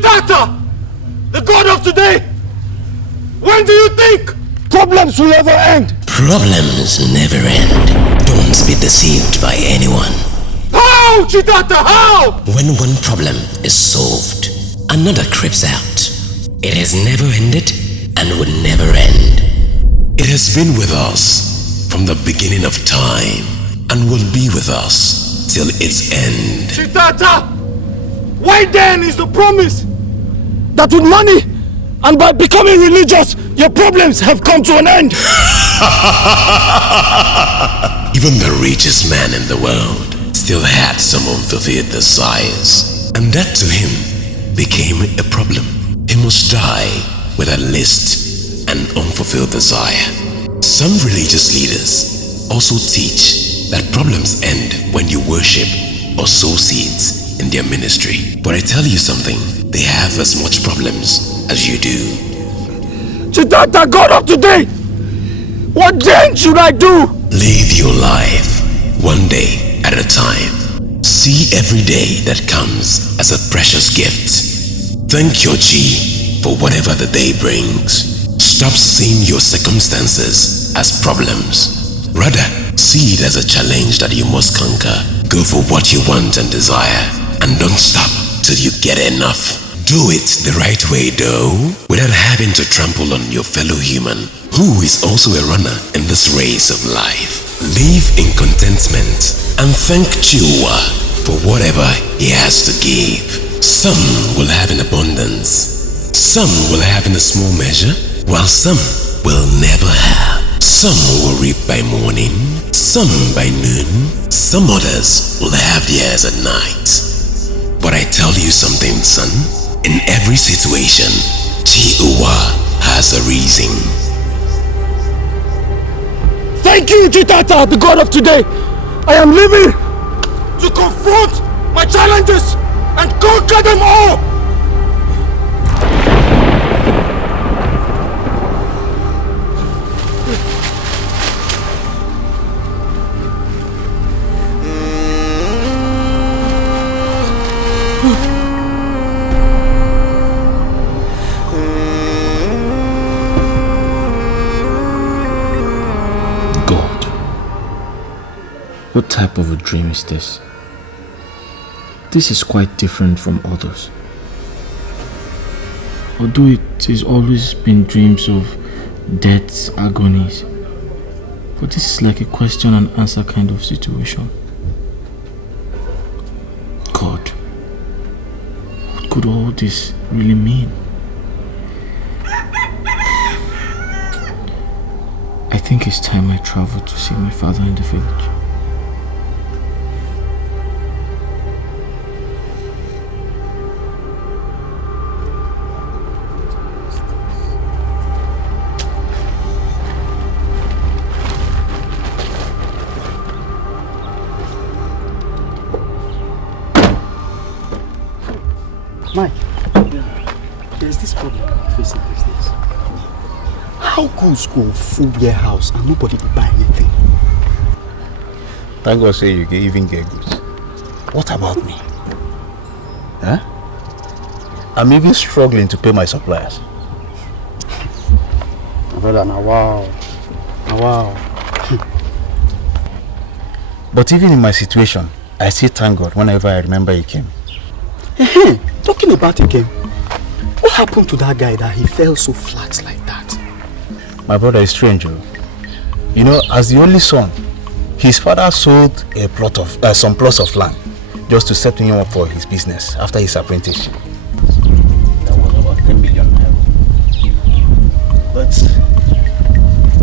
Chitata, the god of today, when do you think problems will ever end? Problems never end. Don't be deceived by anyone. How, Chitata, how? When one problem is solved, another creeps out. It has never ended and will never end. It has been with us from the beginning of time and will be with us till its end. Chitata, why then is the promise that with money and by becoming religious, your problems have come to an end? Even the richest man in the world still had some unfulfilled desires, and that to him became a problem. He must die with at least an unfulfilled desire. Some religious leaders also teach that problems end when you worship or sow seeds in their ministry. But I tell you something, they have as much problems as you do. Chitata, God of today, what then should I do? Live your life one day at a time. See every day that comes as a precious gift. Thank your G for whatever the day brings. Stop seeing your circumstances as problems. Rather, see it as a challenge that you must conquer. Go for what you want and desire, and don't stop till you get enough. Do it the right way though, without having to trample on your fellow human, who is also a runner in this race of life. Live in contentment and thank Chiwa for whatever he has to give. Some will have in abundance, some will have in a small measure, while some will never have. Some will reap by morning, some by noon, some others will have theirs at night. But I tell you something, son, in every situation, Chiwa has a reason. Thank you, Chitata, the god of today. I am living to confront my challenges and conquer them all. What type of a dream is this? This is quite different from others. Although it has always been dreams of death's agonies, but this is like a question and answer kind of situation. God, what could all this really mean? I think it's time I travel to see my father in the village. Mike, there's this problem facing these days. How goods go full warehouse and nobody will buy anything? Thank God say you can even get goods. What about me? Huh? I'm even struggling to pay my suppliers. My brother, now wow. But even in my situation, I still thank God whenever I remember He came. Talking about again, what happened to that guy that he fell so flat like that? My brother is strange. You know, as the only son, his father sold a plot of some plots of land just to set him up for his business after his apprenticeship. That was about 10 million naira. But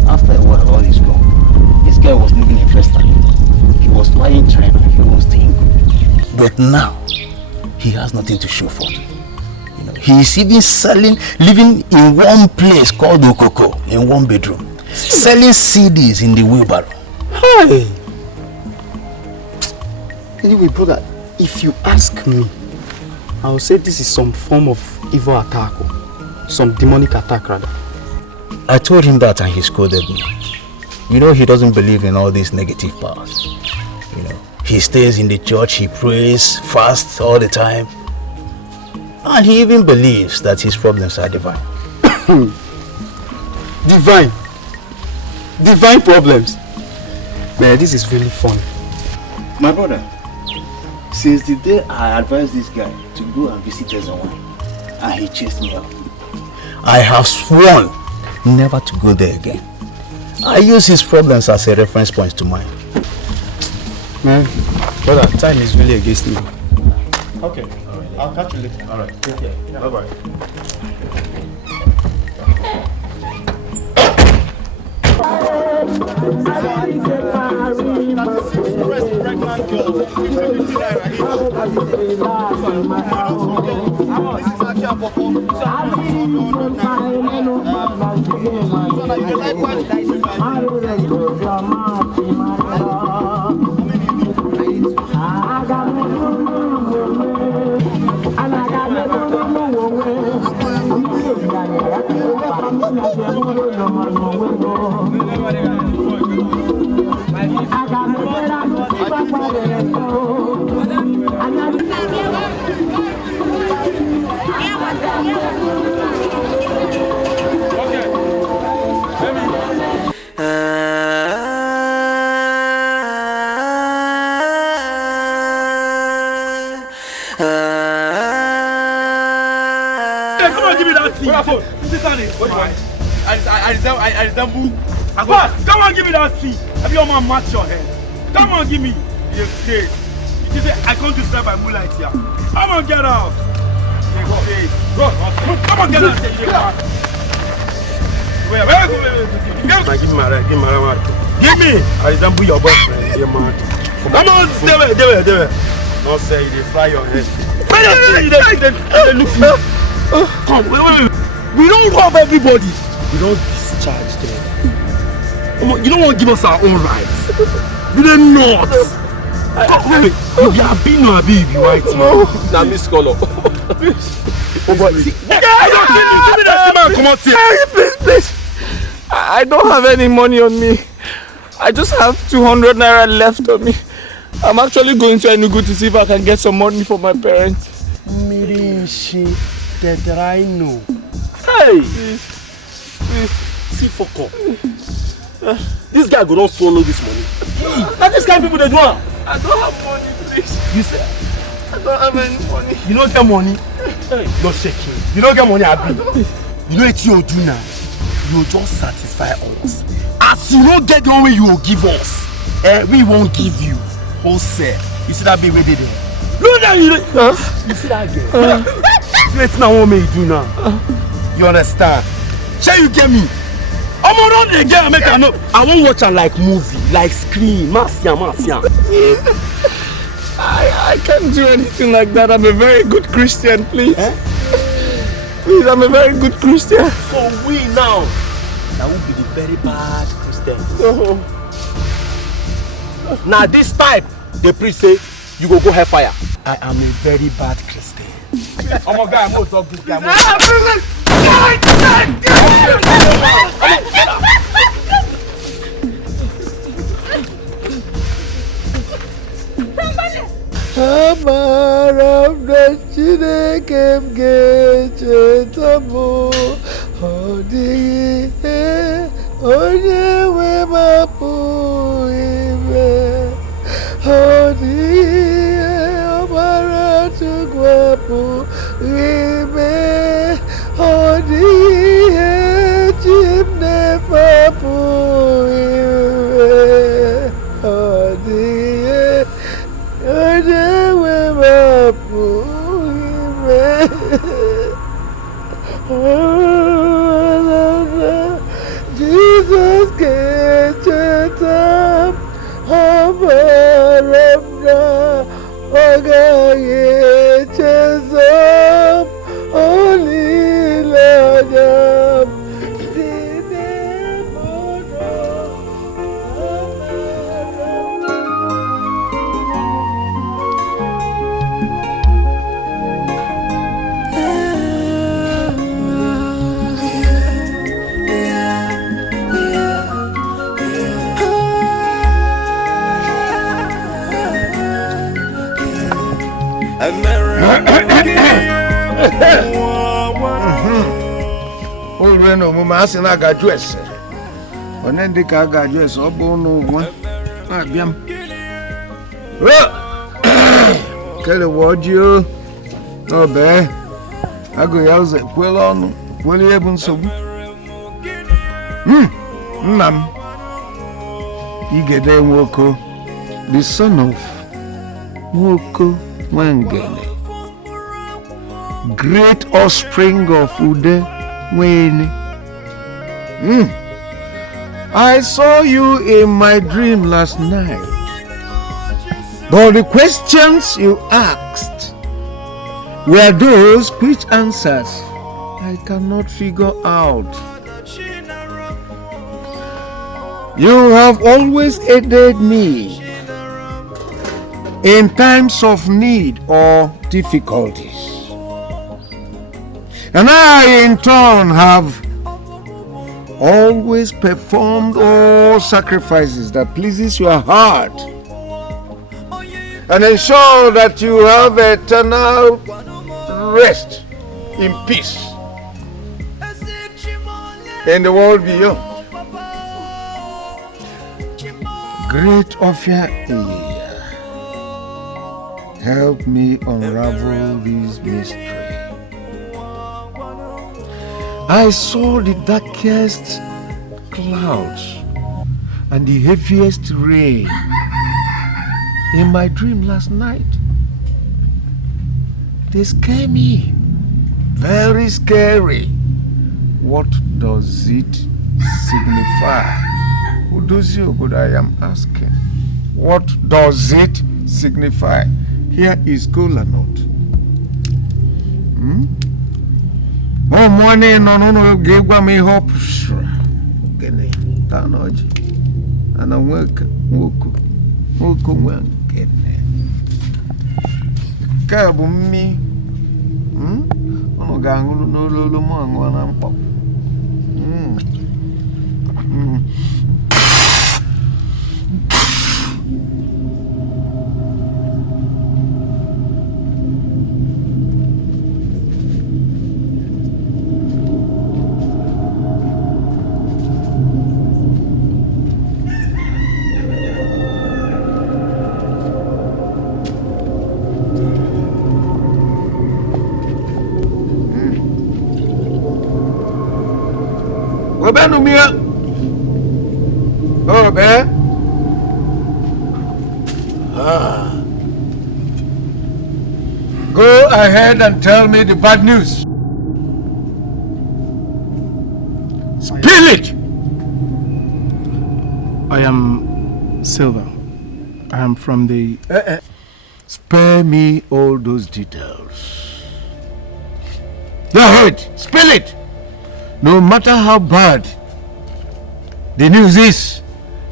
after a while, all is gone. This guy was living in Festa. He was flying China. He was doing good. But now, he has nothing to show for it. You know, he is even living in one place called Okoko, in one bedroom, selling CDs in the wheelbarrow. Hey! Anyway, brother, if you ask me, I will say this is some form of evil attack, some demonic attack rather. I told him that and he scolded me. You know, he doesn't believe in all these negative powers. You know, he stays in the church, he prays, fasts all the time. And he even believes that his problems are divine. Divine? Divine problems? Man, this is really funny. My brother, since the day I advised this guy to go and visit Ezewan, and he chased me out, I have sworn never to go there again. I use his problems as a reference point to mine. Man, brother, time is really against me. Okay, I'll catch you later. Alright, take care. Bye-bye. I resemble. Boss, come on, give me that fee. Have your man match your head? Come on, give me. You're crazy. You say I can't describe by moonlight here. Come on, get out. You're crazy. Come on, get out. Wait. Give me my right. Give me. I resemble your boyfriend. You're mad. Come on, stay there. Don't say you fly your head. Come, wait. We don't rob everybody. We don't discharge them. You don't want to give us our own rights. You don't not. Wait, you have been no be right now. Now Miss Color. Give me that man. Come on, Please. I don't have any money on me. I just have 200 naira left on me. I'm actually going to Enugu to see if I can get some money for my parents. Mirinshi, that I know. Hey! See, fuck up. This guy go don't swallow this money. Now this kind of people they do. I don't have money, please. You say? I don't have any money. You don't get money? Don't shake him. You don't get money, Abi. You know what you do now? You just satisfy us. As you don't get the one way you will give us, we won't give you. Wholesale. You see that big way there? No, you see that girl? It's not what me do now. You understand? Shall you get me? I'm around the girl, make I know. I won't watch her like movie, like screen. Marcia. I can't do anything like that. I'm a very good Christian, please. Please, I'm a very good Christian. So we now, that will be the very bad Christian. Oh. Now this type, the priest say, you go hellfire. I am a very bad Christian. Oh my God, I'm going to talk this guy. Jesus get it up, Olu no mu ma asị na agaju ese. Onye ndị ka agaju ese ọ bụ n'ụwa. Abịam. Kele wọji o. N'obe. Agụ ya ụzọ ekwela ọnụ. Kwele ihe bụ nsogbu. Nna m. Igede Nwoko, the son of Nwoko Nwangele, great offspring of Ude Nwene. I saw you in my dream last night, but the questions you asked were those which answers I cannot figure out. You have always aided me in times of need or difficulties. And I, in turn, have always performed all sacrifices that pleases your heart and ensure that you have eternal rest in peace in the world beyond. Great of your ear, help me unravel this mystery. I saw the darkest clouds and the heaviest rain in my dream last night. They scare me, very scary. What does it signify? Udozi Ogodo, I am asking. What does it signify? Here is kola nut. Oh, morning, no, gave me hope. Gene, Tanoji. And I work, Woku, Gene. Kabumi. Oh, Gangu, no, Lulumang, one I'm pop. Go ahead and tell me the bad news. Spill it! I am Silver. I am from the... Spare me all those details. Go ahead, spill it! No matter how bad the news is,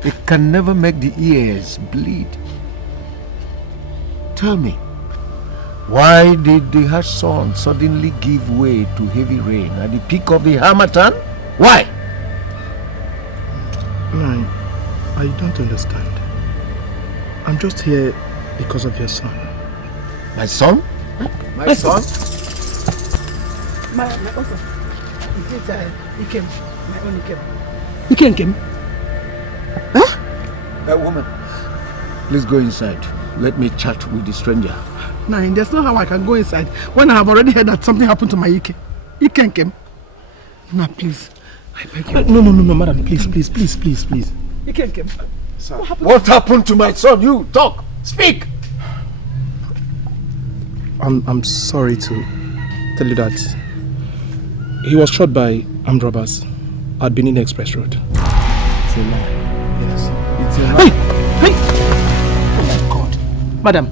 it can never make the ears bleed. Tell me, why did the harsh sun suddenly give way to heavy rain at the peak of the Harmattan? Why? No, I don't understand. I'm just here because of your son. My son? My son? My uncle. He came. My only came. He came? Huh? That woman. Please go inside. Let me chat with the stranger. Nah, there's no how I can go inside when I have already heard that something happened to my Ike. Ike came. Nah, please. I beg you. No, madam. Please. Ike came. Sir, what happened to my son? You talk. Speak. I'm sorry to tell you that he was shot by armed robbers at Benin Express Road. It's a lie. Yes. It's a lie. Hey! Oh my God. Madam.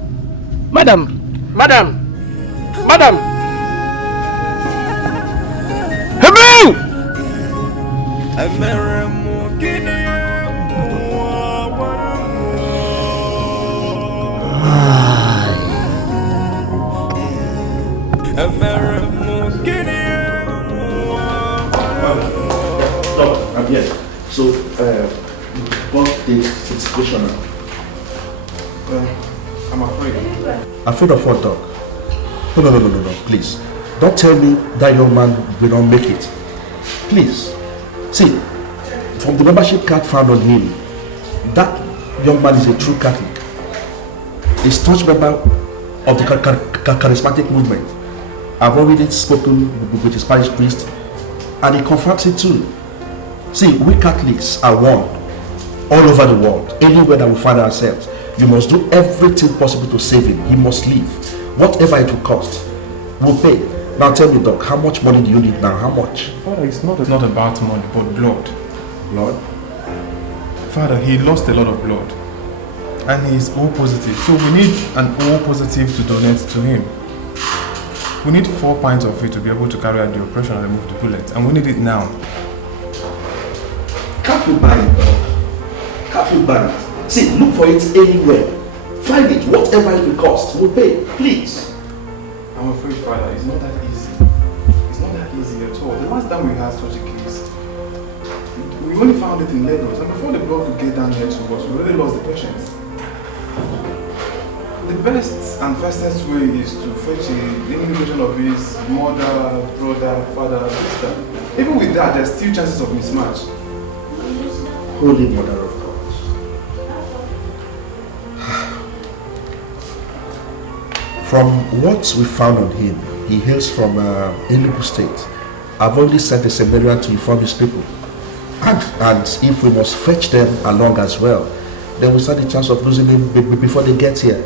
Hello! I'm here. So, what's the situation now? I'm afraid. Afraid of what, dog? No, please. Don't tell me that young man will not make it. Please. See, from the membership card found on him, that young man is a true Catholic. He's a staunch member of the charismatic movement. I've already spoken with his parish priest, and he confirms it too. See, we Catholics are one all over the world. Anywhere that we find ourselves, you must do everything possible to save him. He must leave. Whatever it will cost, we'll pay. Now tell me, Doc, how much money do you need now? How much? Father, it's not about money, but blood. Blood? Father, he lost a lot of blood. And he's O positive. So we need an O positive to donate to him. We need 4 pints of it to be able to carry out the operation and remove the bullet. And we need it now. Can't you buy it, Doc? Can't you buy it? See, look for it anywhere. Find it, whatever it will cost. We'll pay, please. I'm afraid, Father, it's not that easy. It's not that easy at all. The last time we had such a case, we only found it in Lagos, and before the blood could get down here to us, we already lost the patient. The best and fastest way is to fetch an indication of his mother, brother, father, sister. Even with that, there's still chances of mismatch. Holy Mother of God. From what we found on him, he hails from Enugu State. I've only sent a seminarian to inform his people. And if we must fetch them along as well, then we stand the chance of losing him before they get here.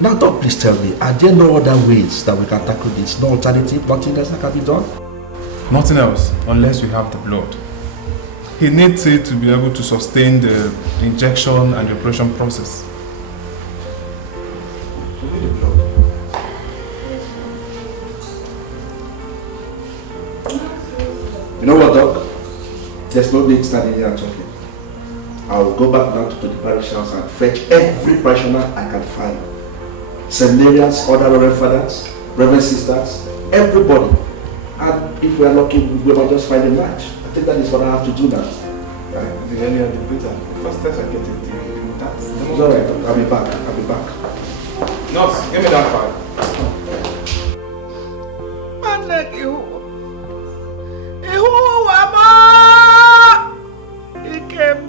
Now, Doc, please tell me, are there no other ways that we can tackle this? No alternative? Nothing else that can be done? Nothing else, unless we have the blood. He needs it to be able to sustain the injection and the operation process. You know what, Doc? There's no need standing here and talking. I will go back now to the parish house and fetch every parishioner I can find. Seminarians, other reverend fathers, reverend sisters, everybody. And if we are lucky, we might just find a match. I think that is what I have to do now. Right? The earlier the better. The fastest I get it, the that's. It's alright, I'll be back. I'll be back. Nurse, give me that file. Man like you. Wama! He came.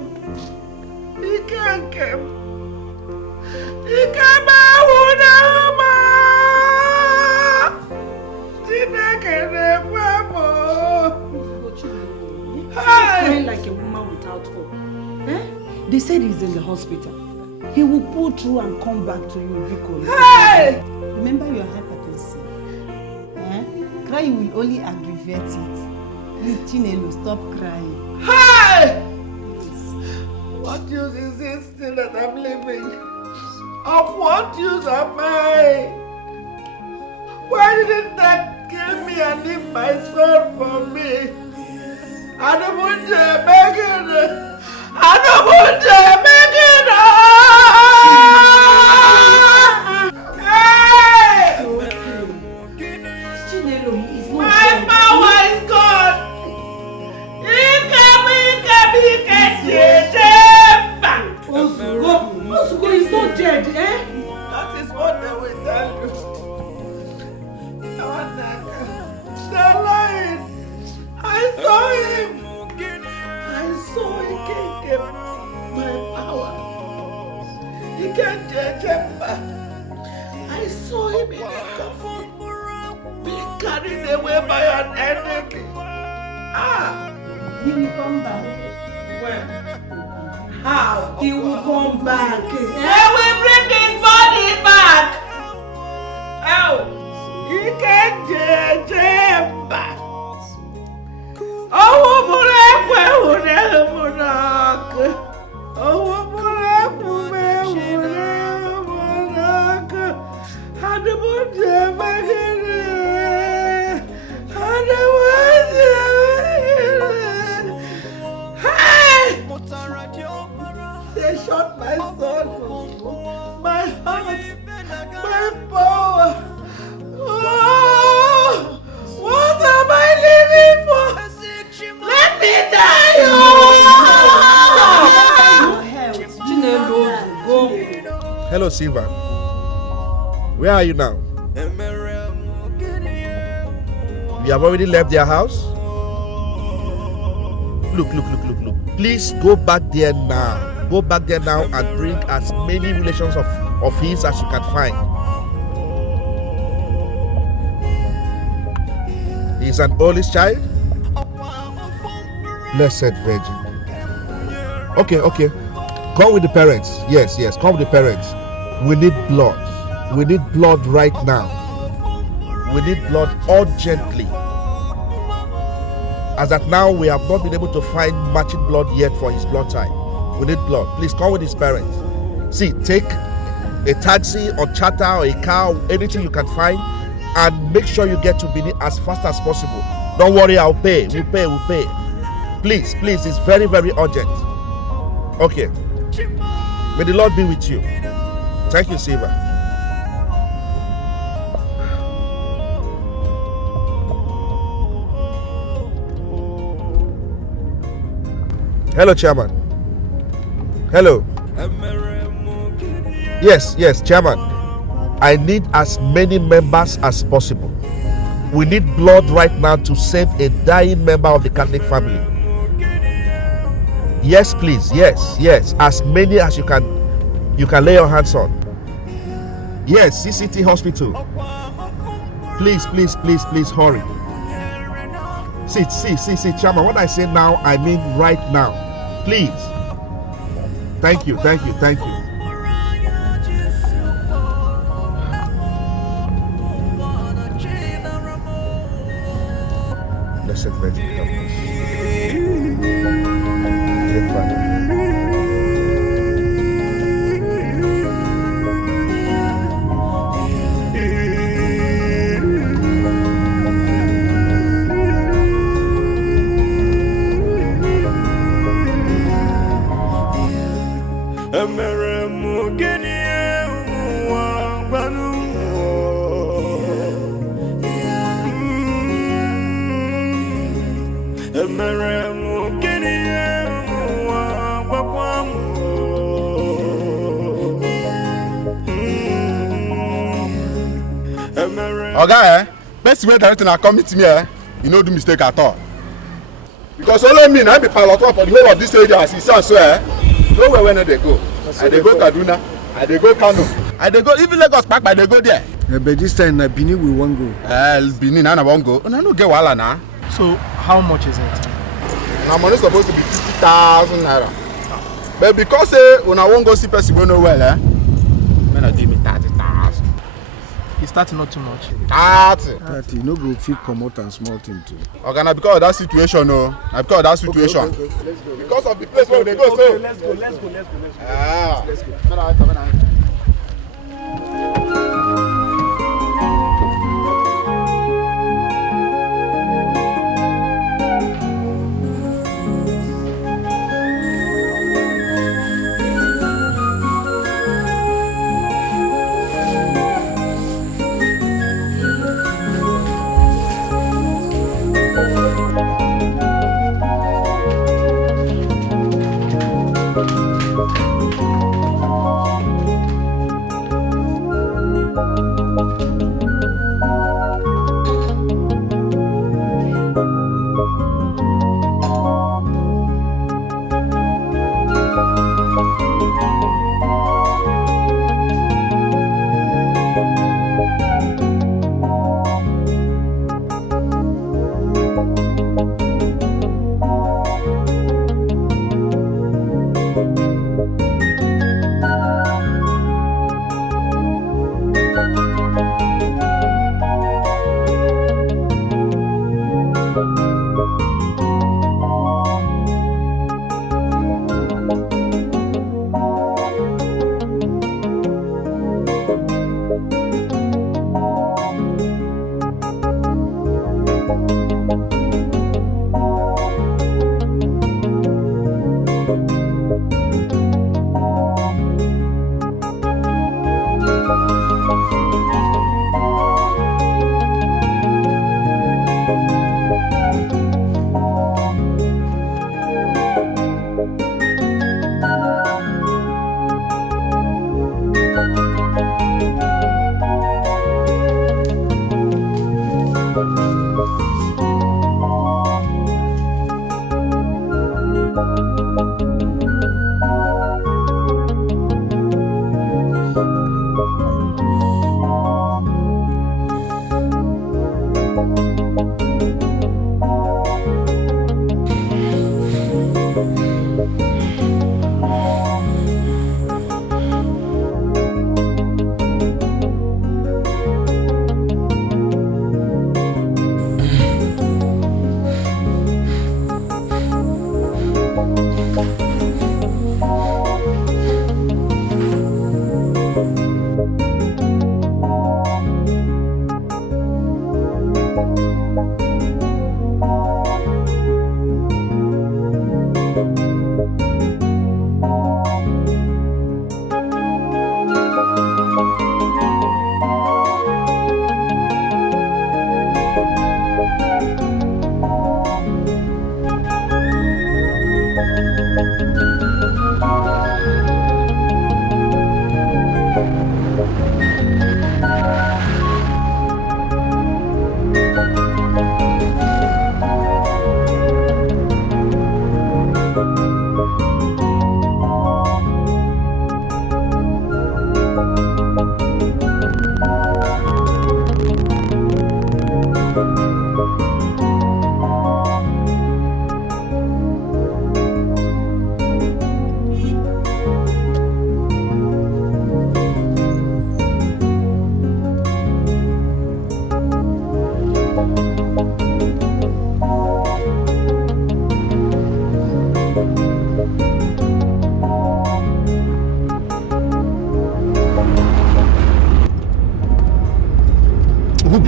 Crying like a woman without hope. Eh? They said he's in the hospital. He will pull through and come back to you, Rico. Hey! Remember your hypertension. Eh? Crying will only aggravate it. Please, Chinelo, stop crying. Hey! What use is it still that I'm living? Of what use am I? Why didn't that kill me and leave my soul for me? I don't want to make it. I don't want to make it. Hey! Chinelo, he is not my dead. power is gone. Wazico is not dead, eh? That is what they will tell you. They're lying. I saw him. I saw he can't get my power. He can't change him back. I saw him in a coffin, being carried away by an enemy. He will come back. When? How? He will come back. They will bring his body back. Oh, he can't change him back. Oh, they shot my soul, my heart, my power. Oh, what am I living for? Let me die! Hello, Silva. Where are you now? You have already left their house? Look. Please go back there now. Go back there now and bring as many relations of his as you can find. He's an oldest child? Blessed Virgin. Okay. Come with the parents. Yes, come with the parents. We need blood. We need blood right now. We need blood urgently. As at now, we have not been able to find matching blood yet for his blood type. We need blood. Please come with his parents. See, take a taxi or charter or a car, anything you can find, and make sure you get to Benin as fast as possible. Don't worry, I'll pay. We'll pay. Please, it's very, very urgent. Okay. May the Lord be with you. Thank you, Silva. Hello, Chairman. Hello. Yes, Chairman. I need as many members as possible. We need blood right now to save a dying member of the Catholic family. Yes, please. Yes. As many as you can lay your hands on. Yes, CCT Hospital. Please, hurry. See, Chairman, what I say now, I mean right now. Please. Thank you. Blessed Virgin, help us. Dear Father. Oga, best way directing are coming to me, you no do mistake at all. Because only me, I be pilot for the whole of this area as he says so, nowhere when they go. I they go Kaduna, I they go Kano, I they go even Lagos Park, I they go there. Yeah, but this time Benin we won't go. Benin I won't go. No get wahala now. So how much is it? Now money supposed to be 50,000 naira. But because when I won't go see person go nowhere, men give me 30,000. It's 30 not too much. 30. No go fit come out and small thing too. Okay, now because of that situation, no. Now because of that situation. Okay. Let's go. Because of the place where they go, so. Let's go. Let's go. Let's go.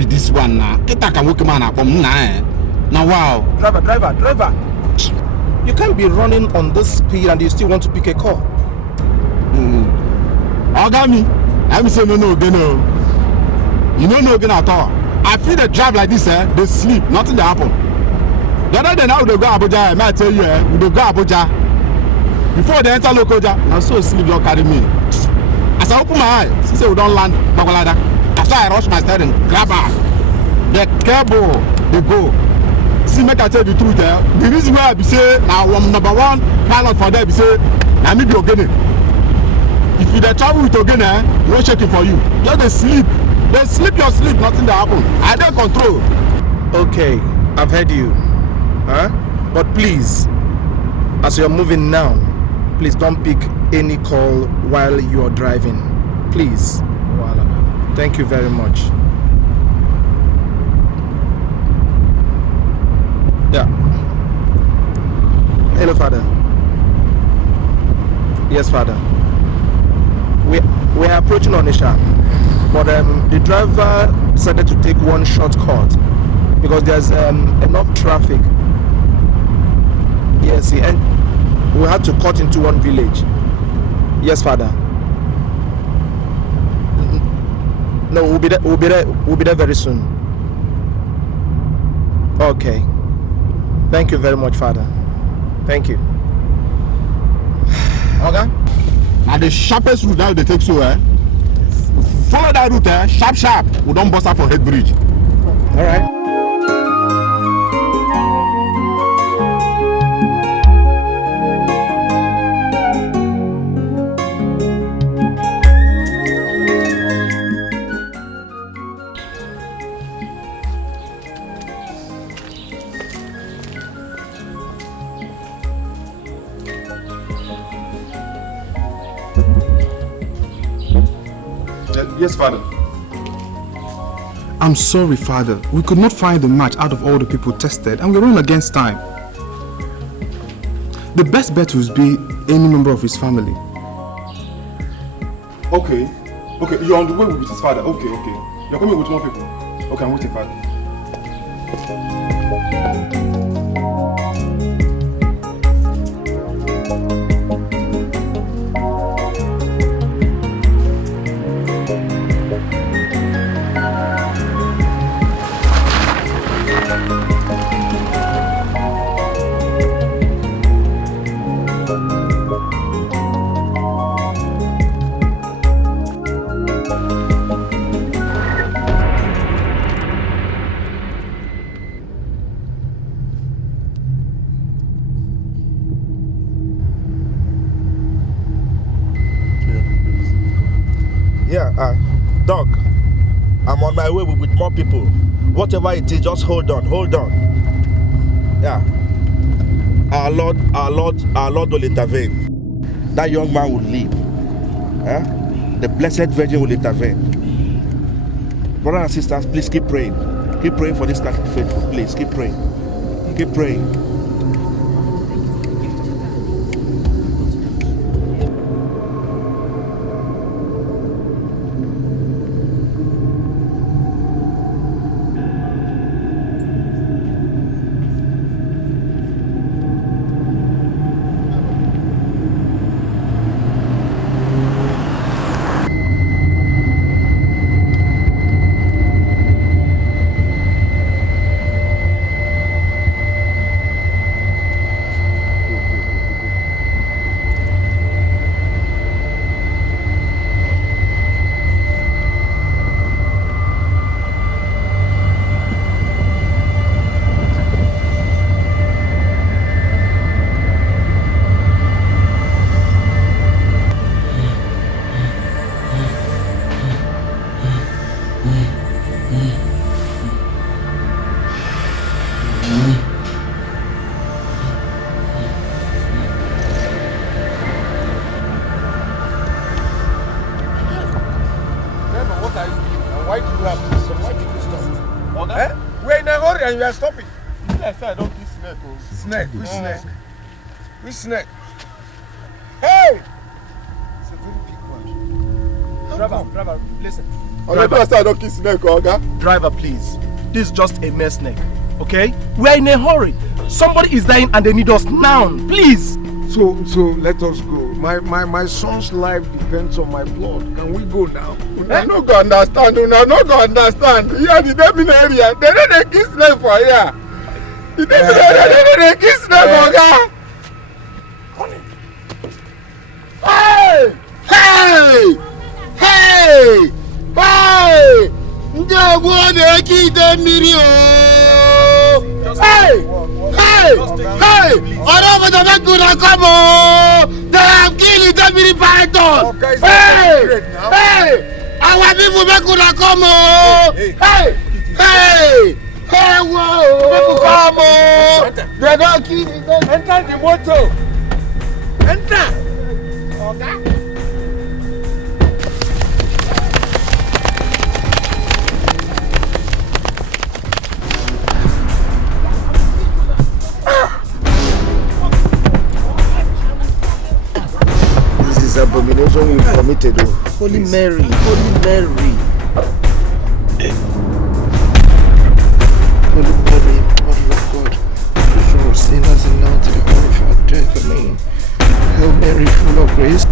this one now? Kita can work man come now. Now wow. Driver. You can't be running on this speed and you still want to pick a call. Ogami, I'm saying no again. You know no again at all. I feel they drive like this, they sleep, nothing they happen. The other day now they go Abuja, I might tell you, we go Abuja. Before they enter Lokoja, I saw sleep don't carry me. As I open my eyes, she said we don't land Bagalada. After I rush my steering, grab her. The cable, they go. See, make I tell you the truth, the reason why I be say now I'm number one pilot for them be say now me be Ogene. If you dey travel with Ogene, no shaking for you. Just dey sleep. They sleep your sleep, nothing dey happen. I dey control. Okay, I've heard you. But please, as you're moving now, please don't pick any call while you're driving. Please. Thank you very much. Yeah. Hello, Father. Yes, Father. We are approaching Onisha, but the driver decided to take one shortcut because there's enough traffic. Yes, and we had to cut into one village. Yes, Father. No, we'll be there very soon. Okay. Thank you very much, Father. Thank you. Okay. Now the sharpest route that they take so follow that route sharp. We don't bust out for head bridge. All right. Yes, Father. I'm sorry, Father. We could not find the match out of all the people tested, and we're running against time. The best bet would be any member of his family. Okay, you're on the way with his father. Okay. You're coming with more people. Okay, I'm waiting, Father. Doc, I'm on my way with more people. Whatever it is, just hold on. Yeah. Our Lord will intervene. That young man will live. The Blessed Virgin will intervene. Brothers and sisters, please keep praying. Keep praying for this Catholic faithful. Please keep praying. Keep praying. And you are stopping. Yes, I don't kiss snake. Snake? Which snake? Which snake? Hey! It's a very big one. Driver, listen. I don't kiss snake, Oga. Driver, please. This is just a mere snake, okay? We are in a hurry. Somebody is dying and they need us now. Please. So let us go. My son's life depends on my blood. Can we go now? I no go understand. No go understand. Here the Devin area. They don't kiss snake for here. The Devin area. They don't kiss snake, Oga. Hey! Hey! Hey! Hey! Ndebo na kide miri o. Hey! Hey! Hey! Oro go make una come o. They have killed the miri python. Hey! Hey! Our people make una come o. Hey! Hey! Hey! Whoa! People come o. They don't kill it. Enter the motor. Enter. Okay. This is abomination we committed. Holy Mary, Holy Mary. Holy Mary, Mother of God, pray for us sinners and now to the hour of our death. Amen. Hail Mary, full of grace.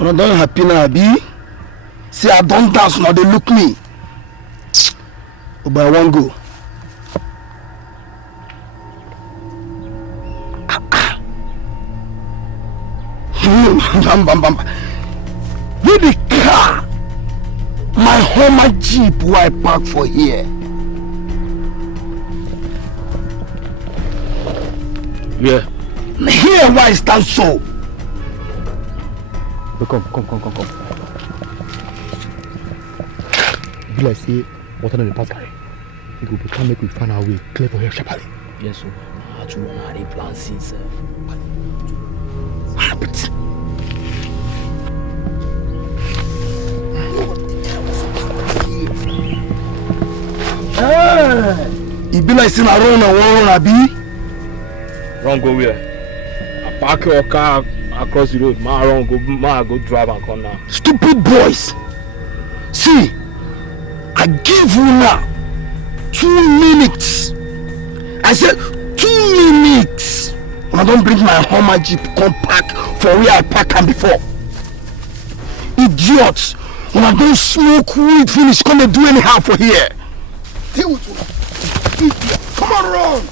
I don't happy now, Abi. See, I don't dance now, they look me. But I won't go. With the car, my Hummer Jeep where I park for here. Yeah. Here why I stand so. Come. Be like say, what are the pass carry? We go become make we find our way clear for here sharply. Yes, sir. Actually, I already plan since. What happened? It be like saying I run and run, Abi. Run go where? I park your car across the road. Man, go drive and come now. Stupid boys. See, I give you now 2 minutes. I said 2 minutes. When I don't bring my Hummer Jeep, come park for where I park am before. Idiots. When I don't smoke weed finish, come and do anyhow for here. Deal with you. Idiot. Come on, run.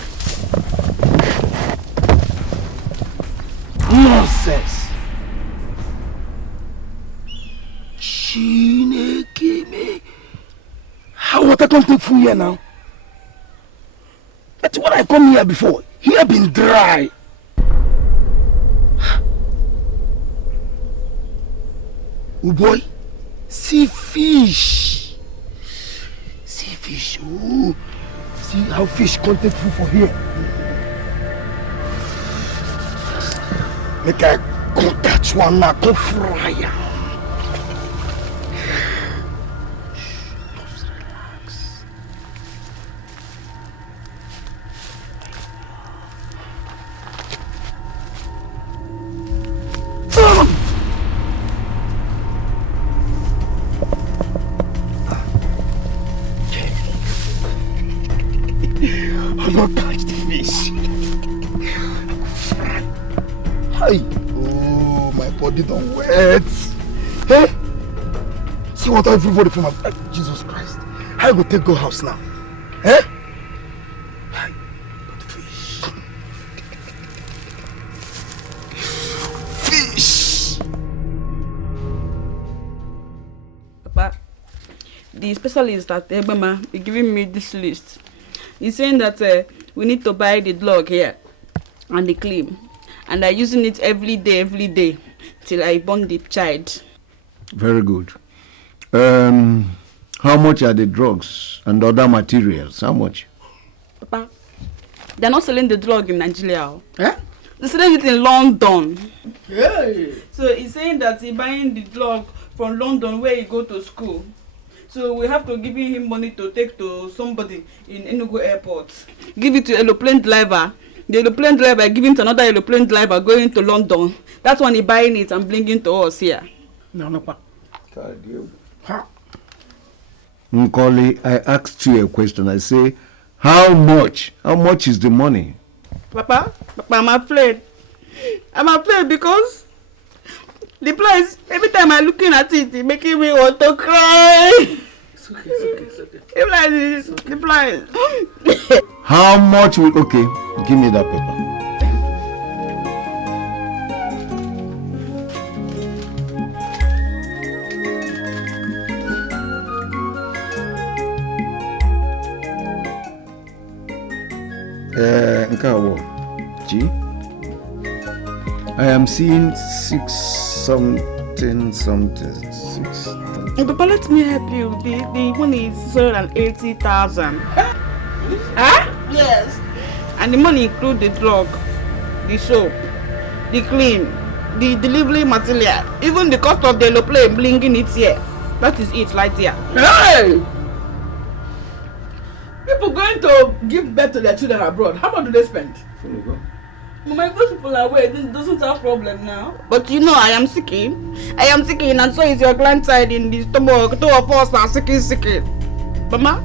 Nonsense. Chineke. How water come take food here now? That's what I come here before. Here been dry. Oh boy, see fish. See fish. Ooh. See how fish come take food for here. Make I go catch one now, go fry am. I'm not catch the fish. Hi. Oh, my body don't wet. Hey, see what everybody from my Jesus Christ. How you go take go house now? Eh? Hi, but fish. Fish. Papa, the specialist at Ebema is giving me this list. He's saying that we need to buy the drug here and the cream. And I'm using it every day, till I born the child. Very good. How much are the drugs and other materials? How much? Papa, they're not selling the drug in Nigeria. Eh? They're selling it in London. Hey. So he's saying that he's buying the drug from London where he go to school. So we have to give him money to take to somebody in Enugu airport. Give it to aeroplane driver. The aeroplane driver give it to another aeroplane driver going to London. That's when he buying it and bringing it to us here. No. Nkoli, I asked you a question. I say, how much? How much is the money? Papa, I'm afraid. I'm afraid because the price, every time I'm looking at it, it's making me want to cry. It's okay. The price. How much will... Okay, give me that paper. G. I am seeing 6 something. 6. Papa, let me help you. The money is 680,000. Huh? Yes. And the money include the drug, the soap, the cream, the delivery material, even the cost of the aeroplane bringing it here. That is it right there. Hey! People going to give birth to their children abroad. How much do they spend? Mama, those people are away. This doesn't have problem now. But you know, I am sick, and so is your grandside in the stomach. 2 of us are sick. Mama,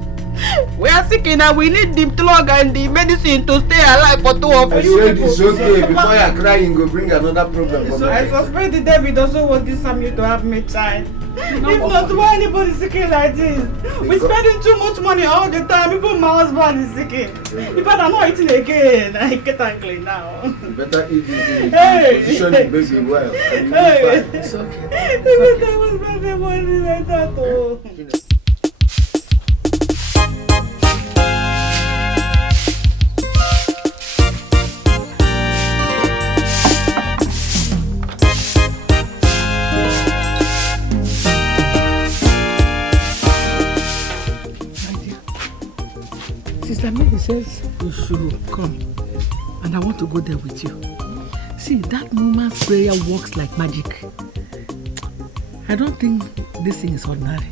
we are sick and we need the drug and the medicine to stay alive for 2 of us. I said it's okay. Before you're crying, go bring another problem. So I suspect the David doesn't want this family to have me child. If not, why anybody sick like this? We're spending too much money all the time. Even my husband is sick. In fact, I'm not eating again. I get angry now. You better eat this in position the baby well. It's okay. I was spending money like that. Sister Mary says you should come, and I want to go there with you. See, that woman's prayer works like magic. I don't think this thing is ordinary.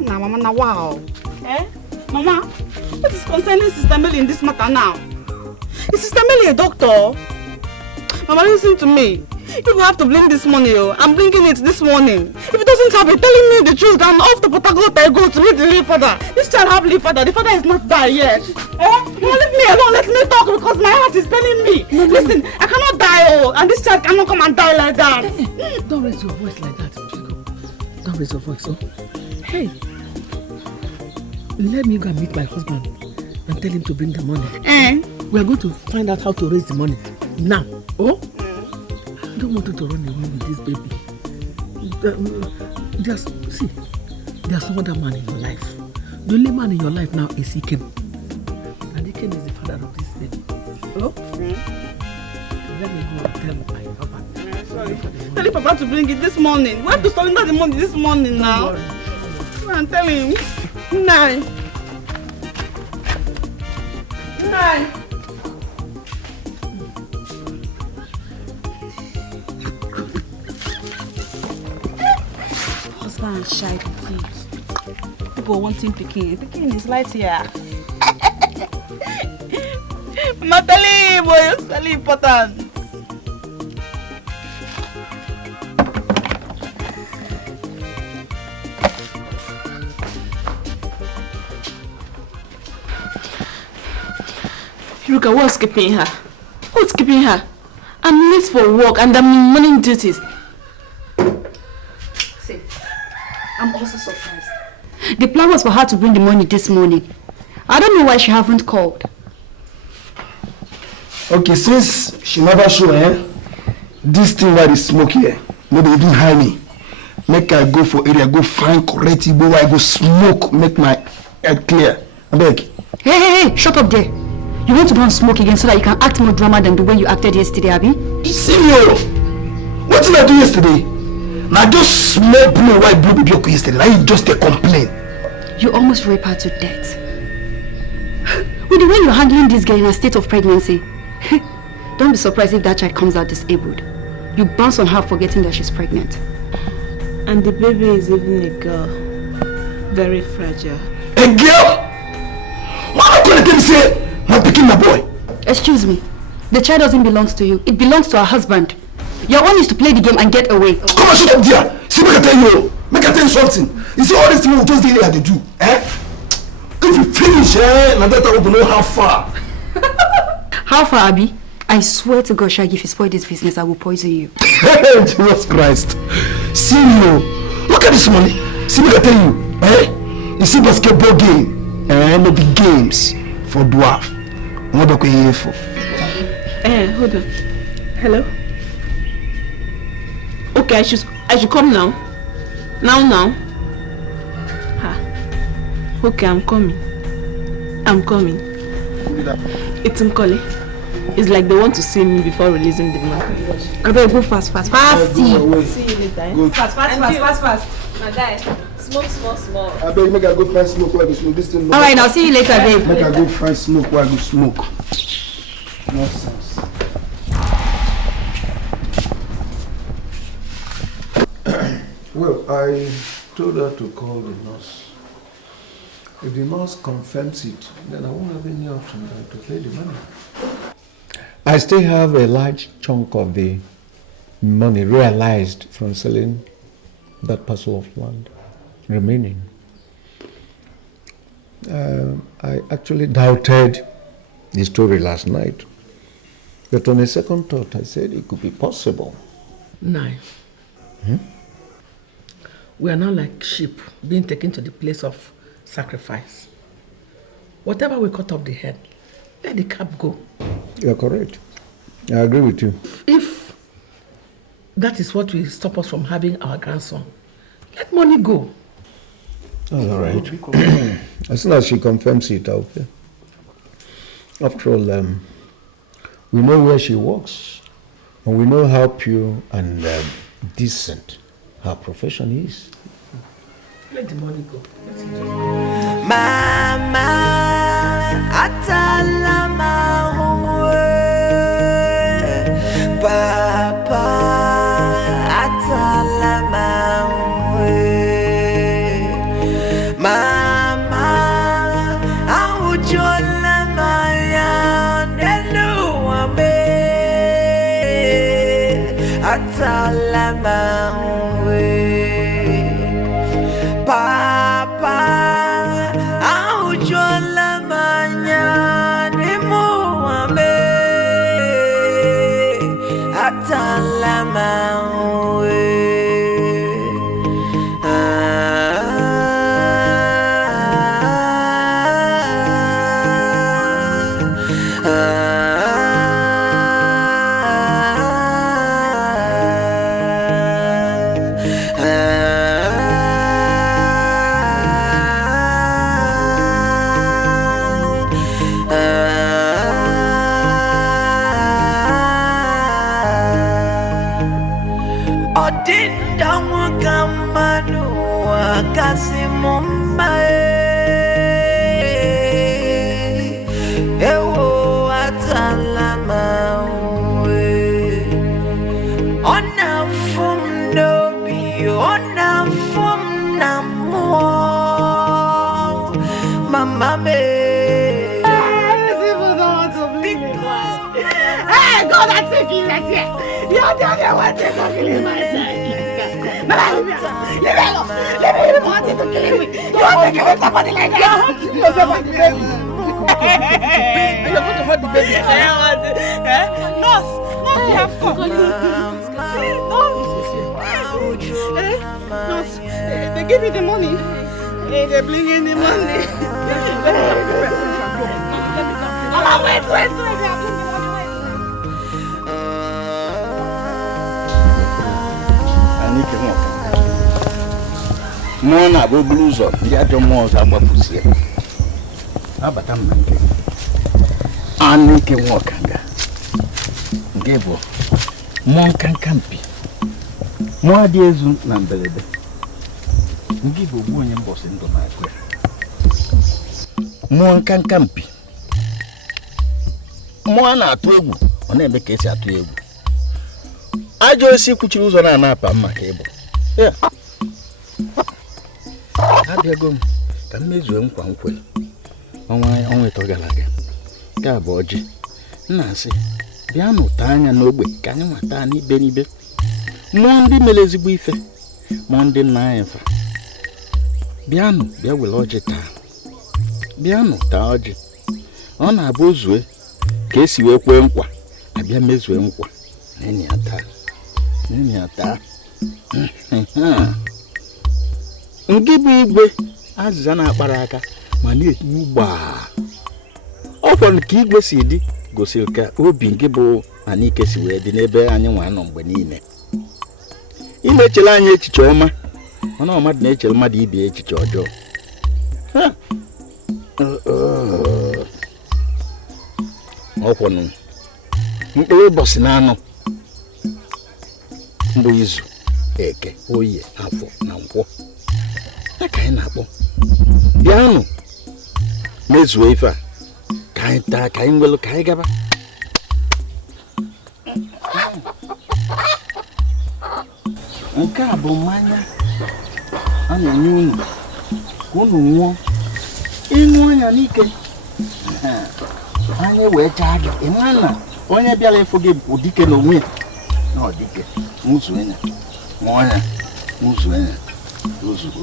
Nah, Mama, now wow. Eh? Mama, what is concerning Sister Mary in this matter now? Is Sister Mary a doctor? Mama, listen to me. You have to bring this money, I'm bringing it this morning. If it doesn't have it, telling me the truth, I'm off to Patagot, I go to meet the leaf father. This child have leaf father. The father is not die yet. No, leave me alone. Let me talk because my heart is telling me. Listen, I cannot die, and this child cannot come and die like that. Don't raise your voice like that, Wazico. Don't raise your voice, Hey, let me go and meet my husband and tell him to bring the money. We are going to find out how to raise the money now. I don't want you to run away with this baby. There's no other man in your life. The only man in your life now is Ikem. And Ikem is the father of this baby. Hello? Let me go and tell my papa. Sorry. Tell Papa to bring it this morning. We have to surrender the money this morning now. I'm telling him. 9. Husband shy to teach. People wanting Pekin. Pekin is light here. Natalie, boy, it's very important. Look at what's keeping her. What's keeping her? I'm late for work and I'm in morning duties. See, I'm also surprised. The plan was for her to bring the money this morning. I don't know why she haven't called. Okay, since she never show, this thing why they smoke here, no, they didn't hire me. Make I go for area, go find correct Igbo, I go smoke, make my head clear. I beg. Hey, shut up there. You want to go and smoke again so that you can act more drama than the way you acted yesterday, Abby? Senior, what did I do yesterday? Now just small blue white blue baby yesterday. Now you just a complaint. You almost raped her to death. With the way you're handling this girl in a state of pregnancy, don't be surprised if that child comes out disabled. You bounce on her forgetting that she's pregnant. And the baby is even a girl. Very fragile. A girl? Why are you going to say my picking my boy? Excuse me. The child doesn't belong to you. It belongs to her husband. Your own is to play the game and get away. Come on, shut up there. See, make I tell you. Make I tell you something. You see all these things we just did here to do. Eh? If you finish, now that I will know how far. How far, Abby? I swear to God, Shaggy, if you spoil this business, I will poison you. Jesus Christ. See you. Look at this money. See what I tell you. Eh? You see basketball game. No big games for dwarf. What are you here for? Hold on. Hello? Okay, I should come now. Now. Okay, I'm coming. It's Nkoli. It's like they want to see me before releasing the money. I better go fast. See you later. Go. Fast. My guy, smoke small. I bet you make I go find smoke while I go smoke. This thing. Alright, I'll see you later, babe. Make I go find smoke while I go smoke. Nonsense. Well, I told her to call the nurse. If the nurse confirms it, then I won't have any option than to pay the money. I still have a large chunk of the money realized from selling that parcel of land remaining. I actually doubted the story last night, but on a second thought, I said it could be possible. Nice. We are now like sheep being taken to the place of sacrifice. Whatever we cut off the head, let the cap go. You are correct. I agree with you. If that is what will stop us from having our grandson, let money go. That's all right. As soon as she confirms it, I'll pay. After all, we know where she works, and we know how pure and decent her profession is. Let the money go. Mama, atalama huwe. Papa, atalama huwe. Mama, aujola maya neluwa me. Atalama huwe. Papa, aujola manyane muame, atalama we. You're the only one that can kill myself. Leave me want to kill me. You want to kill somebody like that? You're hurting yourself like the baby. You're going to hurt the baby. Nurse, you have fun. Nurse, they give me the money. They bring in the money. Mama, wait. Mona bo blues up, ya jo mo za gba pusi. abata m na nke anụ nke nwa ọkanga nke bụ mmụọ nkanka mpi mmụọ dị ezu na mberede nke bụ ogbu onye mbọsị ndụ na-akụ ya mmụọ nkanka mpi mmụọ a na-atụ egwu ọ na-eme ka esi atụ egwu ajọ osi kwuchiri ụzọ na-anapa mma ka ịbụ ya abịago m ka m mezue nkwa nkwere ọnwa ịtọ gara aga nke a bụ ọjị nna-asị bịa nụta anya n'ogbe ka anyị nwata n'ibe n'ibe mmụọ ndị mere ezigbo ife mmụọ ndị nna anyị fa bịanụ bịa were ọjị taa bịanụ taa ọjị ọ na-abụ ozue ka esi wee kwee nkwa abịa mezue nkwa n'enyi ya taa nke bụ igwe azịza na-akpara aka ma na-etinye gbaa ọ kwara ka igwe si dị gosiri ka obi nke bụ Anike si wee dị n'ebe anyị nwa nọ mgbe niile ị na-echere anyị echiche ọma mana mmadụ na-echere mmadụ ibe echiche ọjọọ ọ kwọnụ mkpụrụ ụbọchị na anọ mbụ izu eke oye afọ na nkwọ ya ka anyị na-akpọ bịanụ mezuo ife a ka anyị taa ka anyị nwelu ka anyị gaba nke a bụ mmanya a na-enye unu ka unu nwụọ ịṅụọ ya n'ike anyị wee chaa gị ịma na onye bịara ịfụ gị bụ dike n'onwe ya na ọ dike nwụzuo ya ṅụọ ya nwụzuo ya ozugbo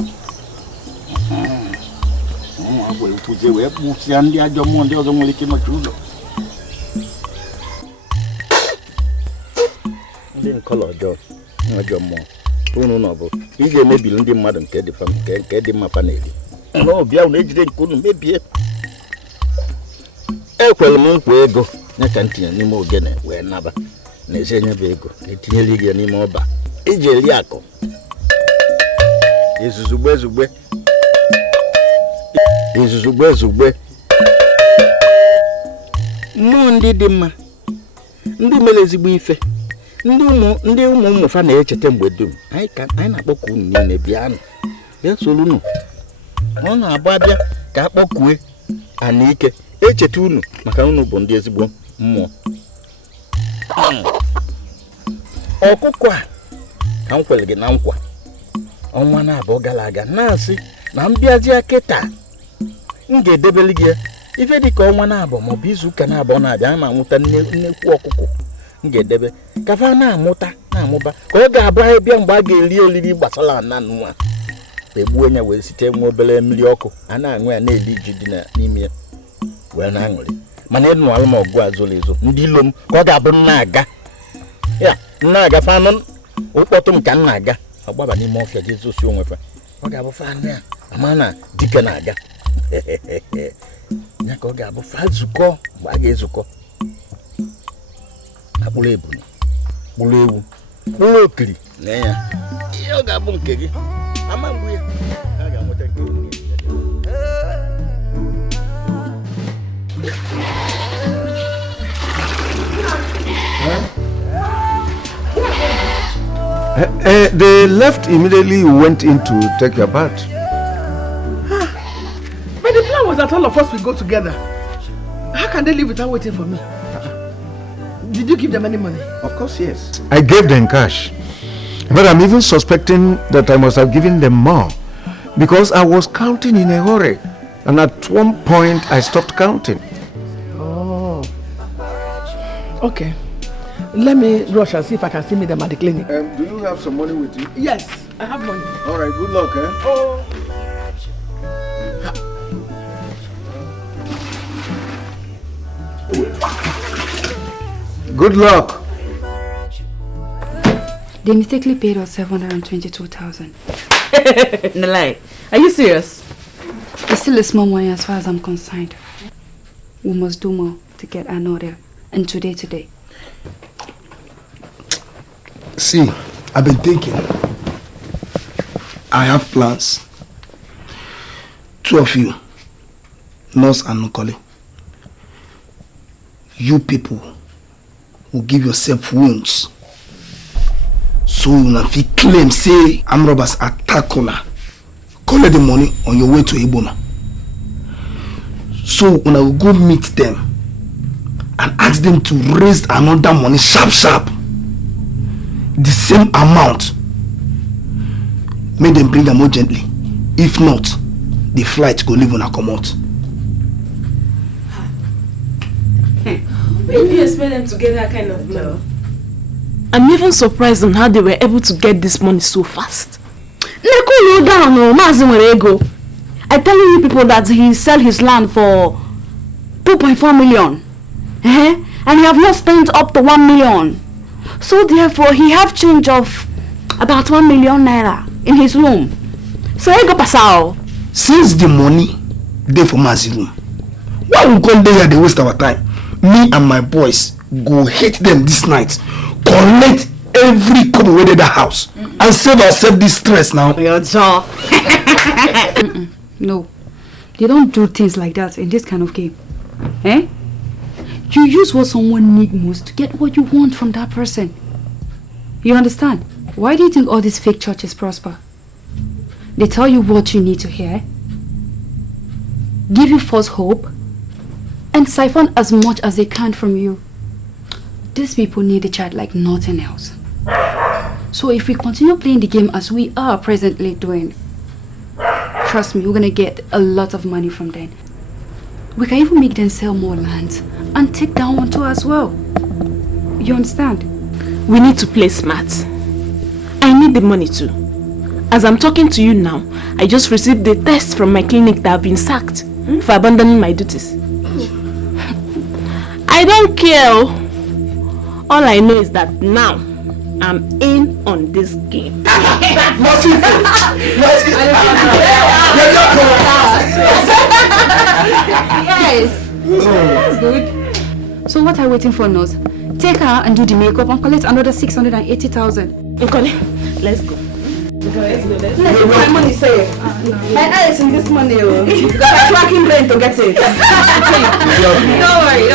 nwa agwa ekwuzie wee kpụsịa ndị ajọ mmụọ ndị ọzọ nwere ike nọchi ụzọ ndị nkọlọ ọjọọ ajọ mmụọ unu nọ bụ ị ga-emebili ndị mmadụ nke dị mma fa na-eri n'ọbịa unu ejide nke unu mebie ekwere m nkwa ego nye ka ntinye n'ime ogene wee naba na-ezi enye bụ ego etinyere gị n'ime ọba iji eri akụ izuzugbe mmụọ ndị dị mma ndị mere ezigbo ife ndị ụmụ fa na-echeta mgbe dum anyị na-akpọku unu niile bịa soro unu ọ na-abụ abịa ka akpọkue Anike echeta unu maka unu bụ ndị ezigbo mmụọ ọkụkọ a ka m kwere gị na nkwa ọnwa na-abụọ gara aga na-asị na mbịazi kịta m ga-edebeli gị ife dịka ọnwa na-abụ maọbụ izu ụka na-abụọ na-abịa a na-amụta nnekwu ọkụkọ m ga-edebe ka fa na-amụta na-amụba ka ọ ga-abụ anyị bịa mgbe a ga-eri olili gbasara ana nwa egbuo ya wee site nwa obere mmiri ọkụ a na-aṅụ ya na-eli ji dị n'ime ya wee na-aṅụrị mana ịnụ alụmọgụ azụrụ ezo ndị ilo m ka ọ ga-abụ nna-aga fanụ ụkpọtụ m ka m na-aga ọgbaba n'ime ọfịa gị zosi onwe fa ọ ga-abụ fanụ ya ama na dike na-aga ya ka ọ ga-abụ fa zukọ mgbe a ga-ezukọ akpụrụ ebunu kpụrụ ewu kpụrụ okiri na ya ihe ọ ga-abụ nke gị ama mgbu ya a ga-amụta nke onye They left immediately you went in to take your bath. But the plan was that all of us will go together. How can they leave without waiting for me? Did you give them any money? Of course, yes. I gave them cash. But I'm even suspecting that I must have given them more because I was counting in a hurry. And at one point, I stopped counting. Oh. Okay. Let me rush and see if I can see them at the clinic. Do you have some money with you? Yes, I have money. All right, good luck, eh? Oh. Good luck. They mistakenly paid us 722,000. Nalai, are you serious? It's still a small money as far as I'm concerned. We must do more to get an order. And today. See, I've been thinking. I have plans. Two of you. Nurse and Nkoli, you people will give yourself wounds. So you if you claim, say, armed robbers attack una, collect the money on your way to Ibona. So when I will go meet them and ask them to raise another money sharp, the same amount, make them bring them more gently. If not, the flight go leave on a commode. Where do you expect them to get that kind of money? I'm even surprised on how they were able to get this money so fast. Neko you down, no, Mazi Werego. I tell you people that he sell his land for 2.4 million. And he have not spent up to 1 million. So therefore, he have change of about 1 million naira in his room. So he go pasao. Since the money there for Mazi room, why we come there here they waste our time? Me and my boys go hit them this night, collect every coin within the house, and save ourselves this stress now. Your jaw. No, they don't do things like that in this kind of game. You use what someone needs most to get what you want from that person. You understand? Why do you think all these fake churches prosper? They tell you what you need to hear, give you false hope, and siphon as much as they can from you. These people need a child like nothing else. So if we continue playing the game as we are presently doing, trust me, we're gonna get a lot of money from them. We can even make them sell more land and take down one too as well. You understand? We need to play smart. I need the money too. As I'm talking to you now, I just received the test from my clinic that I've been sacked for abandoning my duties. I don't care. All I know is that now I'm in on this game. Yes. That's good. So what are you waiting for, Nose? Take her and do the makeup and collect another 680,000. Nkoli, let's go. Let's go. My money safe. My eyes in this money. You got a cracking brain to get it. Don't worry.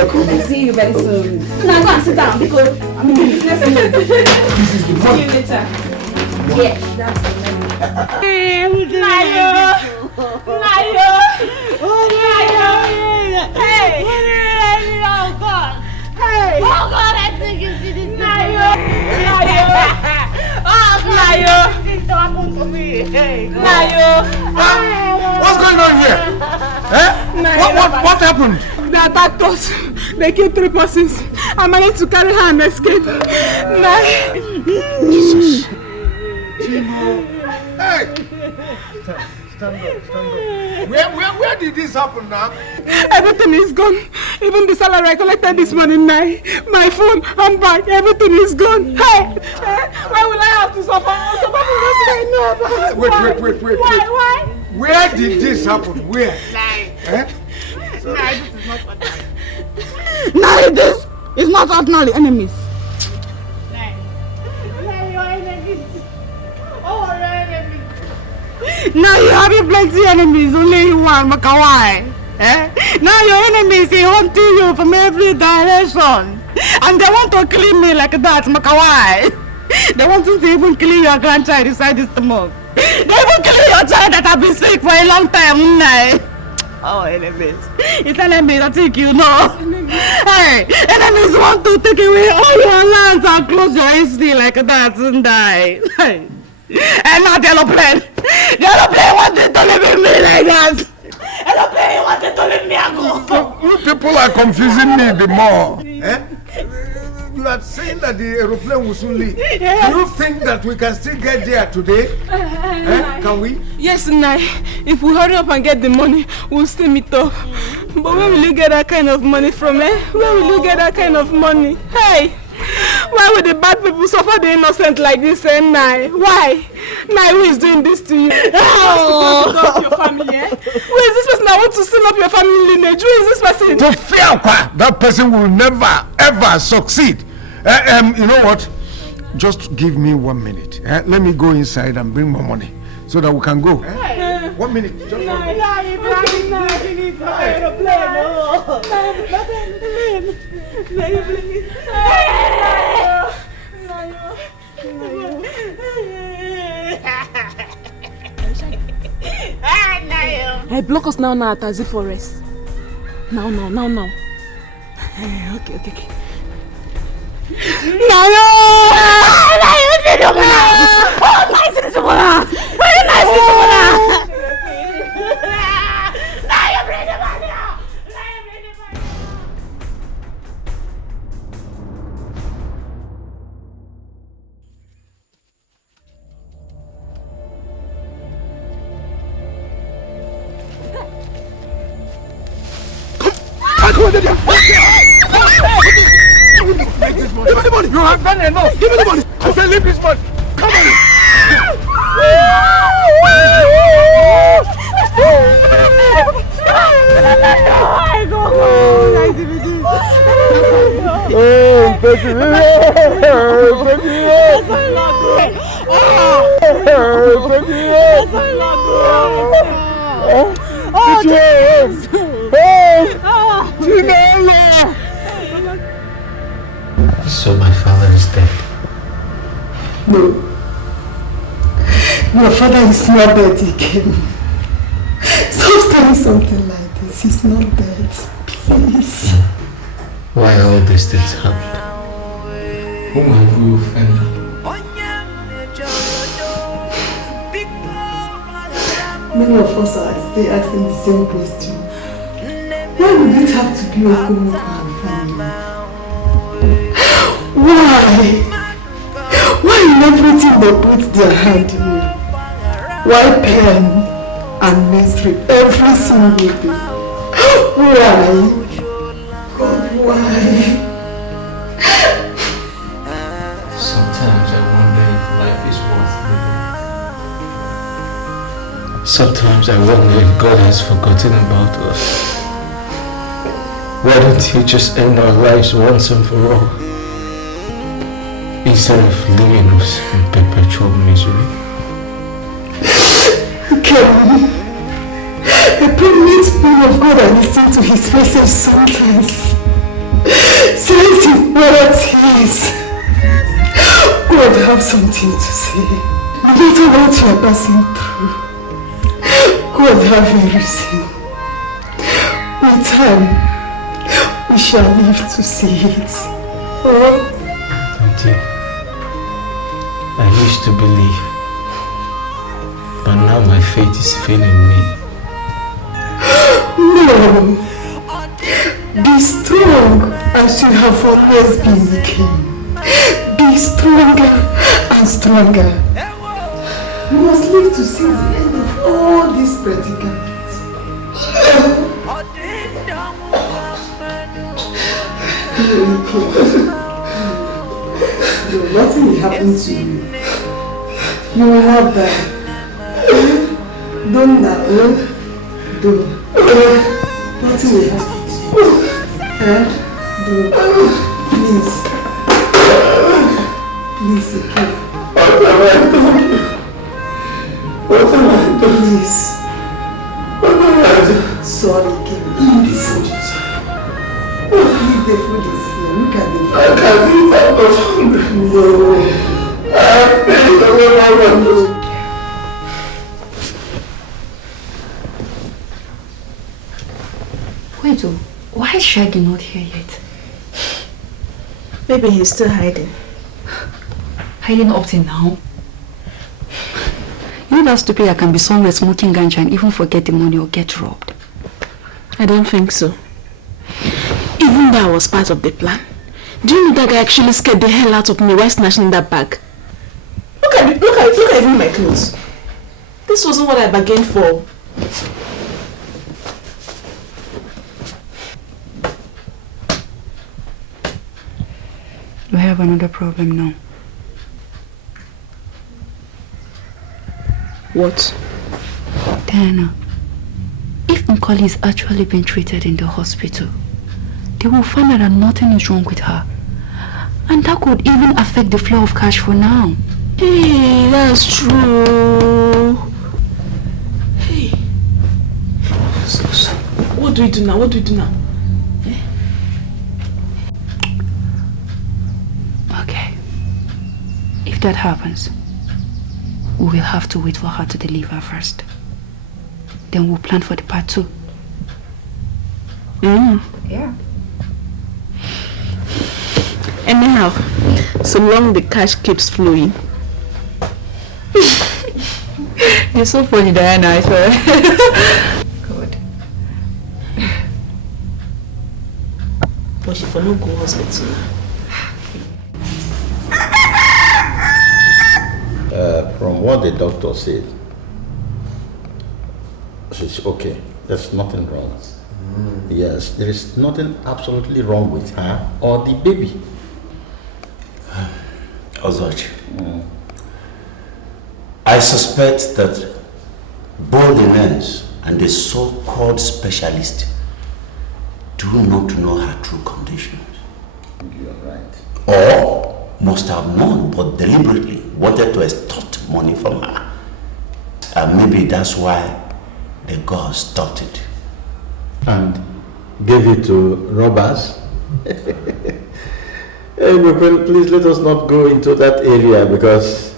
I'll see you very soon. Now go and sit down because I'm in business mode. See you later. Yeah, that's it. Nayo. Hey. Oh God. Hey. Oh God, I think you see this. Nayo. Oh Nayo. This happened to me. Hey. Nayo. What's going on here? What happened? They attacked us. They killed 3 persons. I managed to carry her and escape. Jesus. Hey! Stand up. Where did this happen now? Everything is gone. Even the salary I collected this morning, my phone, handbag, everything is gone. Hey! Why will I have to suffer? Wait. Why? Where did this happen? Where? This is not ordinary. This is not ordinary enemies. Now you have plenty enemies, only one, Makawai. Now your enemies, they hunt you from every direction. And they want to kill me like that, Makawai. They want to even kill your grandchild inside this stomach. They even kill your child that have been sick for a long time. Oh, enemies. It's enemies, I think you know. Hey, enemies want to take away all your lands and close your history like that and die. Hey. And not the aeroplane. The aeroplane wanted to live in me like that. Aeroplane wanted to leave me and go. You people are confusing me the more. You are saying that the aeroplane will soon leave. Yes. Do you think that we can still get there today? Can we? Yes, Nai. If we hurry up and get the money, we'll still meet up. But where will you get that kind of money from, Where will you get that kind of money? Hey! Why would the bad people suffer the innocent like this, Nai? Why? Nai, who is doing this to you? Oh. Your family, Who is this person that wants to seal up your family lineage? Who is this person? To fear that person will never ever succeed. You know what? Just give me 1 minute. Let me go inside and bring more money so that we can go. 1 minute. Just 1 minute. Hey, block us now at Tazi Forest. Now. Okay. Nayo! Give me the money! You have done enough! Give me the money! I said leave this money! Come on! So my father is dead. No. Your father is not dead again. Stop saying something like this. He's not dead. Please. Why all these things happen? Whom have we offended? Many of us are still asking the same question. Why would it have to be Okumu and family? Why? Why in everything they put their hand in? Why pain and misery every single day? Why? God, why? Sometimes I wonder if life is worth living. Sometimes I wonder if God has forgotten about us. Why don't you just end our lives once and for all? Instead of leaving us in perpetual misery. Kevin, a pregnant man of God, I listen to his message sometimes. Says his words is God have something to say. No matter what you are passing through, God have a reason. With time, we shall live to see it. Oh. Auntie, I used to believe, but now my faith is failing me. No. Be strong as you have always been, King. Be stronger and stronger. You must live to see the end of all these predicaments. Nothing will happen to you. You will not die. Don't now. Don't. Nothing will happen to you. Don't. Please. Please, okay. Please. Sorry, King. Eat. Eat the food is here. Look at the food. I can't eat out of hunger. No. Wait, why is Shaggy not here yet? Maybe he's still hiding. Hiding up till now? You know that stupid I can be somewhere smoking ganja and even forget the money or get robbed. I don't think so. Even that was part of the plan. Do you know that guy actually scared the hell out of me while snatching that bag? Look at even my clothes. This wasn't what I bargained for. We have another problem now. What? Diana, if Nkoli is actually being treated in the hospital, they will find out that nothing is wrong with her. And that could even affect the flow of cash for now. Hey, that's true. Hey. What do we do now? What do we do now? Okay. If that happens, we will have to wait for her to deliver first. Then we'll plan for the part 2. Yeah. Anyhow, so long the cash keeps flowing. You're so funny, Diana, I swear. Good. But she for no go hospital. From what the doctor said, she's okay. There's nothing wrong. Yes, there is nothing absolutely wrong with her or the baby. Ozochi, I suspect that both the nurse and the so-called specialist do not know her true conditions. You're right. Or must have known but deliberately wanted to extort money from her. And maybe that's why the god stopped it. And gave it to robbers? Hey, please let us not go into that area, because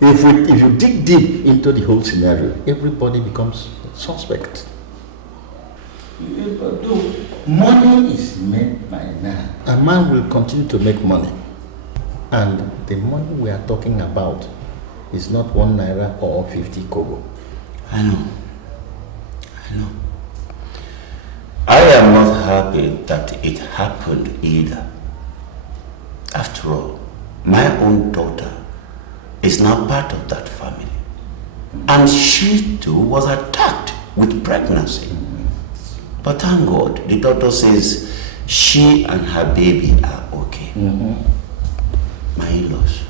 if you dig deep into the whole scenario, everybody becomes suspect. Money is made by man. A man will continue to make money. And the money we are talking about is not 1 naira or 50 kobo. I know. I am not happy that it happened either. After all, my own daughter is now part of that family. And she too was attacked with pregnancy. But thank God, the doctor says she and her baby are okay. My in-laws,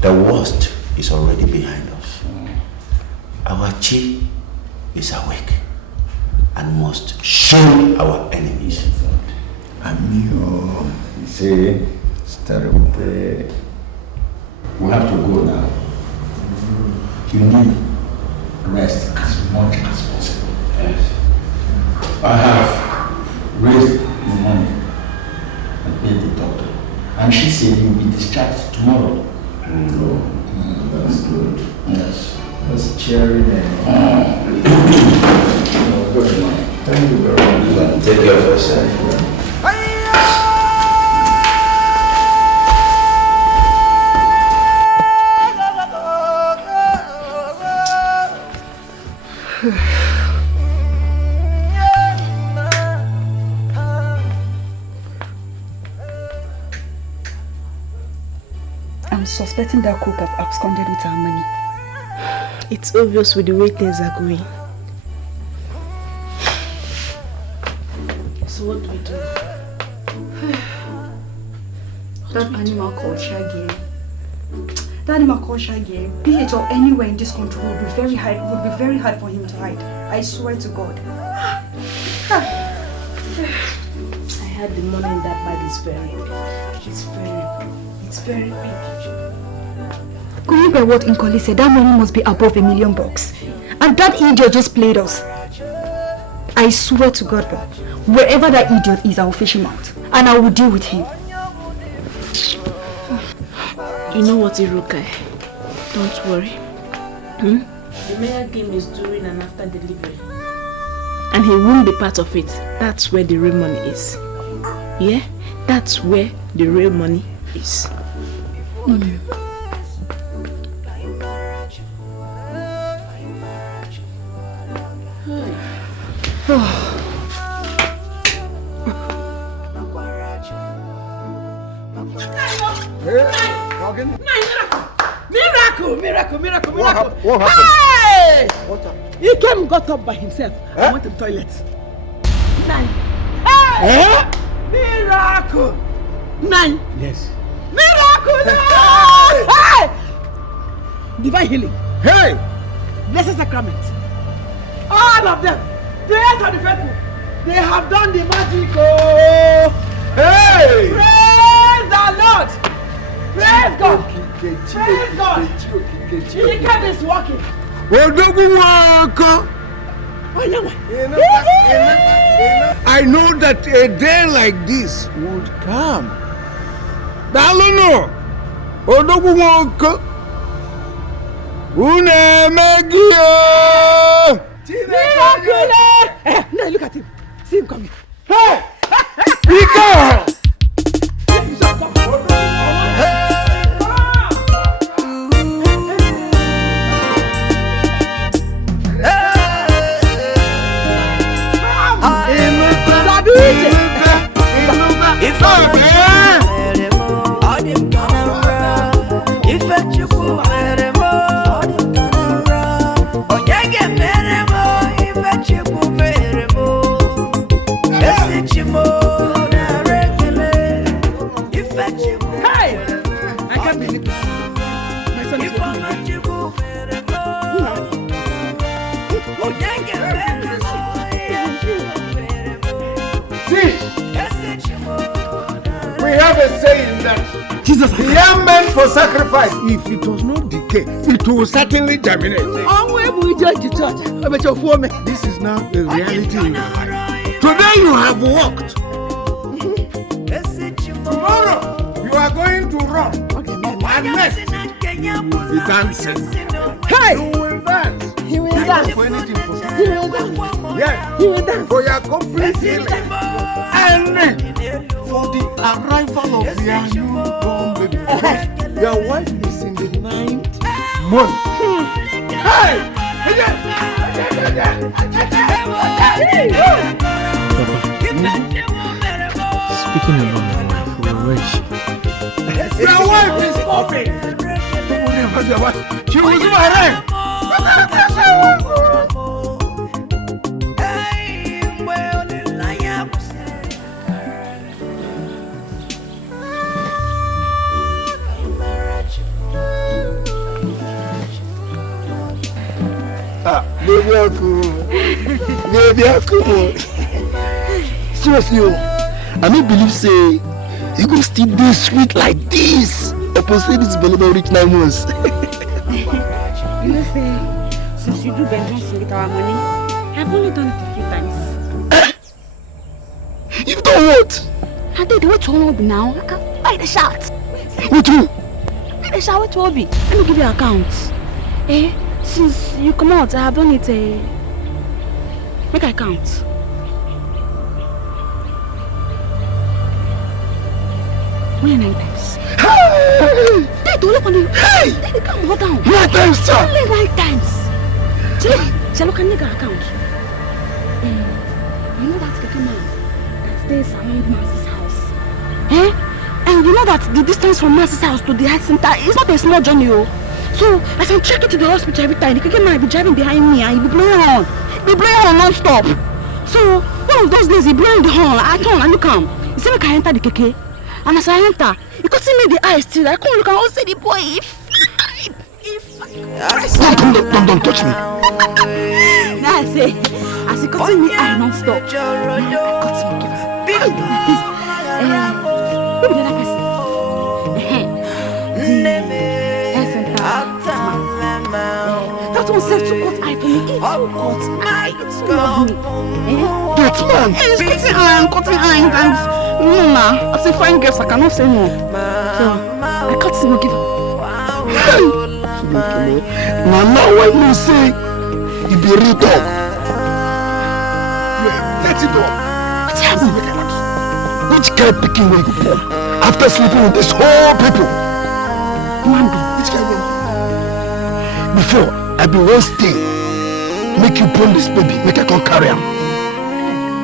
the worst is already behind us. Our chief is awake and must shame our enemies. Amigo, see, it's terrible. We have to go now. You need rest as much as possible. Yes. I have raised the money and paid the doctor. And she said you'll be discharged tomorrow. That's good. Yes. That's cheering and good morning. Thank you very much. Take care of yourself. I'm suspecting that cook have absconded with our money. It's obvious with the way things are going. So what do we do? That animal culture game, PH or anywhere in this country would be very hard for him to hide. I swear to God. I heard the money in that bag is very big. It's very big. Going by what Nkoli said, that money must be above $1 million. And that idiot just played us. I swear to God, bro, wherever that idiot is, I will fish him out. And I will deal with him. You know what, Irukai? Don't worry. The mayor game is during and after delivery. And he won't be part of it. That's where the real money is. Yeah? That's where the real money is. Miracle! What happened? Hey! What happened? He came and got up by himself. I went to the toilet. Nine. Hey! Miracle! 9. Yes. Miracle! No! Hey! Divine healing. Hey! Blessed sacrament. All of them. The rest of the faithful. They have done the magic. Oh! Hey! Praise the Lord! Praise God! Praise God! The cat is walking. Odogun wako. I know that a day like this would come. Dalono, Odogu wonko, Unemegio. No, look at him. See him coming. Hey! Pika! We have a saying that the young man for sacrifice, if it does not decay, it will certainly germinate. This is now a reality in your life. Today you have walked. Tomorrow you are going to run. And next, be dancing. Hey! You will dance. He will dance. For anything for you. He will dance. Yes. He will dance. For your complete healing. And for the arrival of your newborn baby. Your wife is in the 9th month. Hey! Speaking of my wife, where is she? Your wife is coming. Don't worry about your wife. She was my friend. Baby, seriously, I don't believe say you go still be sweet like this. Opposite this available rich 9 months. You know, say, since you do Benjamin with our money, I've only done it a few times. You've done what? I did what to Obi now. Why the shout? What you? Why the shout to Obi? Let me give you account. Since you come out, I have done it. Make I count. Only 9 times. Hey! Don't look on you. Hey! Come hold down. 9 times, sir. Only 9 times. Shall look at nigga account. You know that keke man that stays around Marcy's house. And you know that the distance from Marcy's house to the health center is not a small journey, So as I'm checking to the hospital every time, the keke man will be driving behind me and he'll be blowing horn. He'll be blowing horn non-stop. So one of those days he blowing the horn. I turn and look him. He said make I enter the keke. And as I enter, he could see me the eyes still. I couldn't look and I say the boy Don't touch me. Now I say, as he cut me eye non-stop. I cut him give him. Who be the other person? That one said to cut eye for me. It's so cut eye. It's so lovely. That man. He's cutting eye. And no, I say fine girls, I cannot say no. So I cut him and give him. Now when you say you be real dog, let it go. Which kind of picking will you pull after sleeping with this whole people? Which kind of before I be one stay, make you pull this baby, make I come carry him.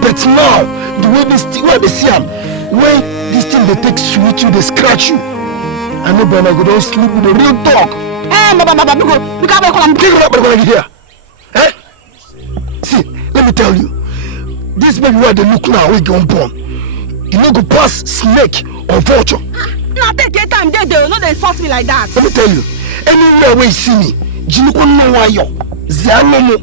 But now the way this thing, where they see him, when this thing they take sweet you, they scratch you. I know but I go don't sleep with a real dog. Here. Eh? See, let me tell you. This baby where they look now, we go born. You no go pass snake or vulture. Now take your time, they no they insult me like that. Let me tell you, anywhere where you see me, you no why you. Zanomo.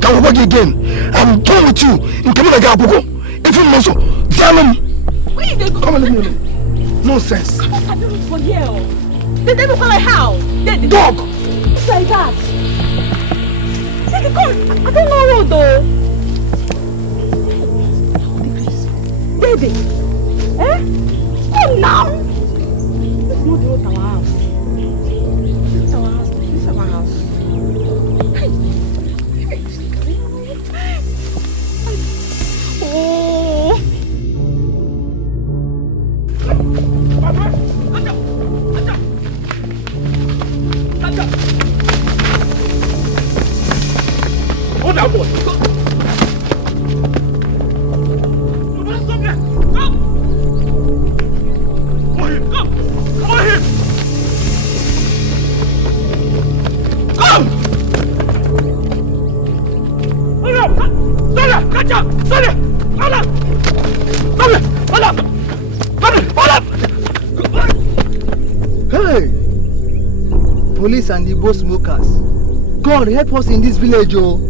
Can we work again? I'm done with you. In Kamila Gabugo. If you know so, Zanomo. Where you go? Come on, let me know. Nonsense. I don't look for here. They never call like how? Dog! It's like that. Take it, go! I don't know road though. Baby. Eh? Come now. This is not the road to our house. This is our house. This is our house. Oh. Hold on, boy. Hey! Police and Igbo smokers. God help us in this village, oh.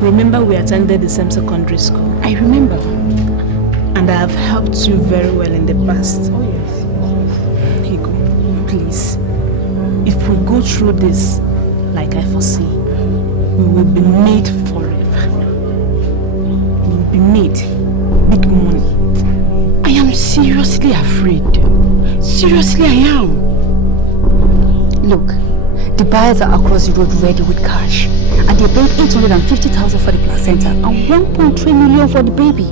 Remember we attended the same secondary school? I remember. And I have helped you very well in the past. Oh yes. Higo, please. If we go through this like I foresee, we will be made forever. We will be made big money. I am seriously afraid. Seriously, I am. Look, the buyers are across the road ready with cash. And they paid 850,000 for the placenta and 1.3 million for the baby.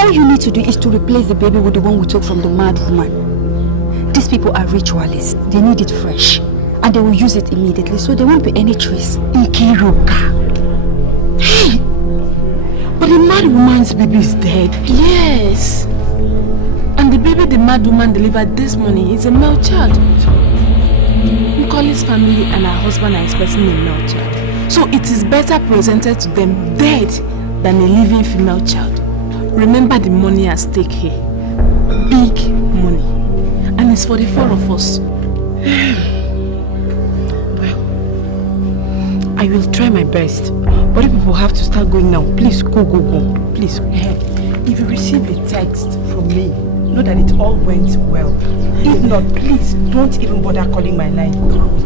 All you need to do is to replace the baby with the one we took from the mad woman. These people are ritualists. They need it fresh. And they will use it immediately, so there won't be any trace. Ikiruka. Hey! But the mad woman's baby is dead. Yes. And the baby the mad woman delivered this morning is a male child. Nkoli's family and her husband are expecting a male child. So it is better presented to them dead than a living female child. Remember the money at stake here. Big money. And it's for the four of us. I will try my best. But if people have to start going now, please go. Please. If you receive a text from me, know that it all went well. If not, please don't even bother calling my line. Don't worry.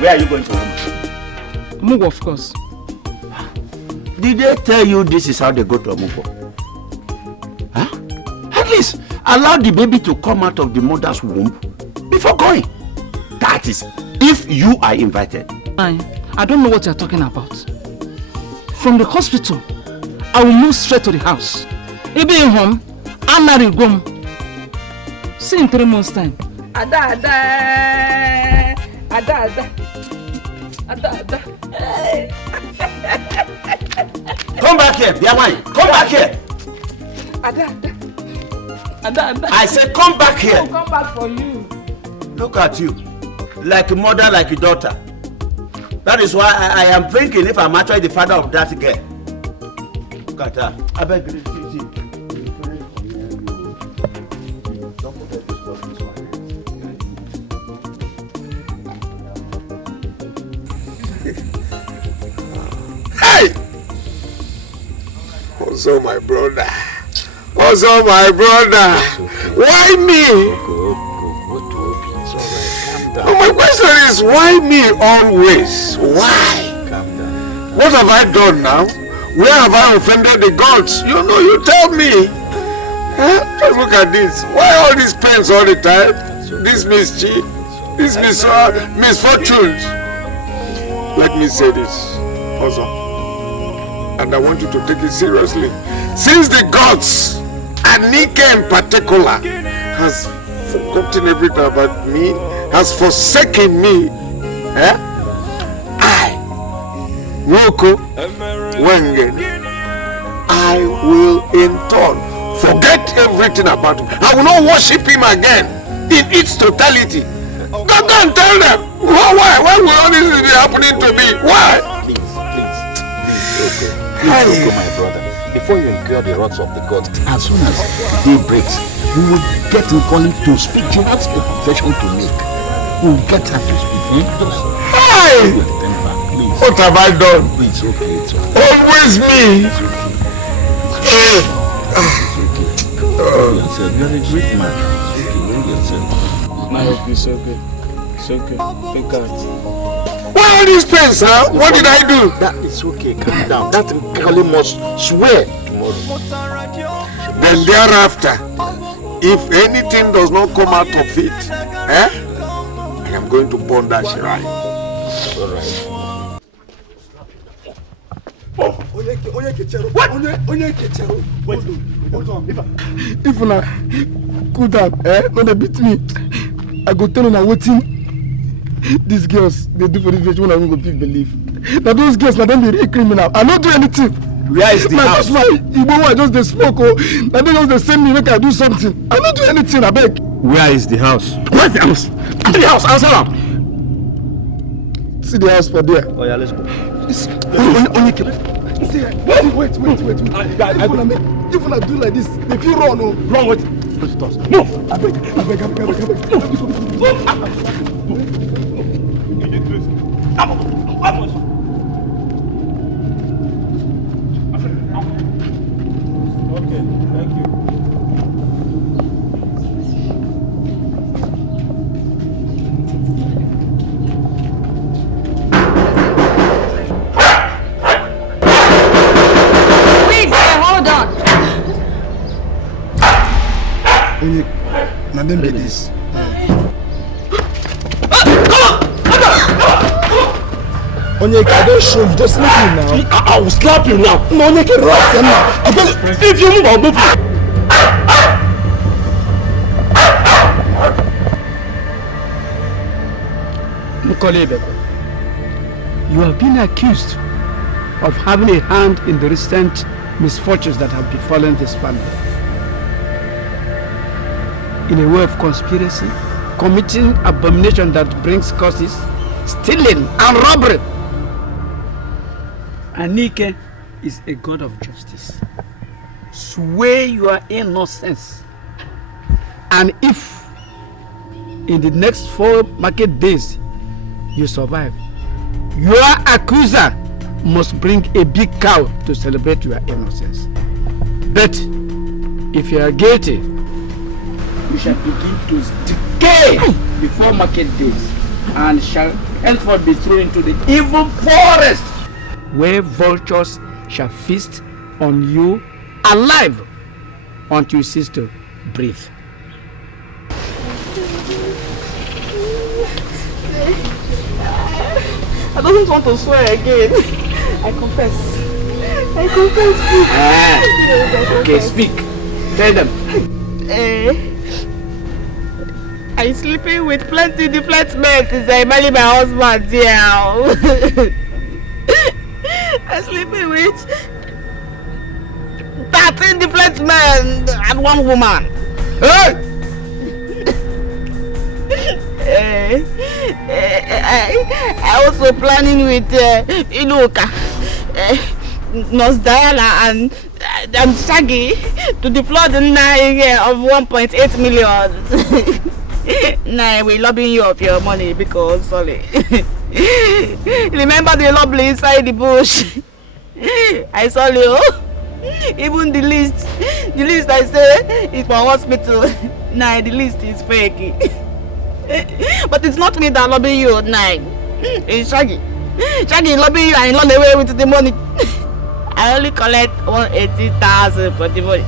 Where are you going to? Mugo, of course. Did they tell you this is how they go to Mugo? Huh? At least allow the baby to come out of the mother's womb before going. That is, if you are invited. I don't know what you're talking about. From the hospital, I will move straight to the house. If you're home, I'm married home. See in 3 months' time. Ada. Come back here, Biawai. Come back here. Ada. I said come back here. I'll come back for you. Look at you. like a mother, like a daughter. That is why I am thinking if I'm actually the father of that girl. Look at her. I beg you, see. Don't forget to stop this one. Hey! Also my brother. Why me? Oh, my question is, why me always? Why? What have I done now? Where have I offended the gods? You tell me. Huh? Just look at this. Why all these pains all the time? This mischief, this misfortunes. Let me say this also, and I want you to take it seriously. Since the gods, and Nika in particular, has forgotten everything about me, has forsaken me, I, Woko Wengen, I will in turn forget everything about him. I will not worship him again in its totality. Go and tell them. Why will all this be happening to me? Why? Please, okay, my brother. Before you incur the wrath of the gods, as soon as day breaks, we will get in calling to speak. She has a confession to make. We will get her to speak. Hey! What have I done? It's okay. Always me. You're a great man. It's okay. Think out. Why all these pains, huh? What did I do? That is okay. Calm down. That Kali must swear tomorrow. Then thereafter, if anything does not come out of it, I am going to burn that shrine. All right. If una could have, when they beat me, I go tell una waiting. These girls, they do for this village when I won't believe. Now those girls, now them be real criminal. I don't do anything. Where is the house? That's why Igbo just they smoke. Now they just they send me make I do something. I don't do anything. I beg. Where is the house? Where's the house? The house. Answer now. See the house for there. Oh yeah, let's go. Wait. If I do like this, if you run, Run with. Move. I beg. Okay, thank you. Hold on. Now them be this. Onyeka, I don't show you. Just leave me now. I will slap you now. No, Onyeka, relax now. If you move, I'll move you. Mukolebe, you have been accused of having a hand in the recent misfortunes that have befallen this family. In a way of conspiracy, committing abomination that brings curses, stealing and robbery. Anike is a god of justice. Swear your innocence. And if in the next 4 market days you survive, your accuser must bring a big cow to celebrate your innocence. But if you are guilty, you shall begin to decay before market days and shall henceforth be thrown into the evil forest where vultures shall feast on you alive until you cease to breathe. I don't want to swear again. I confess, please. Okay, speak. Tell them. I'm sleeping with plenty different men since I married my husband. Yeah. I'm sleeping with 13 different men and 1 woman. Hey! I also planning with Inuka, Nurse Diana and Shaggy to defraud the Nai of 1.8 million. Nai, we lobbying you of your money because sorry. Remember the lovely inside the bush. I saw you. Even the list I say is for hospital. Nah, the list is fake. But it's not me that lobby you, nah. It's Shaggy. Shaggy lobby you and run away with the money. I only collect 180,000 for the money.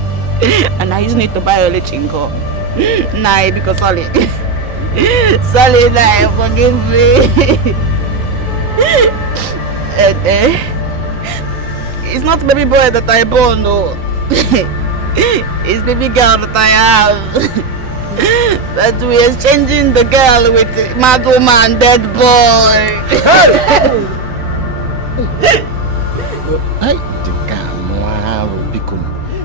And I just need to buy a chinko. Nah, because sorry. Sorry, nah, forgive me. It's not baby boy that I born, no. It's baby girl that I have. But we are changing the girl with mad woman, dead boy.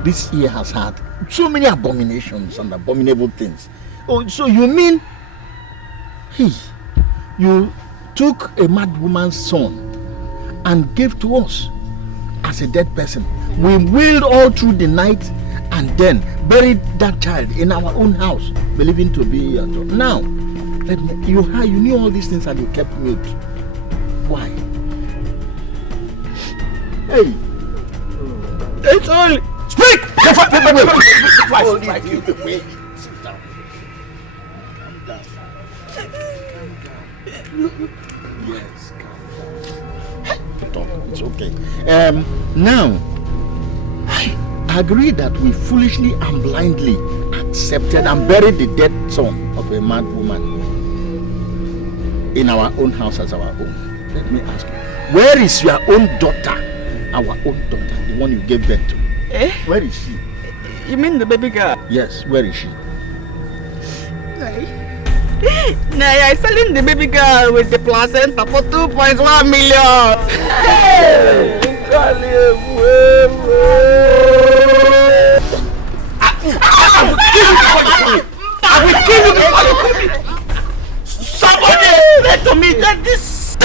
This year has had so many abominations and abominable things. Oh, so you mean you took a mad woman's son and gave to us as a dead person? We wailed all through the night and then buried that child in our own house, believing to be your daughter. Now, you knew all these things and you kept mute. Why? Hey, it's all. Speak! Wait. Sit down. Calm down. Yes, calm down. It's okay. Now, I agree that we foolishly and blindly accepted and buried the dead son of a mad woman in our own house as our own. Let me ask you, where is your own daughter? Our own daughter, the one you gave birth to. Eh? Where is she? You mean the baby girl? Yes, where is she? Nah, I'm selling the baby girl with the placenta for 2.1 million. Hey! I will kill you before you kill me. Somebody explain to me that this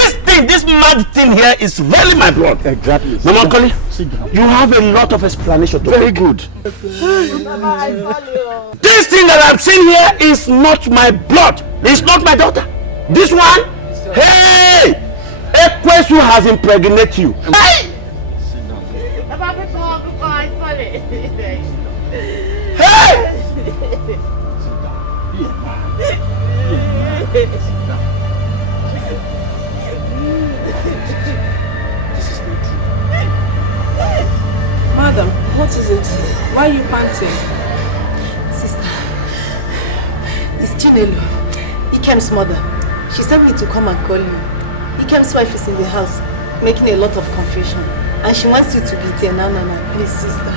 mad thing here is really my blood. Exactly. Mama Koli, you have a lot of explanation to Very good. This thing that I'm seeing here is not my blood. It's not my daughter. This one, hey! Ekwesu has impregnated you. Hey! Hey! Madam, what is it? Why are you panting? Sister, it's Chinelo, Ikem's mother. She sent me to come and call you. Ikem's wife is in the house, making a lot of confusion. And she wants you to be there now, please, sister.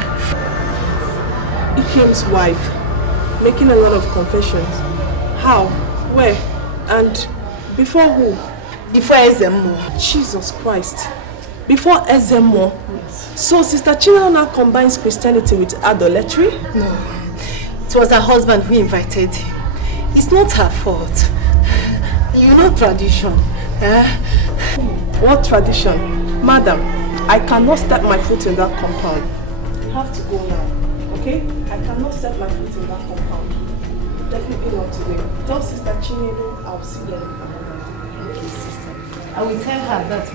Ikem's wife, making a lot of confessions. How? Where? And before who? Before Ezemo. Jesus Christ. Before Ezemo? So Sister Chinelo now combines Christianity with idolatry? No. It was her husband who invited him. It's not her fault. You know tradition. What tradition? Madam, I cannot step my foot in that compound. You have to go now, okay? I cannot step my foot in that compound. Definitely not today. Tell Sister Chinelo I'll see you later. Okay, sister. I will tell her that.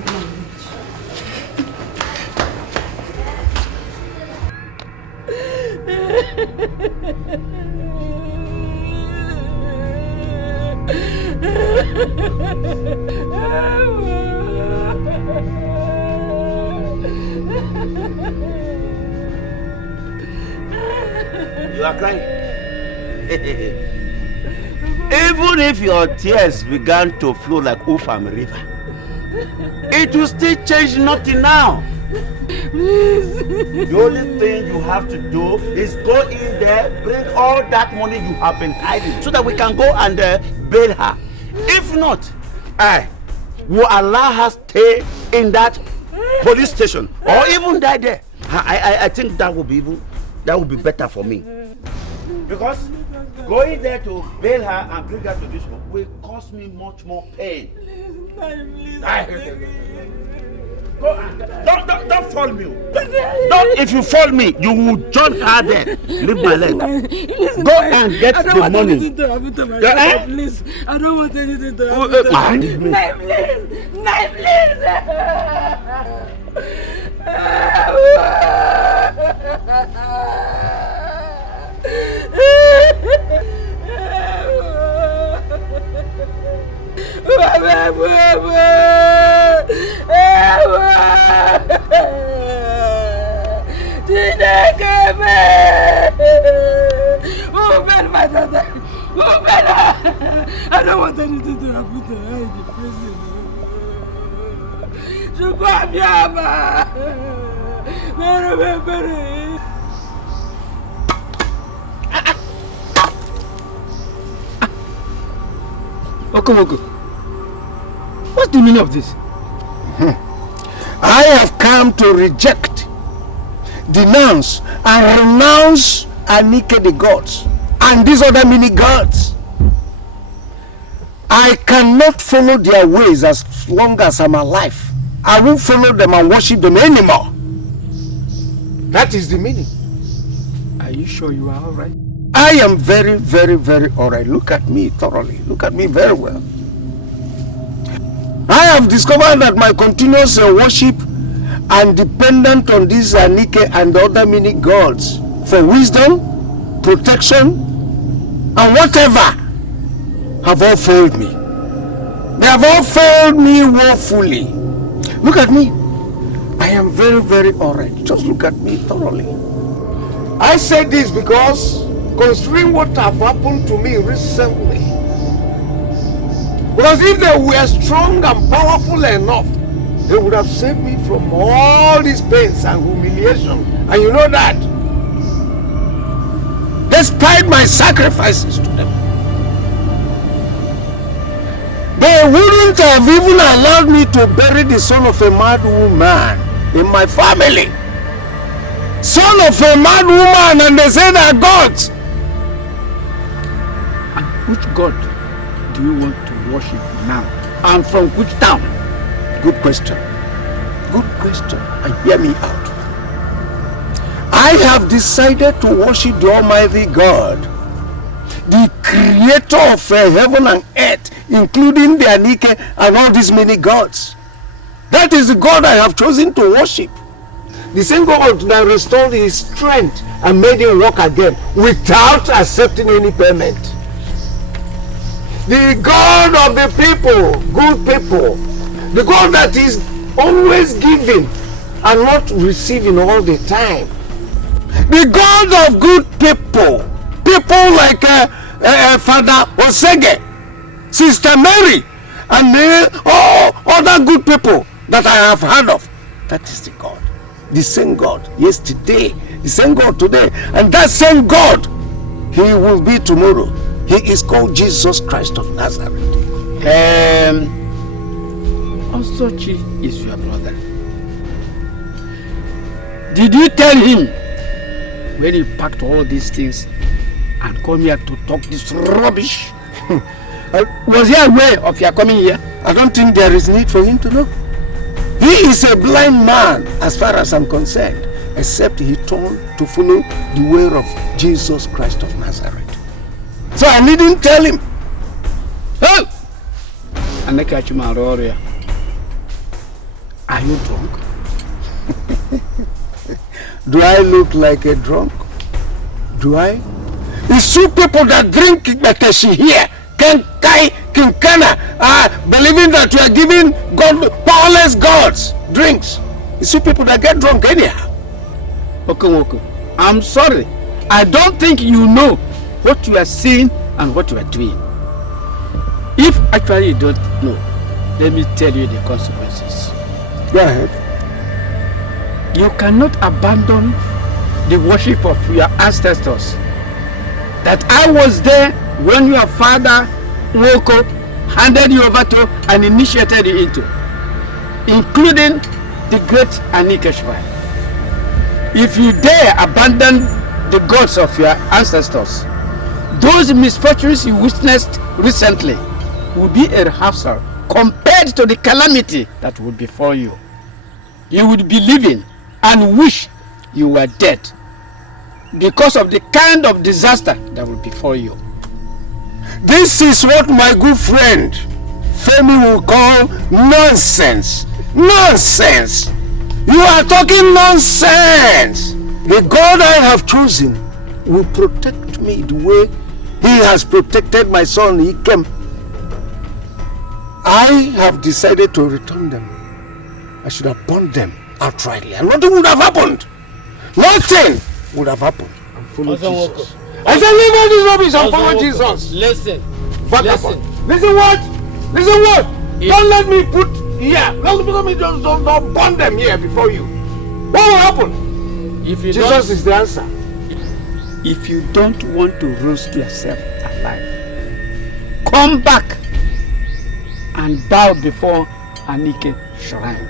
You are crying. Even if your tears began to flow like Ufam River, it will still change nothing now. The only thing you have to do is go in there, bring all that money you have been hiding so that we can go and bail her. If not, I will allow her stay in that police station or even die there. I think that will be better for me. Because Going there to bail her and bring her to this home will cause me much more pain. Go and don't fall me. Don't, if you fall me, you will join her there. Leave my leg. Go and get the money. Please, I don't want anything to happen to my I don't want anything to happen to her in the prison. Okomoko, what's the meaning of this? I have come to reject, denounce, and renounce Anike the gods and these other mini gods. I cannot follow their ways as long as I'm alive. I won't follow them and worship them anymore. That is the meaning. Are you sure you are alright? I am very, very, very alright. Look at me thoroughly. Look at me very well. I have discovered that my continuous worship and dependent on these Anike and other mini gods for wisdom, protection, and whatever have all failed me. They have all failed me woefully. Look at me. I am very, very alright. Just look at me thoroughly. I say this because considering what have happened to me recently, because if they were strong and powerful enough, they would have saved me from all these pains and humiliation. And you know that. Despite my sacrifices to them, they wouldn't have even allowed me to bury the son of a mad woman in my family. Son of a mad woman, and they say they're gods. And which god do you want to worship now? And from which town? Good question. Good question. And hear me out. I have decided to worship the Almighty God, the creator of heaven and earth, including the Anike and all these many gods. That is the God I have chosen to worship. The same God that restored his strength and made him walk again without accepting any payment. The God of the people, good people. The God that is always giving and not receiving all the time. The God of good people. People like Father Osege, Sister Mary, and other good people that I have heard of. That is the God. The same God yesterday, the same God today, and that same God, he will be tomorrow. He is called Jesus Christ of Nazareth. Osochi is your brother. Did you tell him when he packed all these things and come here to talk this rubbish? Was he aware of your coming here? I don't think there is need for him to know. He is a blind man as far as I'm concerned, except he turned to follow the way of Jesus Christ of Nazareth. So I needn't tell him. Oh! Are you drunk? Do I look like a drunk? Do I? It's two people that drink Beteshi here, Kenkai, Kinkana, believing that we are giving God, powerless gods drinks. It's two people that get drunk anyhow. Okay. I'm sorry. I don't think you know what you are seeing and what you are doing. If actually you don't know, let me tell you the consequences. Go ahead. You cannot abandon the worship of your ancestors. That I was there when your father, Woko, handed you over to and initiated you into, including the great Anike Shrine. If you dare abandon the gods of your ancestors, those misfortunes you witnessed recently will be a rehearsal compared to the calamity that will befall you. You would be living and wish you were dead because of the kind of disaster that will befall you. This is what my good friend Femi will call nonsense. Nonsense! You are talking nonsense! The God I have chosen will protect me the way he has protected my son Ikem. I have decided to return them. I should have burned them outrightly and nothing would have happened. Nothing would have happened. Follow Jesus. I said leave all this rubbish and follow Jesus. Listen. Listen what? Listen what? Don't let me put here. Let me just don't burn them here before you. What will happen? If you Jesus is the answer. If you don't want to roast yourself alive, come back and bow before Anike shrine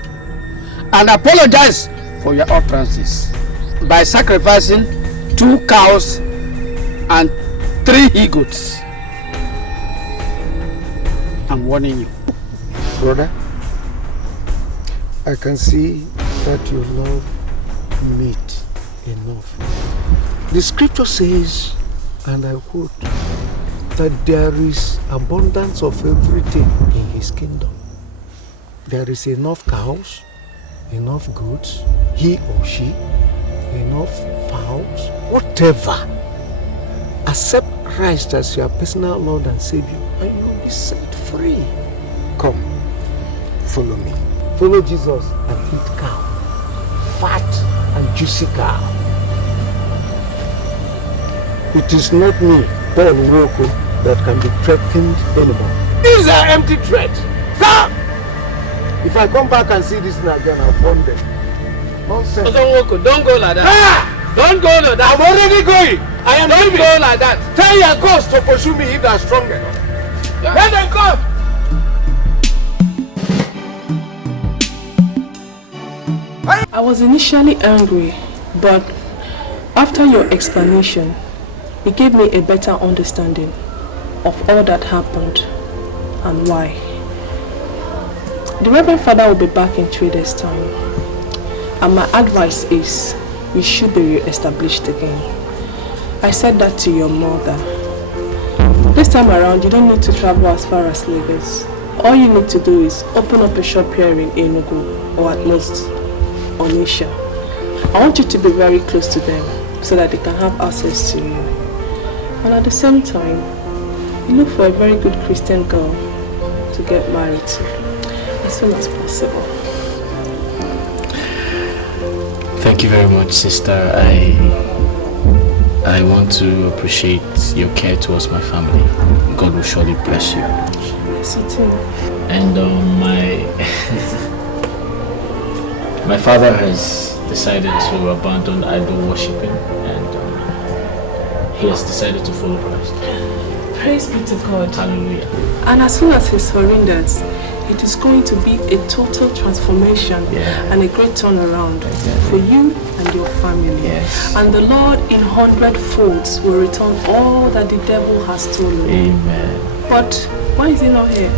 and apologize for your utterances by sacrificing 2 cows and 3 he-goats. I'm warning you. Brother, I can see that you love meat enough. The scripture says, and I quote, that there is abundance of everything in his kingdom. There is enough cows, enough goats, he or she, enough fowls, whatever. Accept Christ as your personal Lord and Savior and you'll be set free. Come, follow me. Follow Jesus and eat cow. Fat and juicy cow. It is not me, Paul Nwoko, that can be threatened anymore. These are empty threats. Come! If I come back and see this thing again, I'll burn them. Nonsense. Don't go like that. Ah! Don't go like that. I'm already going. I am Don't leaving. go like that. Tell your ghost to pursue me if they're strong enough. Let them come. I was initially angry, but after your explanation, it gave me a better understanding of all that happened and why. The Reverend Father will be back in 3 days' time, and my advice is we should be re-established again. I said that to your mother. This time around, you don't need to travel as far as Lagos. All you need to do is open up a shop here in Enugu, or at most Onisha. I want you to be very close to them so that they can have access to you. And at the same time, you look for a very good Christian girl to get married to as soon as possible. Thank you very much, sister. I want to appreciate your care towards my family. God will surely bless you. Yes, you too. And my father has decided to abandon idol worshipping, and he has decided to follow Christ. Praise be to God. Hallelujah. And as soon as he surrenders, it is going to be a total transformation and a great turnaround for you and your family. Yes. And the Lord in 100 folds will return all that the devil has stolen. Amen. But why is he not here?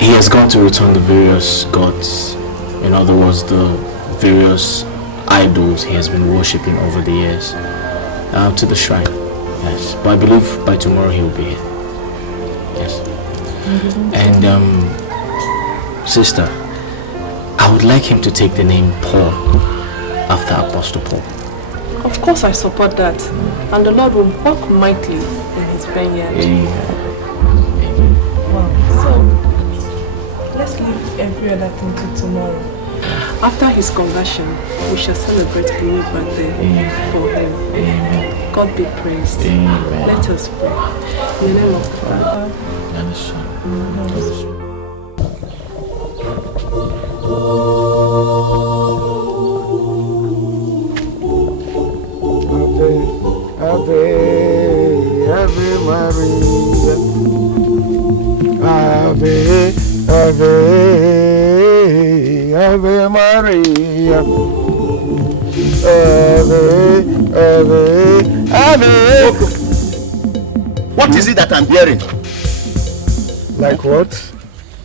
He has gone to return the various gods. In other words, the various idols he has been worshipping over the years to the shrine. Yes. But I believe by tomorrow he will be here. Yes. And sister, I would like him to take the name Paul after Apostle Paul. Of course I support that. And the Lord will work mightily in his vineyard. Amen. Wow. So, let's leave every other thing till tomorrow. After his conversion, we shall celebrate a new birthday for him. Amen. God be praised. Amen. Let us pray. In the name of the Father and the Son. Ave, Ave Maria. Ave, Ave, Ave Maria. Ave, Ave, Ave What is it that I'm hearing? Like what?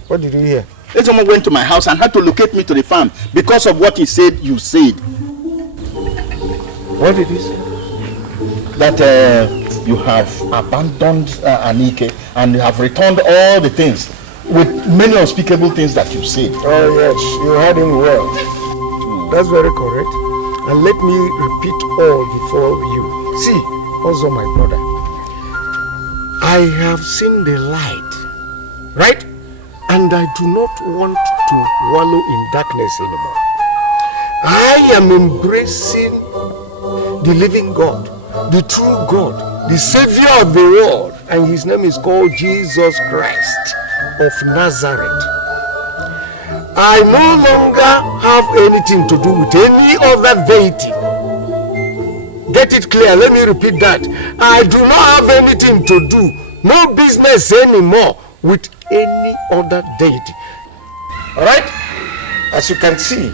What did you hear? Someone went to my house and had to locate me to the farm because of what he said you said. What did he say? That you have abandoned Anike and you have returned all the things with many unspeakable things that you said. Oh yes, you heard him well. That's very correct. And let me repeat all before you. See, also my brother, I have seen the light, right? And I do not want to wallow in darkness anymore. I am embracing the living God, the true God, the Savior of the world, and his name is called Jesus Christ of Nazareth. I no longer have anything to do with any other deity. Get it clear, let me repeat that. I do not have anything to do, no business anymore with any other deity. Alright? As you can see,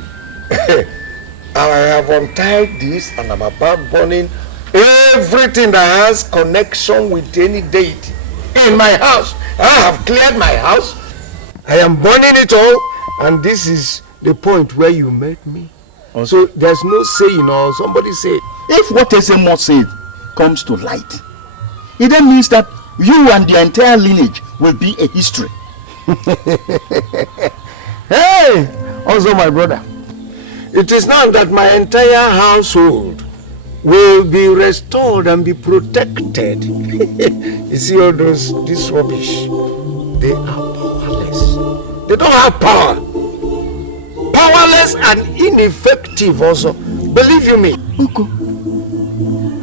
I have untied this and I'm about burning everything that has connection with any deity in my house. I have cleared my house. I am burning it all, and this is the point where you met me. So there's no saying or somebody say. If what Ezemo said comes to light, it then means that you and the entire lineage will be a history. Hey, also my brother, it is now that my entire household will be restored and be protected. You see all this rubbish, they are powerless. They don't have power. Powerless and ineffective also. Believe you me. Uncle,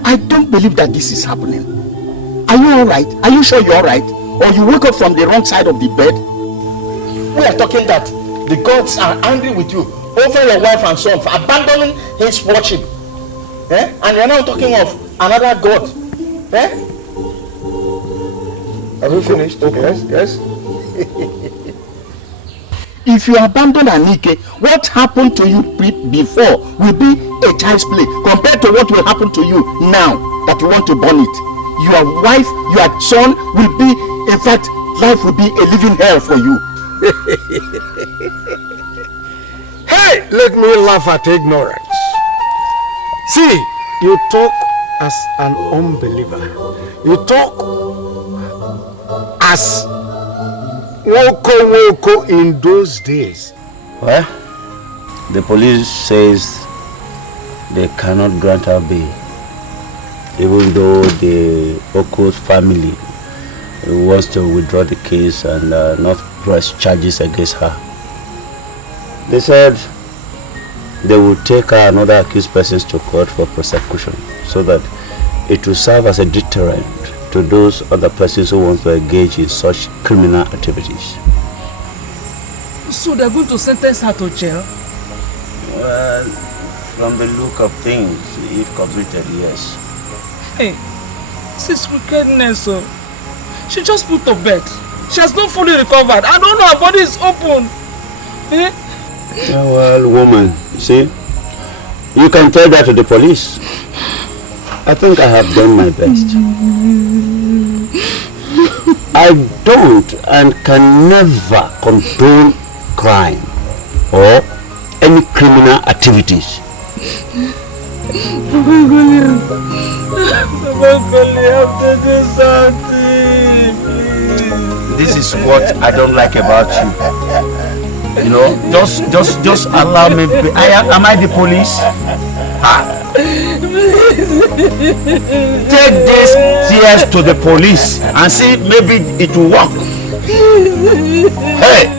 I don't believe that this is happening. Are you alright? Are you sure you're alright? Or you woke up from the wrong side of the bed? We are talking that the gods are angry with you over your wife and son for abandoning his worship. And you're now talking of another god. Have you finished? Okay. Yes. If you abandon Anike, what happened to you before will be a child's play compared to what will happen to you now that you want to burn it. Your wife, your son will be, in fact, life will be a living hell for you. Hey, let me laugh at ignorance. See, you talk as an unbeliever. You talk as woko in those days. Well, the police says they cannot grant her bail, even though the Oko's family wants to withdraw the case and not press charges against her. They said they will take her and other accused persons to court for prosecution so that it will serve as a deterrent to those other persons who want to engage in such criminal activities. So they're going to sentence her to jail? Well, from the look of things, if convicted, yes. Hey, this is wickedness. So she just put to bed. She has not fully recovered. I don't know, her body is open. Yeah, well, woman, see, you can tell that to the police. I think I have done my best. I don't and can never condone crime or any criminal activities. This is what I don't like about you. You know, just allow me. Am I the police? Take these tears to the police and see maybe it will work. Hey!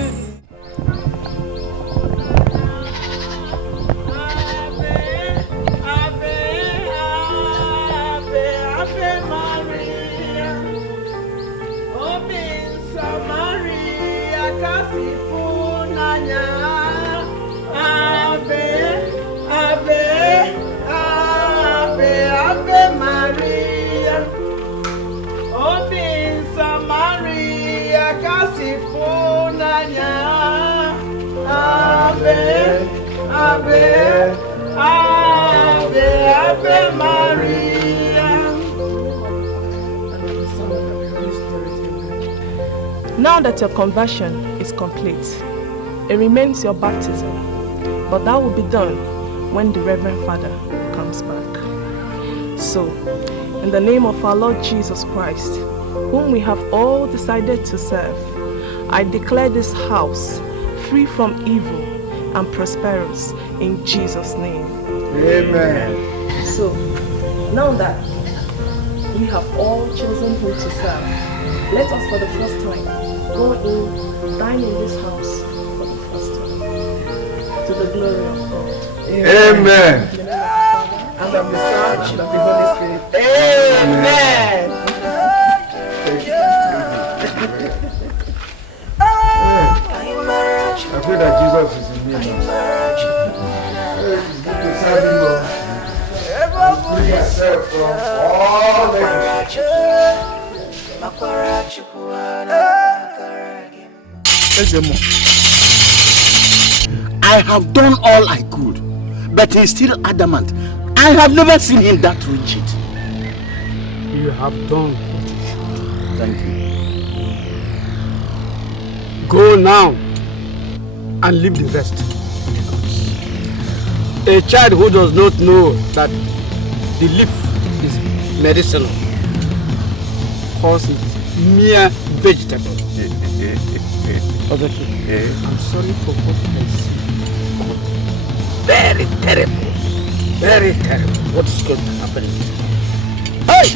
Ave Maria. Now that your conversion is complete, it remains your baptism, but that will be done when the Reverend Father comes back. So, in the name of our Lord Jesus Christ, whom we have all decided to serve, I declare this house free from evil and prosperous in Jesus' name. Amen. So, now that we have all chosen who to serve, let us for the first time go in, dine in this house for the first time, to the glory of God. Amen. In the name of the Father, and of the Son, and of the Holy Spirit. Amen. I pray that Jesus is in me now. It's good to serve him. Free myself from all I have done all I could, but he's still adamant. I have never seen him that rigid. You have done what you should. Thank you. Go now and leave the rest. A child who does not know that the leaf is medicinal calls it mere vegetable. I'm sorry for what I see. Very terrible. Very terrible. What is going to happen? Hey!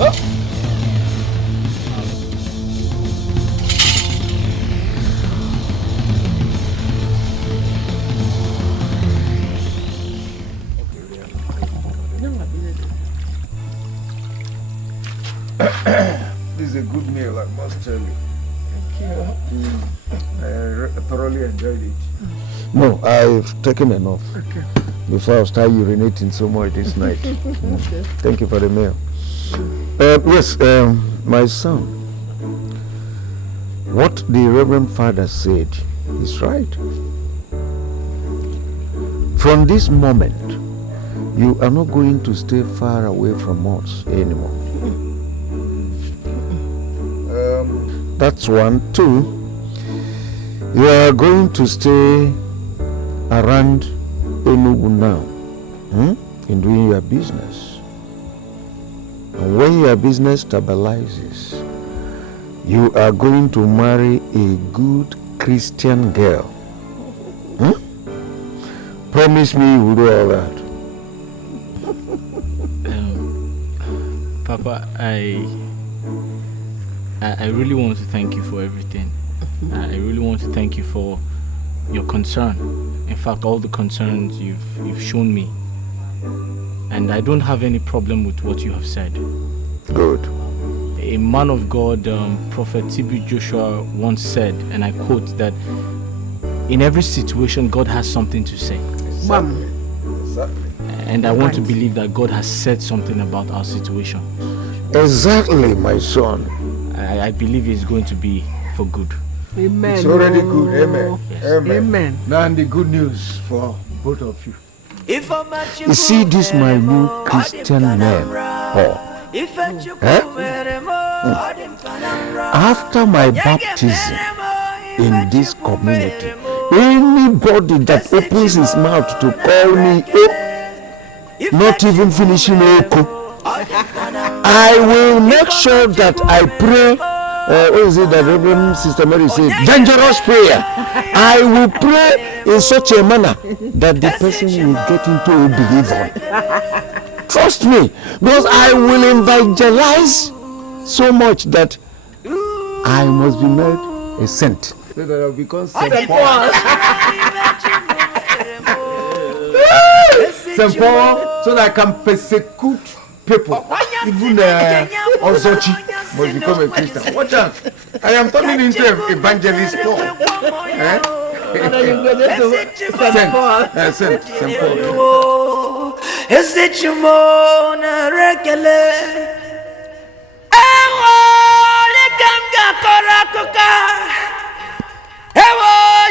Oh. This is a good meal, I must tell you. Thank you. I thoroughly enjoyed it. No, I've taken enough. Okay. Before I start urinating so much this night. Okay. Thank you for the meal. Yes, my son. What the Reverend Father said is right. From this moment, you are not going to stay far away from us anymore. That's one. Two, you are going to stay around Enugu now, in doing your business. And when your business stabilizes, you are going to marry a good Christian girl. Promise me you will do all that. Papa, I really want to thank you for everything. I really want to thank you for your concern. In fact, all the concerns you've shown me. And I don't have any problem with what you have said. Good. A man of God, Prophet T.B. Joshua once said, and I quote, that in every situation God has something to say. Exactly. And I want to believe that God has said something about our situation. Exactly, my son. I believe it's going to be for good. Amen. It's already good. Amen. Yes. Amen. Amen. Now the good news for both of you. You see this my new Christian name, Paul. After my baptism in this community, anybody that opens his mouth to call me, not even finishing Oko, I will make sure that I pray. What is it that Reverend Sister Mary said? Dangerous prayer. I will pray in such a manner that the person will get into a believer. Trust me, because I will evangelize so much that I must be made a saint. So that I'll become Saint Paul, so that I can persecute people. Even Ozochi must become a Christian. Watch out. I am turning into evangelist Paul. Saint Paul. Ewo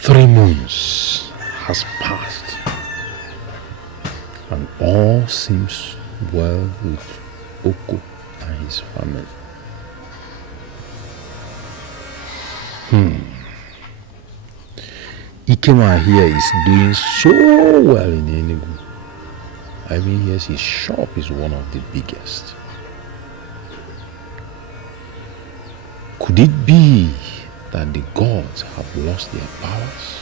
3 months has passed, and all seems well with Oko and his family. Ikema here is doing so well in Enugu. I mean, yes, his shop is one of the biggest. Could it be that the gods have lost their powers?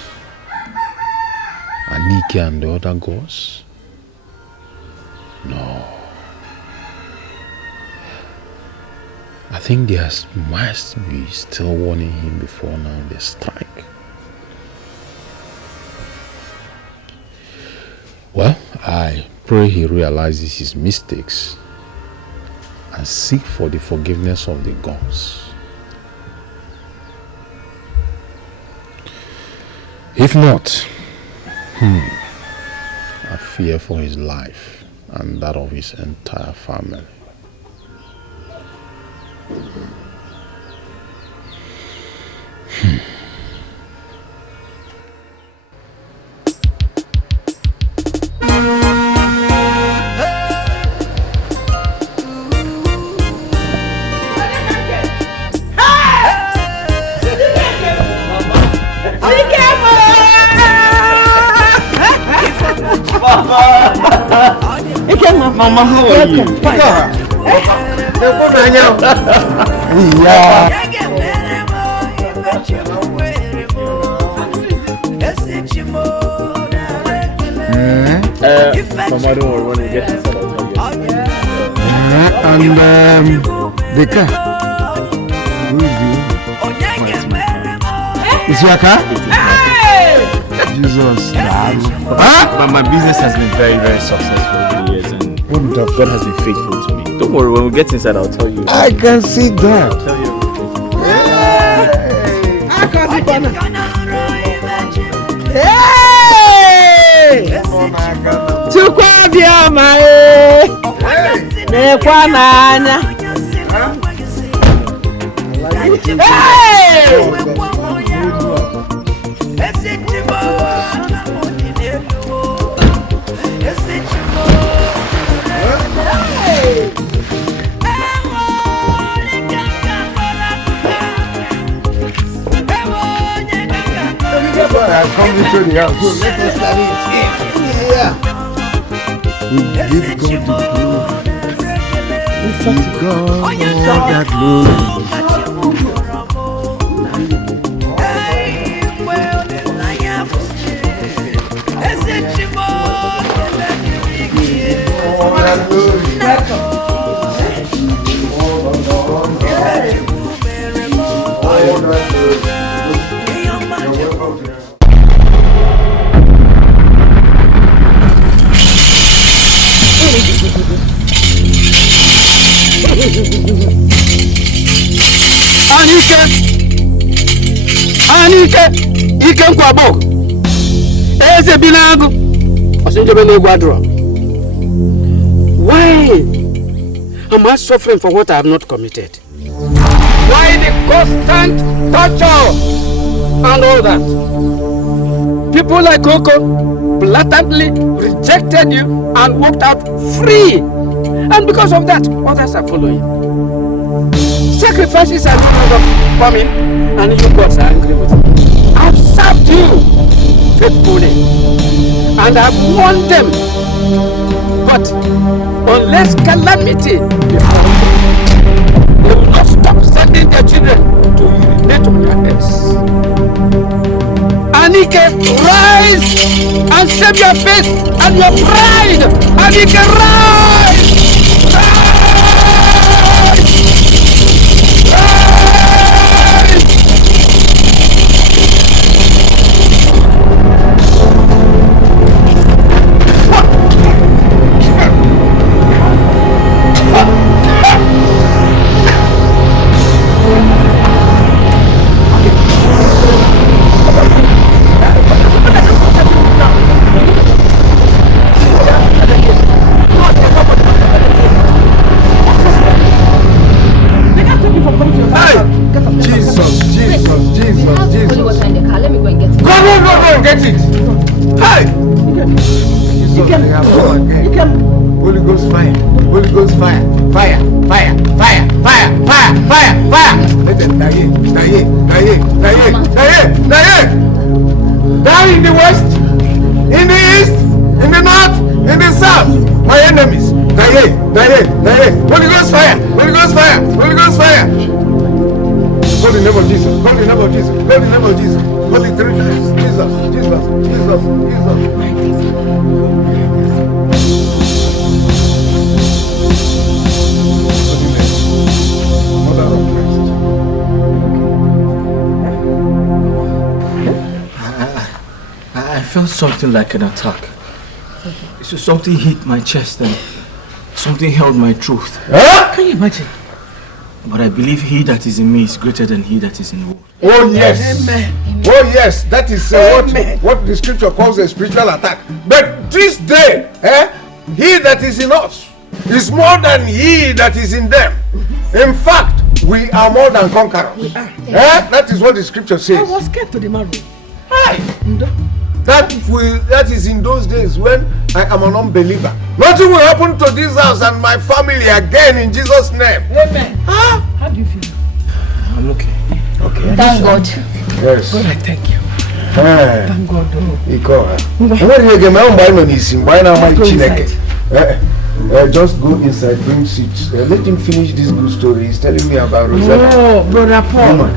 Anike and the other gods? No. I think there must be still warning him before now they strike. Well, I pray he realizes his mistakes and seek for the forgiveness of the gods. If not, I fear for his life and that of his entire family. Mama, how are you? Mama, don't worry, when we get inside, I'll tell you. And the car. Who is you? Is your car? Jesus. But my business has been very, very successful over the years, and God has been faithful to me. Don't worry, when we get inside, I'll tell you. I can see that. I'll tell you everything. Hey! Chukwabia mae. Nekwa nanya. Hey! I'm coming to the house. So let us start it. Yeah. We give God the glory. We God that glory. Anike ike nkwabo eze binago osenjebe negwadro. Why am I suffering for what I have not committed? Why the constant torture and all that? People like Coco blatantly rejected you and walked out free, and because of that others are following. Sacrifices are no longer coming, and you gods are angry with me. I've served you faithfully, and I've warned them. But unless calamity befalls them, they will not stop sending their children to urinate on their heads. Anike, rise and save your faith and your pride. Anike, rise! Get it. Hey! Jesus, they have come again. Holy Ghost fire. Holy Ghost fire. Fire. Fire. Fire. Fire. Fire. Fire. Fire. Let them die. Die. Die. Die. Die. Die. Down in the west, in the east, in the north, in the south. My enemies. Die. Die. Die. Holy Ghost fire. Holy Ghost fire. Holy Ghost fire. Call the name of Jesus. Call the name of Jesus. Call the name of Jesus. Call it 3 times. Jesus. Jesus. Jesus. Jesus. Mother of Christ. I felt something like an attack. So something hit my chest and something held my throat. Huh? Can you imagine? But I believe he that is in me is greater than he that is in the world. Oh yes. Amen. Oh yes. That is what the scripture calls a spiritual attack. But this day, he that is in us is more than he that is in them. In fact, we are more than conquerors. That is what the scripture says. I was scared to the marrow. That is in those days when I am an unbeliever. Nothing will happen to this house and my family again in Jesus' name. Amen. How do you feel? I'm okay. Okay. Thank God. Yes. God, I thank you. Thank God. Just go inside, bring seats. Let him finish this good story. He's telling me about Rosanna. Oh, Brother Paul.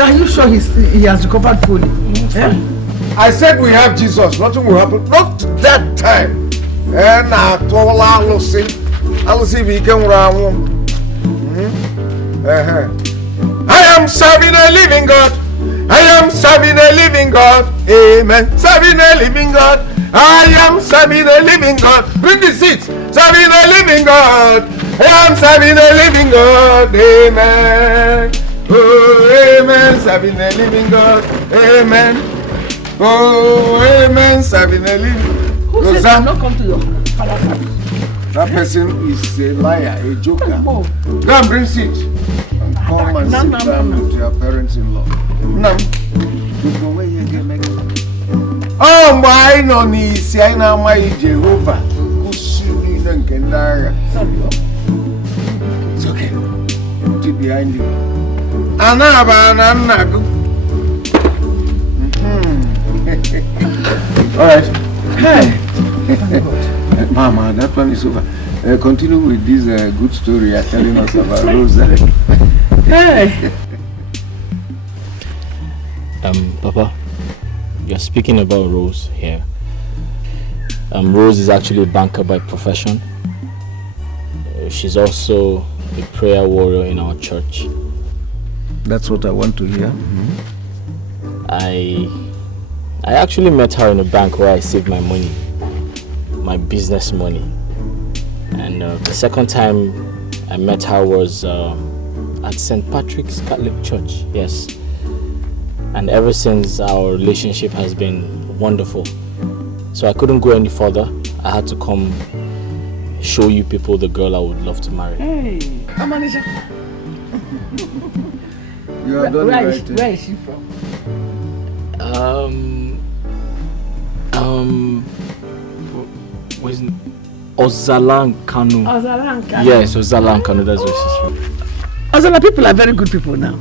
Are you sure he has recovered fully? I said we have Jesus. Nothing will happen. Not that time. And I told I'll see if he can run. I am serving a living God. I am serving a living God. Amen. Serving a living God. I am serving a living God. Bring the seat. Serving a living God. I am serving a living God. Amen. Oh, amen. Serving a living God. Amen. Oh, amen. Serving a living. Who said I not come to your father's house? That person is a liar, a joker. Go and bring seat. And come and sit down with your parents-in-law. No. Oh, my no ni si I na my Jehovah. Kusini na nkendara. It's okay. Keep behind you. Anaba na nago. All right. Hey. Mama, that one is over. Continue with this good story you're telling us about Rosa. Hey. Papa, you're speaking about Rose here. Rose is actually a banker by profession. She's also a prayer warrior in our church. That's what I want to hear. I actually met her in a bank where I saved my money, my business money. And the second time I met her was at St. Patrick's Catholic Church, yes. And ever since, our relationship has been wonderful. So I couldn't go any further. I had to come show you people the girl I would love to marry. Hey, Amanisha. You are done where right. Where is she from? Where's Ozalan Kanu? Ozalan Kanu. Yes, Ozalan Kanu, that's where she's from. Ozala people are very good people now.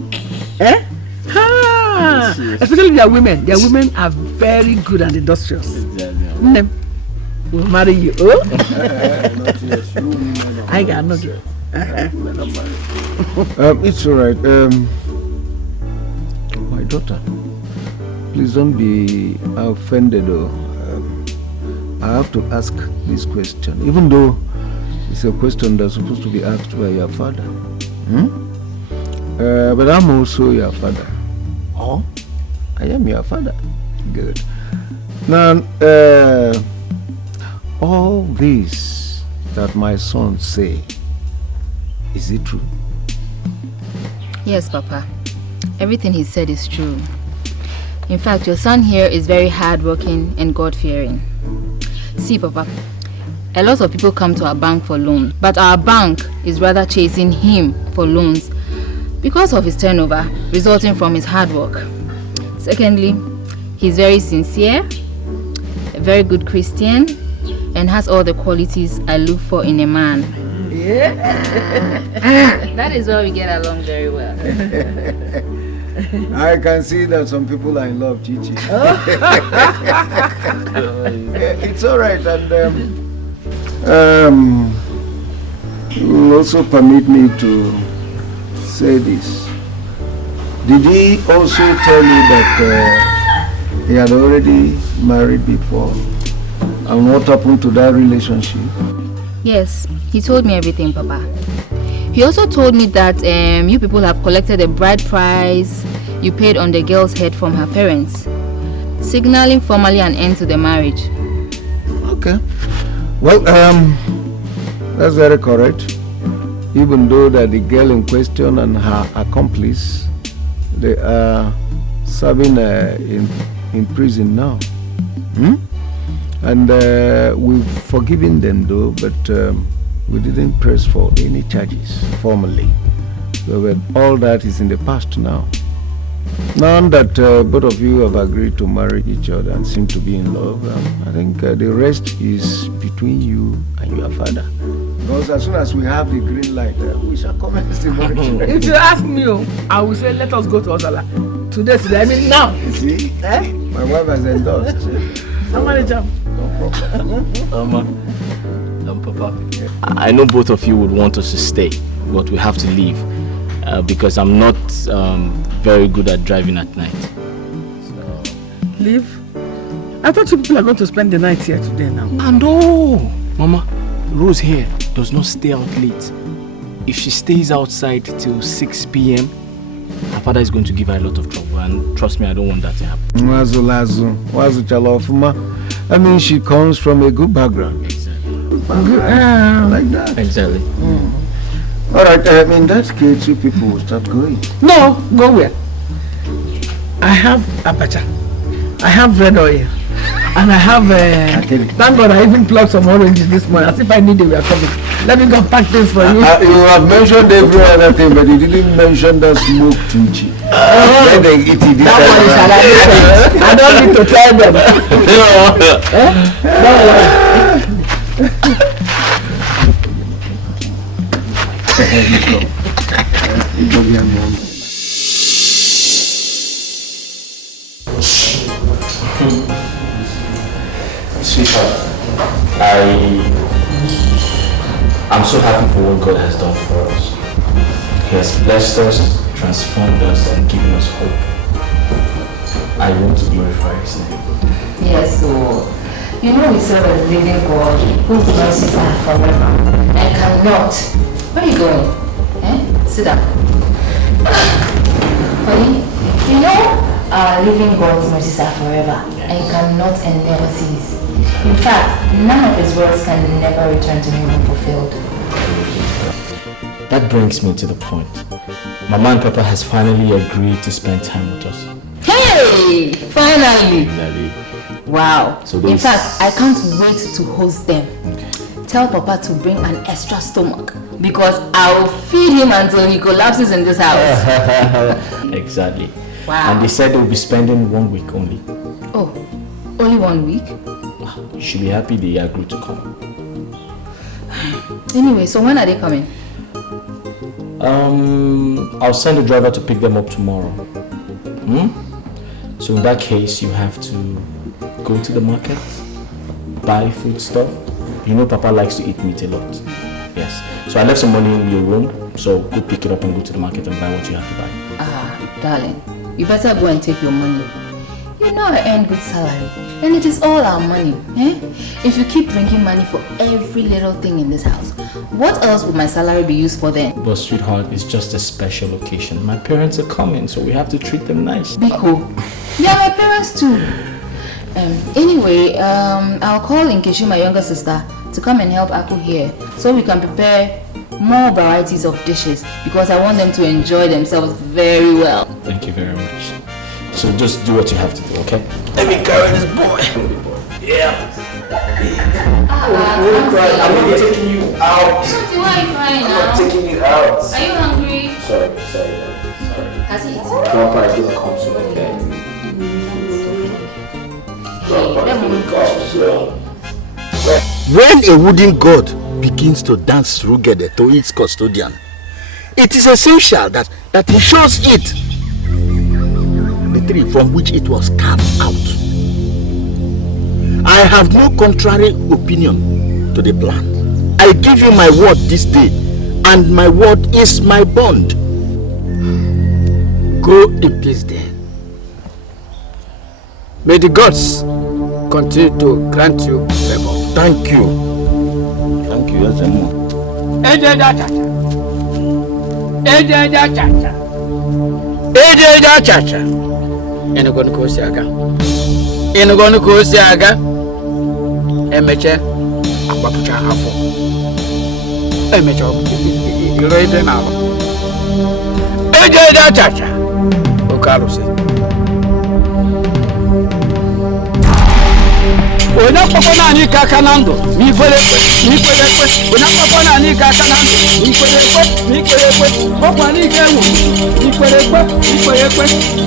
Eh? Ha! Especially their women. Their women are very good and industrious. Exactly. We'll marry you. Oh? I got no girl. It's alright. My daughter, please don't be offended. I have to ask this question, even though it's a question that's supposed to be asked by your father. But I'm also your father. Oh, I am your father. Good. Now, all this that my son say, is it true? Yes, Papa. Everything he said is true. In fact, your son here is very hardworking and God-fearing. See, Papa, a lot of people come to our bank for loans, but our bank is rather chasing him for loans because of his turnover resulting from his hard work. Secondly, He's very sincere, a very good Christian, and has all the qualities I look for in a man. Yeah. That is why we get along very well. I can see that some people are in love, Chichi. It's all right, and you also permit me to say this. Did he also tell you that he had already married before? And what happened to that relationship? Yes, he told me everything, Papa. He also told me that you people have collected a bride price you paid on the girl's head from her parents, signaling formally an end to the marriage. Okay. Well, that's very correct. Even though that the girl in question and her accomplice, they are serving in prison now. And we've forgiven them though, but we didn't press for any charges formally. So all that is in the past now. Now that both of you have agreed to marry each other and seem to be in love, I think the rest is between you and your father. Because as soon as we have the green light, we shall commence the marriage. If you ask me, I will say let us go to Ozala. Today, I mean now. You see? My wife has endorsed. Somebody jump. No problem. Papa, I know both of you would want us to stay, but we have to leave because I'm not very good at driving at night. Leave? I thought you people are going to spend the night here today now. No! Mama, Rose here does not stay out late. If she stays outside till 6 p.m, her father is going to give her a lot of trouble, and trust me, I don't want that to happen. I mean, she comes from a good background. Exactly. Like that. Exactly. All right, in that case, you people will start going. No, go where? I have apacha, I have red oil, and I have, thank God I even plucked some oranges this morning, as if I knew they were coming. Let me go pack this for you. You have mentioned every other thing, but you didn't mention the smoked kimchi. When they eat it, I don't need to tell them. Don't worry. Sweetheart, I'm so happy for what God has done for us. He has blessed us, transformed us, and given us hope. I want to glorify His name. Yes, so you know we serve a living God whose mercies are forever and cannot. Where are you going? Sit down. Honey, you know our living God's mercies are forever and cannot and never cease. In fact, none of His words can never return to Him unfulfilled. That brings me to the point. Mama and Papa has finally agreed to spend time with us. Hey! Finally! Wow. So in fact, I can't wait to host them. Tell Papa to bring an extra stomach because I'll feed him until he collapses in this house. Exactly. Wow. And they said they'll be spending 1 week only. Oh, only 1 week? You should be happy they agreed to come. Anyway, so when are they coming? I'll send a driver to pick them up tomorrow. So in that case, you have to go to the market, buy food stuff. You know Papa likes to eat meat a lot. Yes. So I left some money in your room, so go pick it up and go to the market and buy what you have to buy. Darling, you better go and take your money. You know I earn good salary, and it is all our money. If you keep bringing money for every little thing in this house, what else would my salary be used for then? But sweetheart, it's just a special occasion. My parents are coming, so we have to treat them nice. Biko, yeah, my parents too. Anyway, I'll call Nkechi, my younger sister, to come and help Aku here, so we can prepare more varieties of dishes, because I want them to enjoy themselves very well. Thank you very much. So just do what you have to do, okay? Let me carry this boy. Yeah. Don't cry. I'm not taking you out. Why are you crying now? I'm not taking you out. Are you hungry? Sorry. Has he eaten? Papa is gonna come soon, okay? When a wooden god begins to dance rugede to its custodian, it is essential that he shows it the tree from which it was carved out. I have no contrary opinion to the plan. I give you my word this day, and my word is my bond. Go in peace then. May the gods continue to grant you favor. Thank you. Thank you, Yazemu. Ejeja chacha. Enugonu kosi aga. Emeche agbapucha afọ. Emeche iro ide na aba. Ejeja chacha. Okalusi. Onye akpọkọ naanị ike aka na ndụ ma ikwere ekwe onye akpọkọ naanị ike aka na ndụ ma ikwere ekwe ọkwa n'ike enwe ikwere ekwe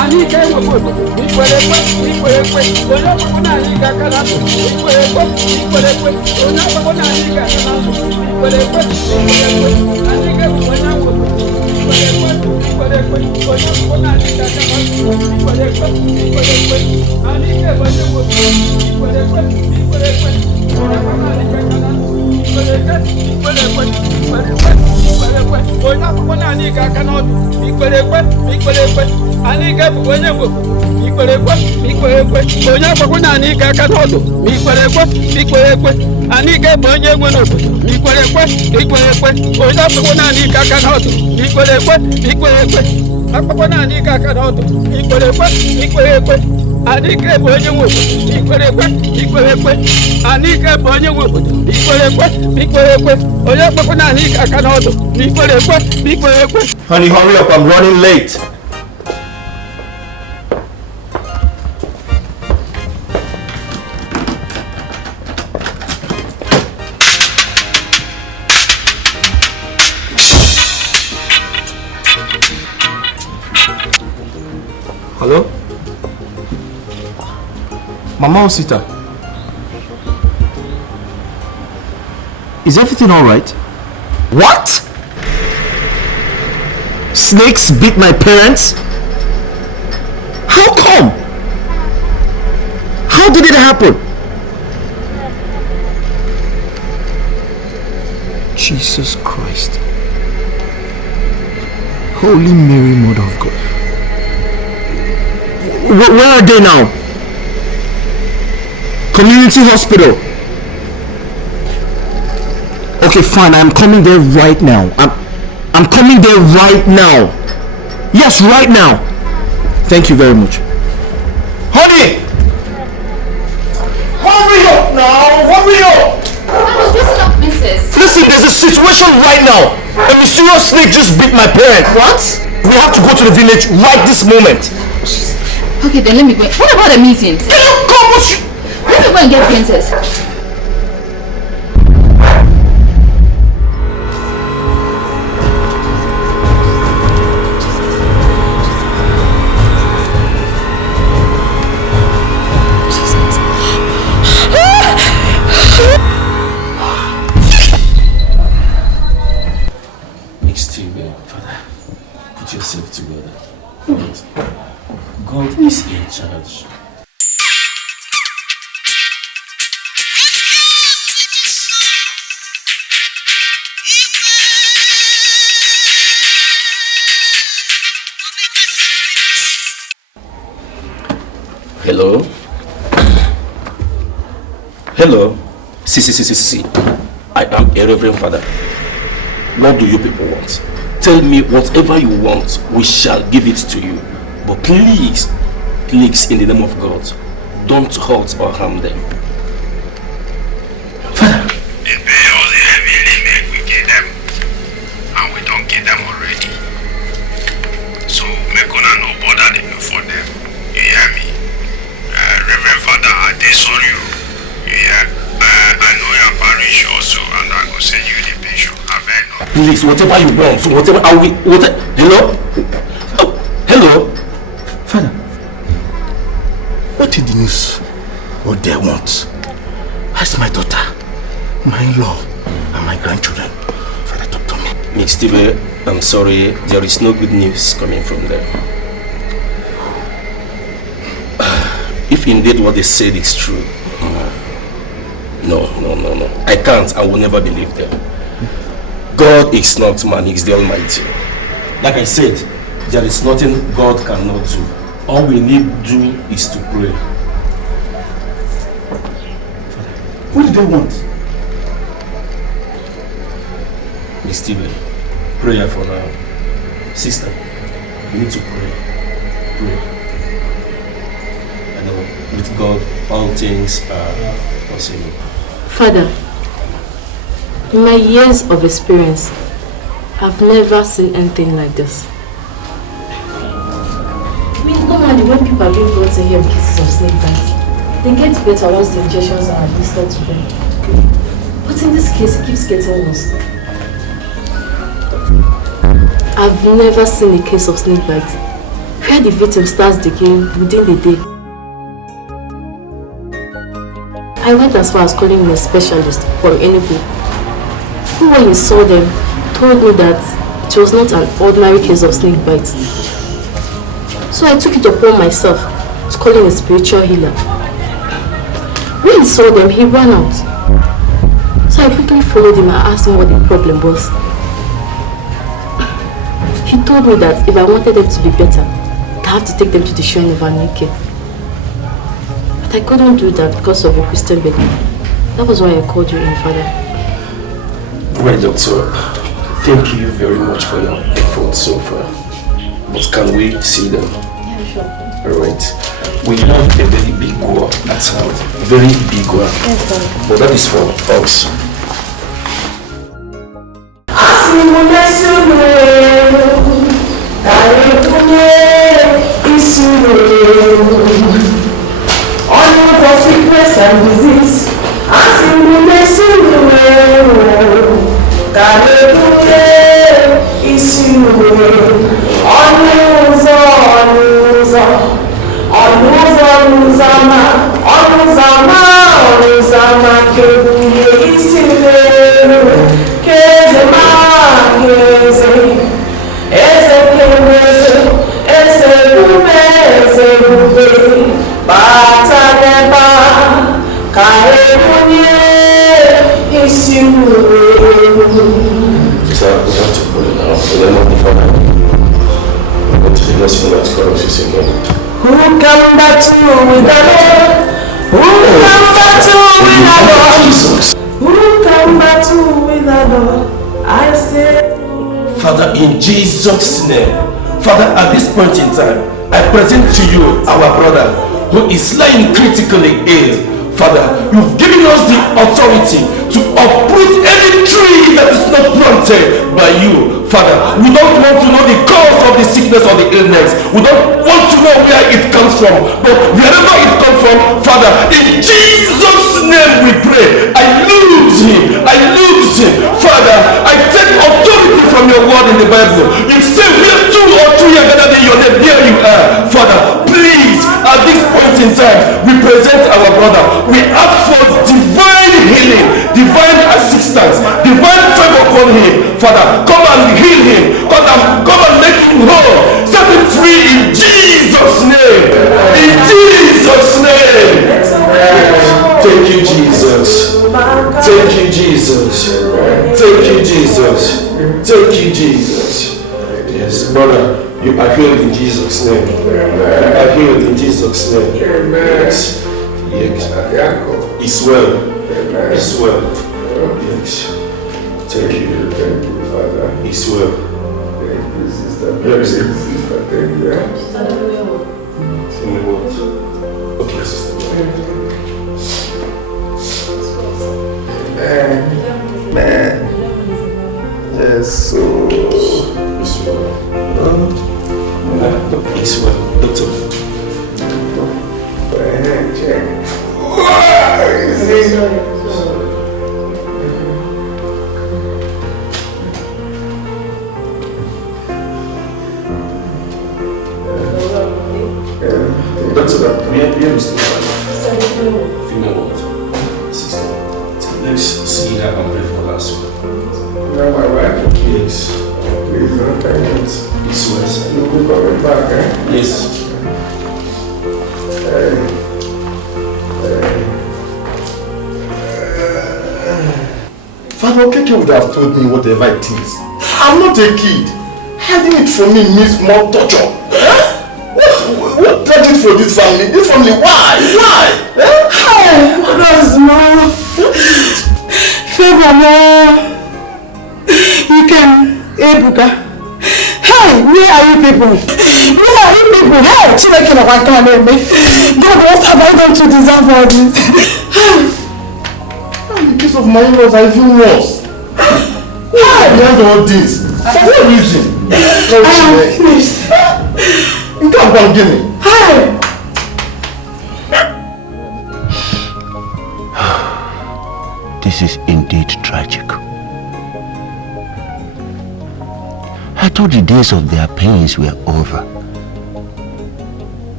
anyị ike enwe obodo ikwere ekwe onye akpọkọ naanị ike aka na ndụ ikwere ekwe onye akpọkọ naanị ike aka na ndụ ikwere ekwe anyị ike bụ onye nwe obodo ikwere ekwe onye akpọkọ naanị ike aka na ndụ ikwere ekwe anyị ike bụ onye nwe obodo ikwere ekwe. Anike bonye wo ikwerekwe anike bonye wo ikwerekwe oya papa na anike aka na odo ikwerekwe. Honey, hurry up, I'm running late. Hello? Mama Osita, is everything alright? What? Snakes beat my parents? How come? How did it happen? Jesus Christ. Holy Mary, Mother of God. Where are they now? Community hospital. Okay, fine. I'm coming there right now. I'm coming there right now. Yes, right now. Thank you very much. Honey! Hurry up now! Hurry up! I was dressing up, Princess. Listen, there's a situation right now. A mysterious snake just beat my parents. What? We have to go to the village right this moment. Okay, then let me go. What about the meetings? Can you come? Let me go and get Princess. Be still, Father. Put yourself together. God is in charge. Hello? Hello? See. I am a Reverend Father. What do you people want? Tell me whatever you want, we shall give it to you. But please, in the name of God, don't hurt or harm them. The bills heavily make we get them, and we don't get them already. So make una no bother the bill for them. You hear me? Reverend Father, I disown you. You hear? I know your parish also, and I go send you the pension. I beg no. Please, whatever you want, whatever I will. Hello? Oh, hello? Father, what is the news? What they want? That's my daughter, my in-law, and my grandchildren. Father, talk to me. Miss Steve, I'm sorry, there is no good news coming from them. If indeed what they said is true, no. I can't, I will never believe them. God is not man, he is the Almighty. Like I said, there is nothing God cannot do. All we need to do is to pray. What do they want? Miss Steve, prayer for now. Sister, we need to pray. Pray. I know with God all things are possible. Father, in my years of experience, I've never seen anything like this. I mean, normally when people are being brought in here with cases of snake bite, they get better once the injections are administered to them. But in this case, it keeps getting worse. I've never seen a case of snake bite where the victim starts decaying within a day. I went as far as calling in a specialist for Enugu, who when he saw them told me that it was not an ordinary case of snake bite. So I took it upon myself to call in a spiritual healer. When he saw them, he ran out. So I quickly followed him and asked him what the problem was. He told me that if I wanted them to be better, I have to take them to the shrine of Anike. But I couldn't do that because of a Christian belief. That was why I called you in, Father. Right, Doctor. Thank you very much for your efforts so far. But can we see them? Yeah, sure. Alright. We have a very big war at hand. Very big war. Yes, sir. But that is for us. Only for sickness and disease, as in the nation So we have to pray now. We are not before that. We're going to the blessing that God of His again. Who come back to with the Lord? Who come back to with the Lord? Who come back to with the Lord? I say, Father, in Jesus' name, Father, at this point in time, I present to you our brother who is lying critically ill. Father, you've given us the authority to uproot any tree that is not planted by you. Father, we don't want to know the cause of the sickness or the illness. We don't want to know where it comes from. But wherever it comes from, Father, in Jesus' name we pray. I lose him. Father, I take authority from your word in the Bible. You say where two or three are gathered in your name, there you are. Father, please, at this point in time, we present our brother. We ask for divine healing, divine assistance, divine favor upon him. Father, come and heal him. Come and make him whole. Set him free in Jesus' name. In Jesus' name. Thank you, Jesus. Thank you, Jesus. Thank you, Jesus. Thank you, Jesus. Yes, brother, you are healed in Jesus' name. You are healed in Jesus' name. Yes. Yes. It's well. It's well. Yes. Thank you. Thank you, Father. It's well. Thank you, sister. Thank you. Tell me what? Okay, sister. Man. Yes, so. It's well. It's well. Doctor. Check. Doctor, where is the Female what? Sister. Let's see if I can pray for last week. You know my wife? Yes. Please don't tell me. This was. You'll be coming back, eh? Yes. Father Okeke would have told me whatever it is. I'm not a kid. Hiding it from me means more torture. What dragged it for this family? This family, why? Why? Hey, Rosmo. Favor, you can, Ebuka. Hey, where are you people? Where are you people? Hey, Chineke, why can't I me? God, what have I done to deserve all this? And the case of my in-laws are even worse. Why behind all this? For what reason? I am finished. You can't go and give me. Hey! This is indeed tragic. I thought the days of their pains were over.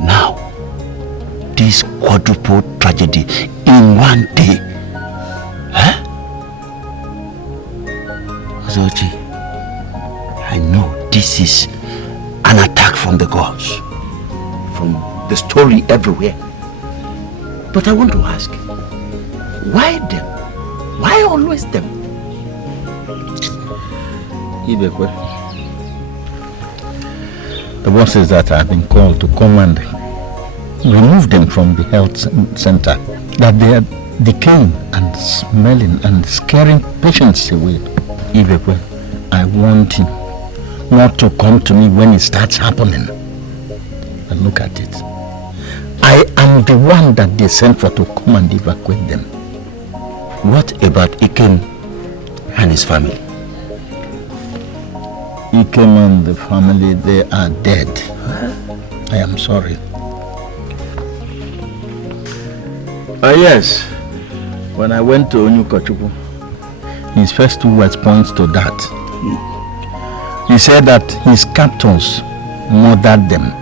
Now, this quadruple tragedy in one day. Huh? Ozochi, I know this is an attack from the gods, from the story everywhere. But I want to ask, why them? Why always them? Ibekwe, the boss says that I've been called to come and remove them from the health center, that they are decaying and smelling and scaring patients away. Ibekwe, I want him not to come to me when it starts happening. And look at it. I am the one that they sent for to come and evacuate them. What about Ikem and his family? Ikem and the family, they are dead. I am sorry. Yes, when I went to Onyukochukwu, his first 2 words points to that. He said that his captors murdered them.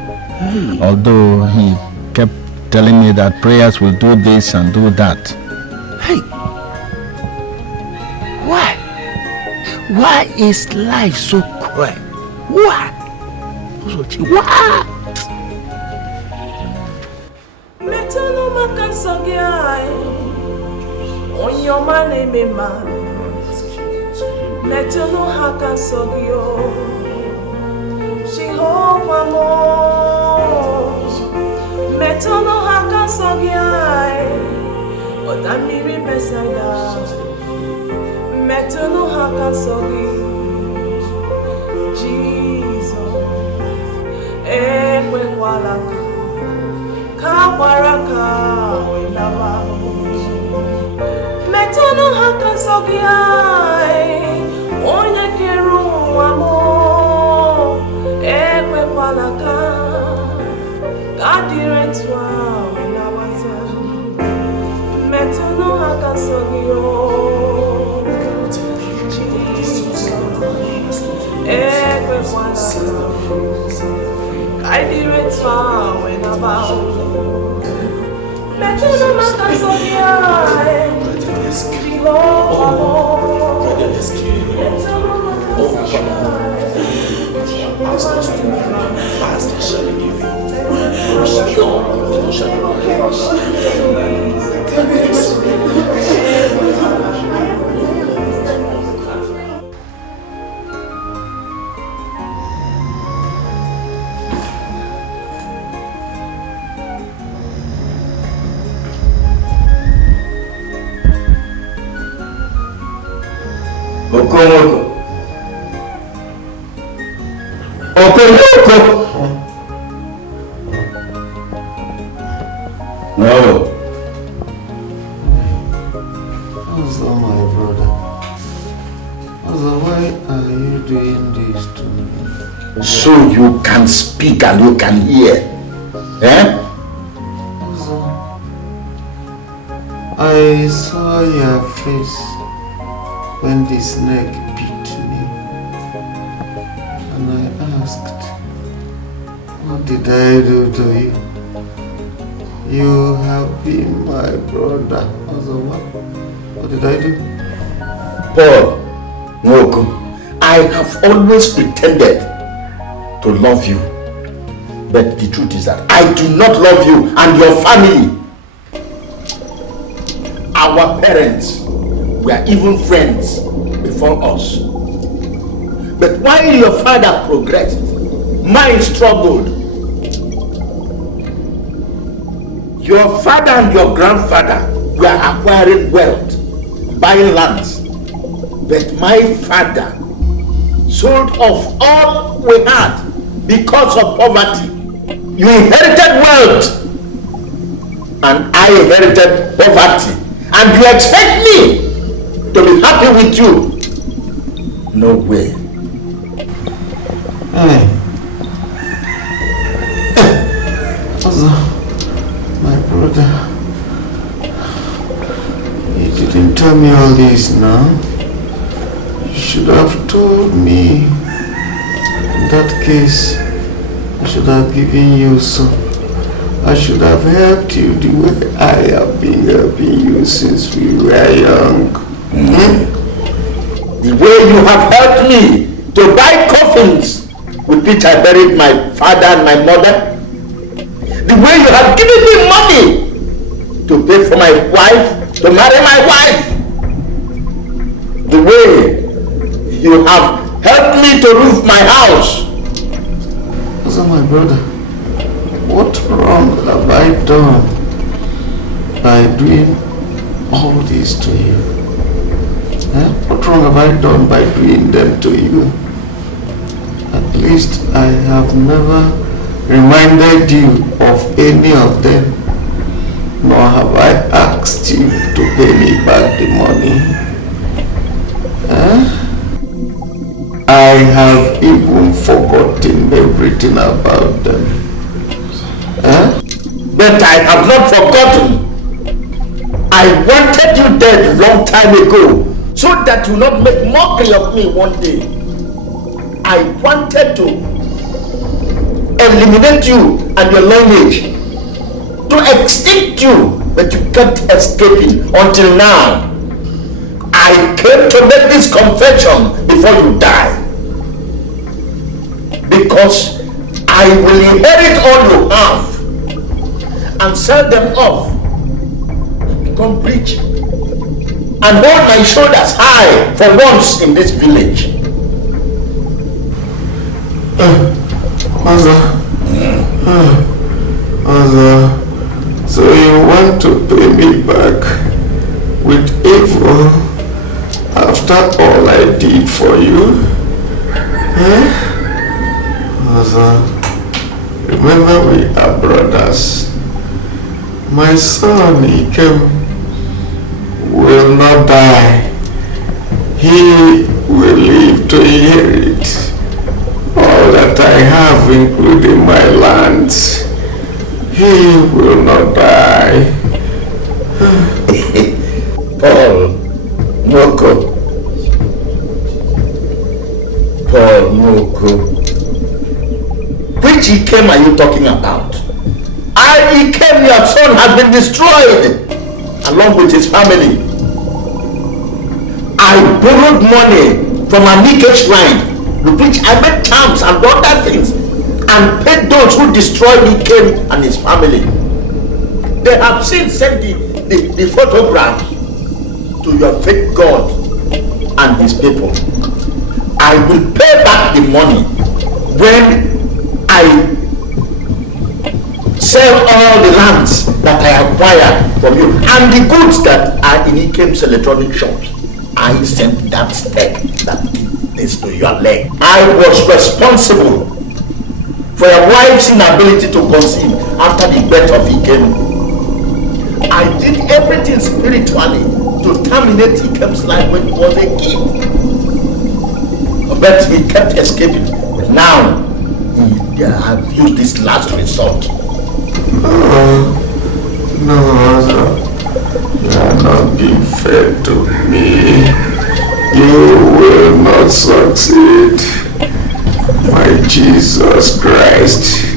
Although he kept telling me that prayers will do this and do that. Hey! Why? Why is life so cruel? Why? Why? Metuno haka sogio, Jehovah mo. Metuno haka sogiai, Odamiri besaya. Metuno haka sogi, Jesus. Ekwe kwalaka, kawaraka wenawa. Metuno haka sogiai. Onye keru amo ekwe kwalaka kadire twa wena waza metuno hakasogio ekwe kwalaka kadire twa wena ba metuno hakasogio No. Ozo, my brother. Ozo, why are you doing this to me? So you can speak and you can hear. Eh? Ozo, I saw your face when the snake bit me. And I asked, what did I do to you? You have been my brother. What did I do? Paul, Nwoko, I have always pretended to love you. But the truth is that I do not love you and your family. Our parents were even friends before us. But while your father progressed, mine struggled. Your father and your grandfather were acquiring wealth, buying lands. But my father sold off all we had because of poverty. You inherited wealth and I inherited poverty. And you expect me to be happy with you? No way. Hey. My brother, you didn't tell me all this now. You should have told me. In that case, I should have given you some. I should have helped you the way I have been helping you since we were young. The way you have helped me to buy coffins with which I buried my father and my mother. The way you have given me money to pay for my wife, to marry my wife. The way you have helped me to roof my house. So my brother, what wrong have I done by doing all this to you? What wrong have I done by doing them to you? At least I have never reminded you of any of them, nor have I asked you to pay me back the money. I have even forgotten everything about them. But I have not forgotten. I wanted you dead long time ago so that you not make mockery of me one day. I wanted to eliminate you and your lineage, to extinct you, but you kept escaping until now. I came to make this confession before you die, because I will inherit all you have and sell them off, become rich, and hold my shoulders high for once in this village. Mother, so you want to pay me back with evil after all I did for you? Mother, remember we are brothers. My son, Ikem, will not die. He will live to inherit all that I have, including my lands. He will not die. Paul Nwoko. Paul Nwoko. Which Ikem are you talking about? Ikem, your son, has been destroyed along with his family. I borrowed money from a Nike shrine with which I made charms and other things and paid those who destroyed Ikem and his family. They have since sent the photograph to your fake God and his people. I will pay back the money when I sell all the lands that I acquired from you and the goods that are in Ikem's electronic shops. I sent that stake that is to your leg. I was responsible for your wife's inability to conceive after the birth of Ikem. I did everything spiritually to terminate Ikem's life when he was a kid. But he kept escaping. But now, he has used this last resort. No, Mother. You are not being fair to me. You will not succeed. My Jesus Christ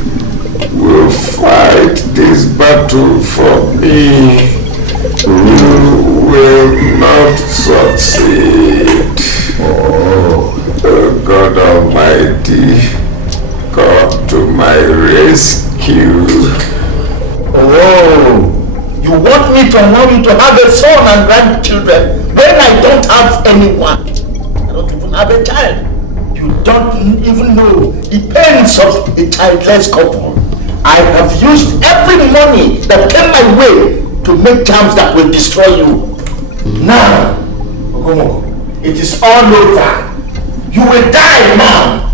will to fight this battle for me. You will not succeed. Oh, God Almighty, come to my rescue. Oh, you want me to allow you to have a son and grandchildren when I don't have anyone? I don't even have a child. You don't even know the pains of a childless couple. I have used every money that came my way to make charms that will destroy you. Now, Okomoko, it is all over. You will die now.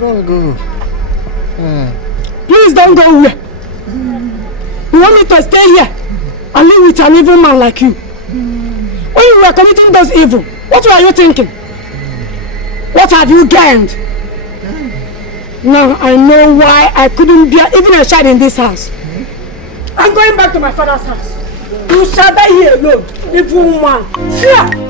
Don't go. Please don't go away. You want me to stay here and live with an evil man like you? When you were committing those evil, what were you thinking? What have you gained? Now I know why I couldn't bear even a child in this house. I'm going back to my father's house. You shall die here alone, evil man. Fear!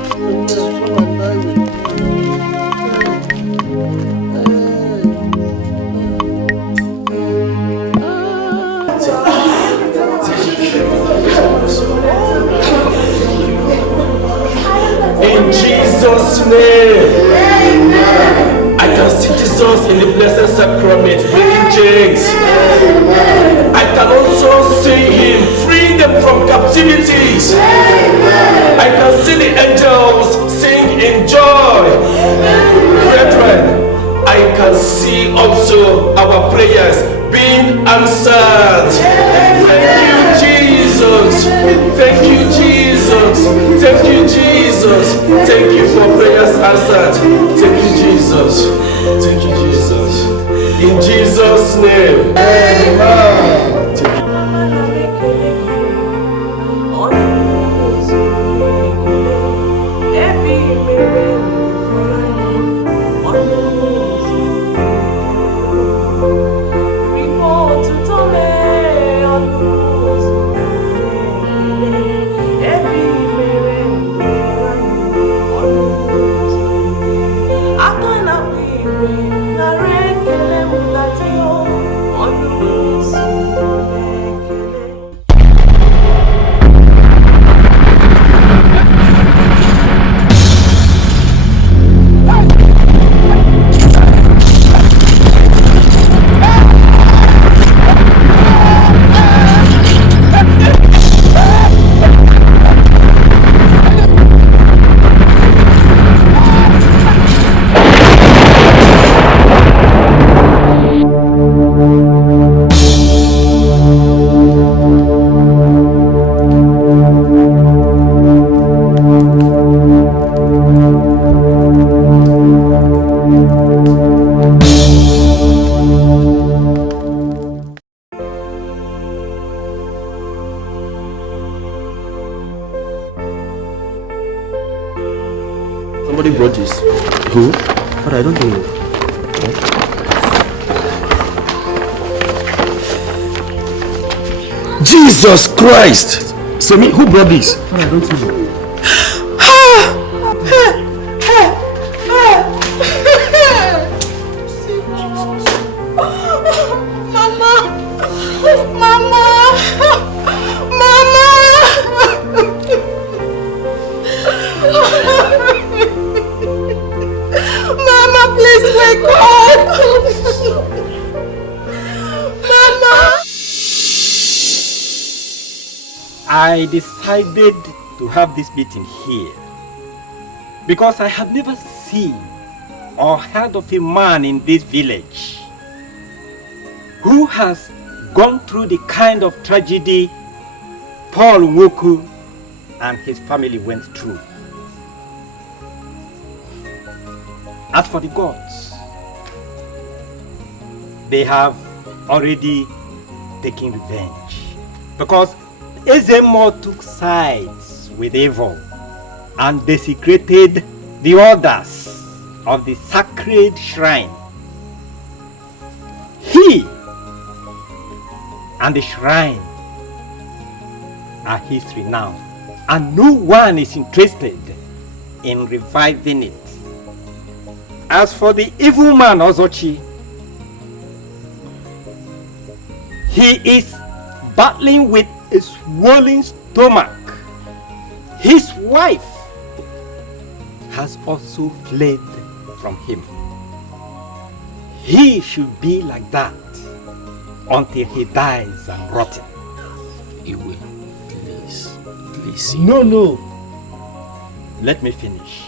In Jesus' name. Amen. I can see Jesus in the blessed sacrament breaking chains. Amen. I can also see him freeing them from captivities. Amen. I can see the angels sing in joy. Amen. Brethren, I can see also our prayers being answered. Amen. Thank you, Jesus. Thank you, Jesus. Thank you, Jesus. Jesus. Thank you for prayers answered. Thank you, Jesus. Thank you, Jesus. In Jesus' name. Amen. Thank you. Somebody brought this. Who? Father, I don't know. Jesus Christ! Semi, who brought this? Father, I don't know. I decided to have this meeting here because I have never seen or heard of a man in this village who has gone through the kind of tragedy Paul Woku and his family went through. As for the gods, they have already taken revenge because Ezemo took sides with evil and desecrated the orders of the sacred shrine. He and the shrine are history now, and no one is interested in reviving it. As for the evil man Ozochi, he is battling with a swollen stomach. His wife has also fled from him. He should be like that until he dies and rotten. Iwe, please. No. Let me finish.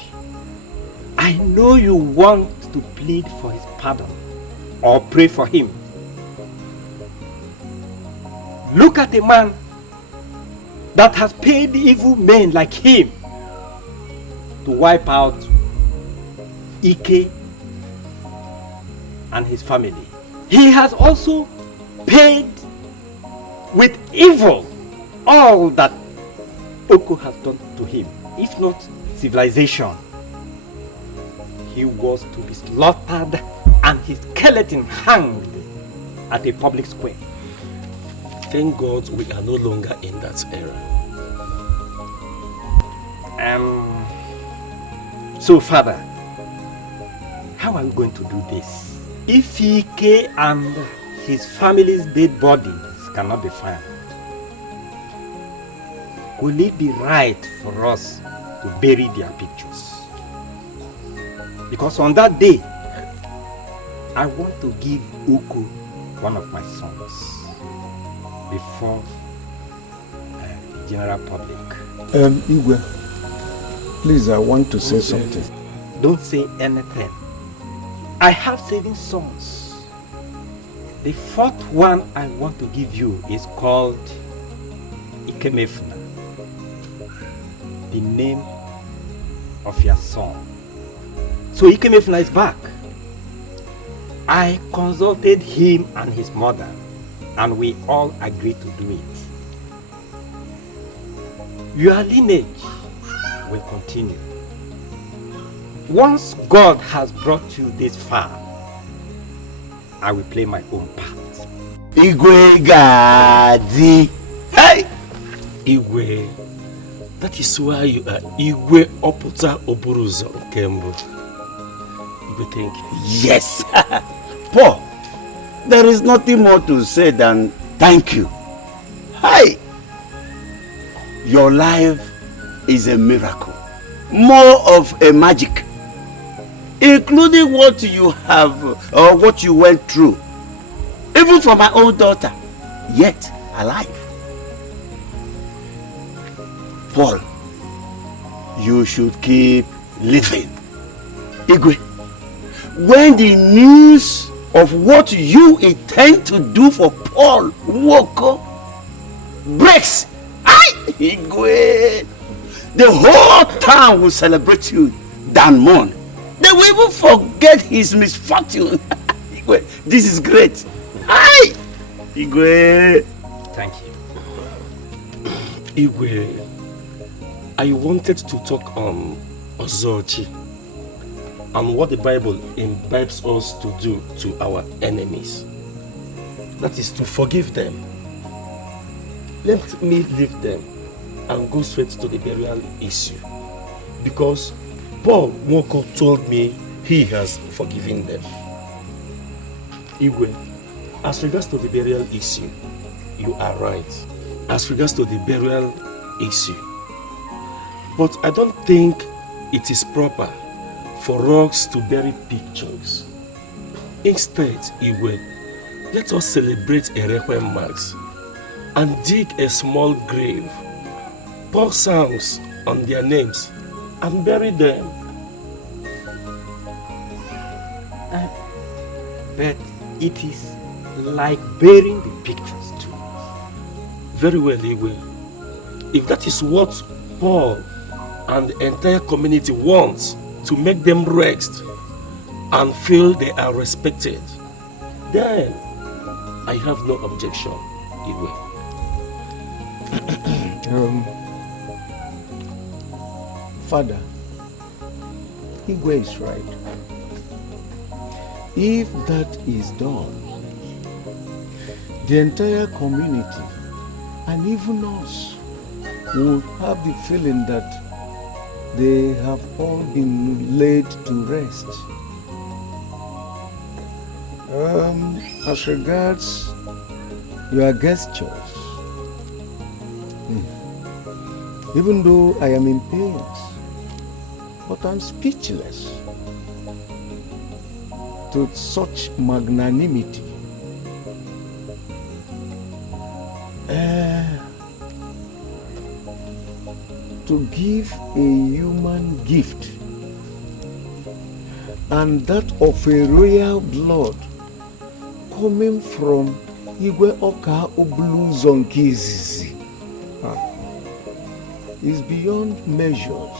I know you want to plead for his pardon or pray for him. Look at a man that has paid evil men like him to wipe out Ike and his family. He has also paid with evil all that Oko has done to him, if not civilization. He was to be slaughtered and his skeleton hanged at a public square. Thank God we are no longer in that era. So Father, how are we going to do this? If Ike and his family's dead bodies cannot be found, will it be right for us to bury their pictures? Because on that day, I want to give Uku one of my sons before the general public. Igwe, please, I want to say something. Don't say anything. I have 7 sons. The 4th one I want to give you is called Ikemefuna. The name of your son. So Ikemefuna is back. I consulted him and his mother, and we all agreed to do it. Your lineage will continue. Once God has brought you this far, I will play my own part. Igwe Gadi. Hey! Igwe, that is why you are Igwe Oputa Oburuzo Kembo. Igwe, thank you. Yes! Paul, there is nothing more to say than thank you. Hi! Your life is a miracle. More of a magic. Including what you have or what you went through. Even for my own daughter, yet alive. Paul, you should keep living. Igwe, when the news of what you intend to do for Paul Woko breaks, Igwe, the whole town will celebrate you than mourn. They will even forget his misfortune. Igwe, this is great. Hi! Igwe. Thank you. Igwe, I wanted to talk on Ozochi and what the Bible imbibes us to do to our enemies. That is to forgive them. Let me leave them and go straight to the burial issue. Because Paul Woko told me he has forgiven them. Igwe, as regards to the burial issue, you are right. As regards to the burial issue. But I don't think it is proper for rocks to bury pictures. Instead, Igwe, let us celebrate a requiem mass and dig a small grave, pour songs on their names, and bury them. But it is like burying the pictures too. Very well, Igwe. If that is what Paul and the entire community wants to make them rest and feel they are respected, then I have no objection, Igwe. Father, Igwe is right. If that is done, the entire community and even us will have the feeling that they have all been laid to rest. As regards your gestures, even though I am in pain, but I'm speechless to such magnanimity. To give a human gift, and that of a royal blood coming from Igwe Oka Obluzonkizizi is beyond measures.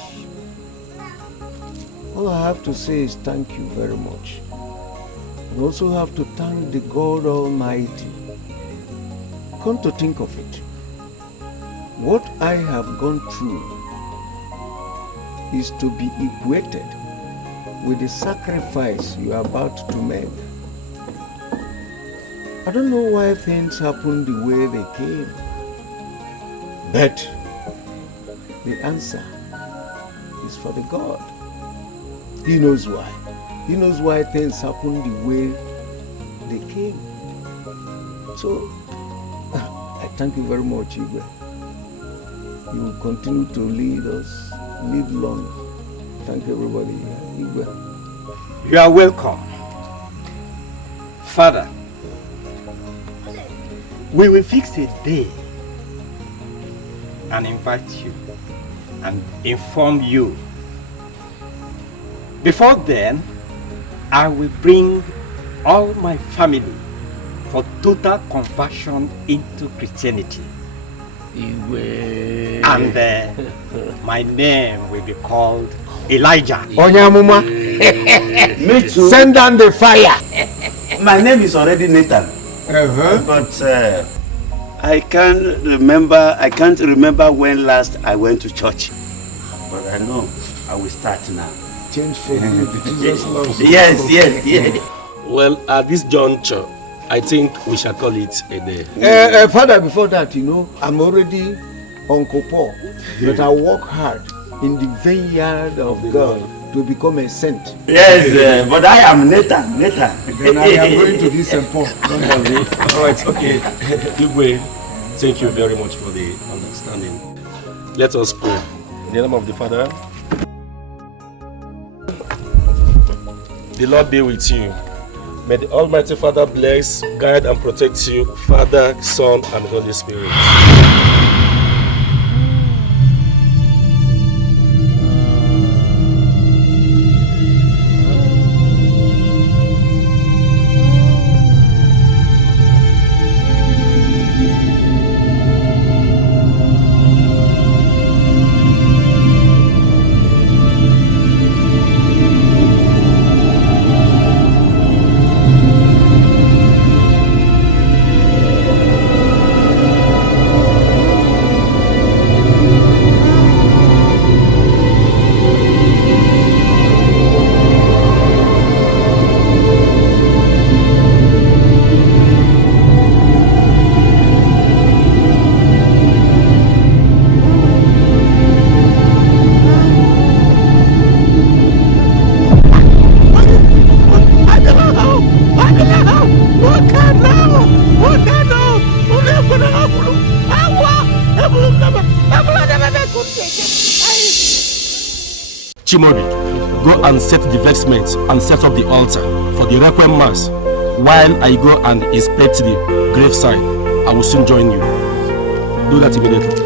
All I have to say is thank you very much. I also have to thank the God Almighty. Come to think of it, what I have gone through is to be equated with the sacrifice you are about to make. I don't know why things happened the way they came, but the answer is for the God. He knows why. He knows why things happened the way they came. So, I thank you very much, Igwe. You will continue to lead us, live long. Thank everybody, Igwe. You are welcome. Father, we will fix a day and invite you and inform you. Before then, I will bring all my family for total conversion into Christianity. And my name will be called Elijah. Onyamuma. Me too. Send down the fire. My name is already Nathan. But I can't remember when last I went to church. But I know I will start now. Change for good. Jesus loves you. Yes. Well, at this juncture, I think we shall call it a day. Father, before that, I'm already Uncle Paul. But I work hard in the vineyard of God to become a saint. Yes, but I am Nathan. Then I am going to be St. Paul. Don't worry. All right, okay. Igwe, thank you very much for the understanding. Let us pray. In the name of the Father, the Lord be with you. May the Almighty Father bless, guide, and protect you, Father, Son, and Holy Spirit. Chimori, go and set the vestments and set up the altar for the requiem mass. While I go and inspect the graveside, I will soon join you. Do that immediately.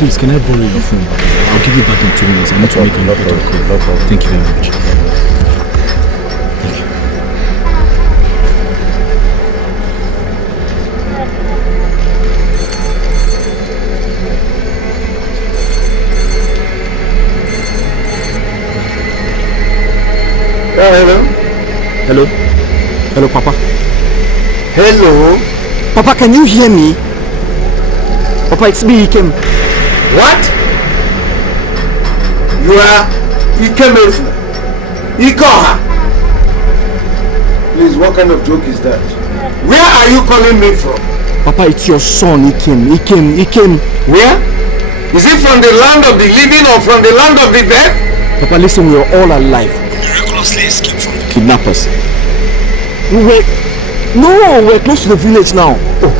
Please, can I borrow your phone? I'll give you back in 2 minutes. I need to make an important call. No problem. Thank you very much. Hello? Hello? Hello, Papa? Hello? Papa, can you hear me? Papa, it's me, Ikem. What? You are Ikem Efu? Ikoha? Please, what kind of joke is that? Where are you calling me from? Papa, it's your son, Ikem. Ikem. Where? Is it from the land of the living or from the land of the dead? Papa, listen, we are all alive. Miraculously escaped from the kidnappers. We're close to the village now. Oh.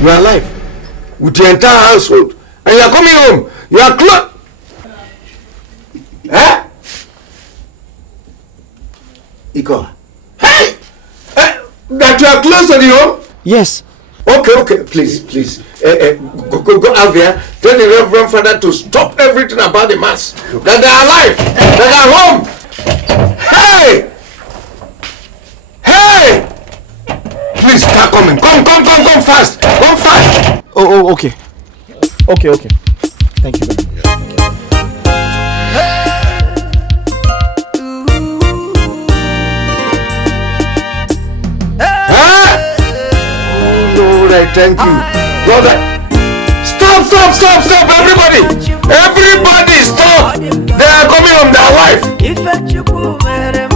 You are alive with the entire household and you are coming home. You are close. Eh? Iko. Hey! That you are close to the home? Yes. Okay. Please. Go out there. Tell the Reverend Father to stop everything about the mass. That they are alive. That they are home. Hey! Please start coming. Come fast. Come fast. Oh, okay. Okay. Thank you very much. Lord, I thank you. Brother. Stop, everybody. Everybody stop. They are coming home, their wife. Ifechibu mere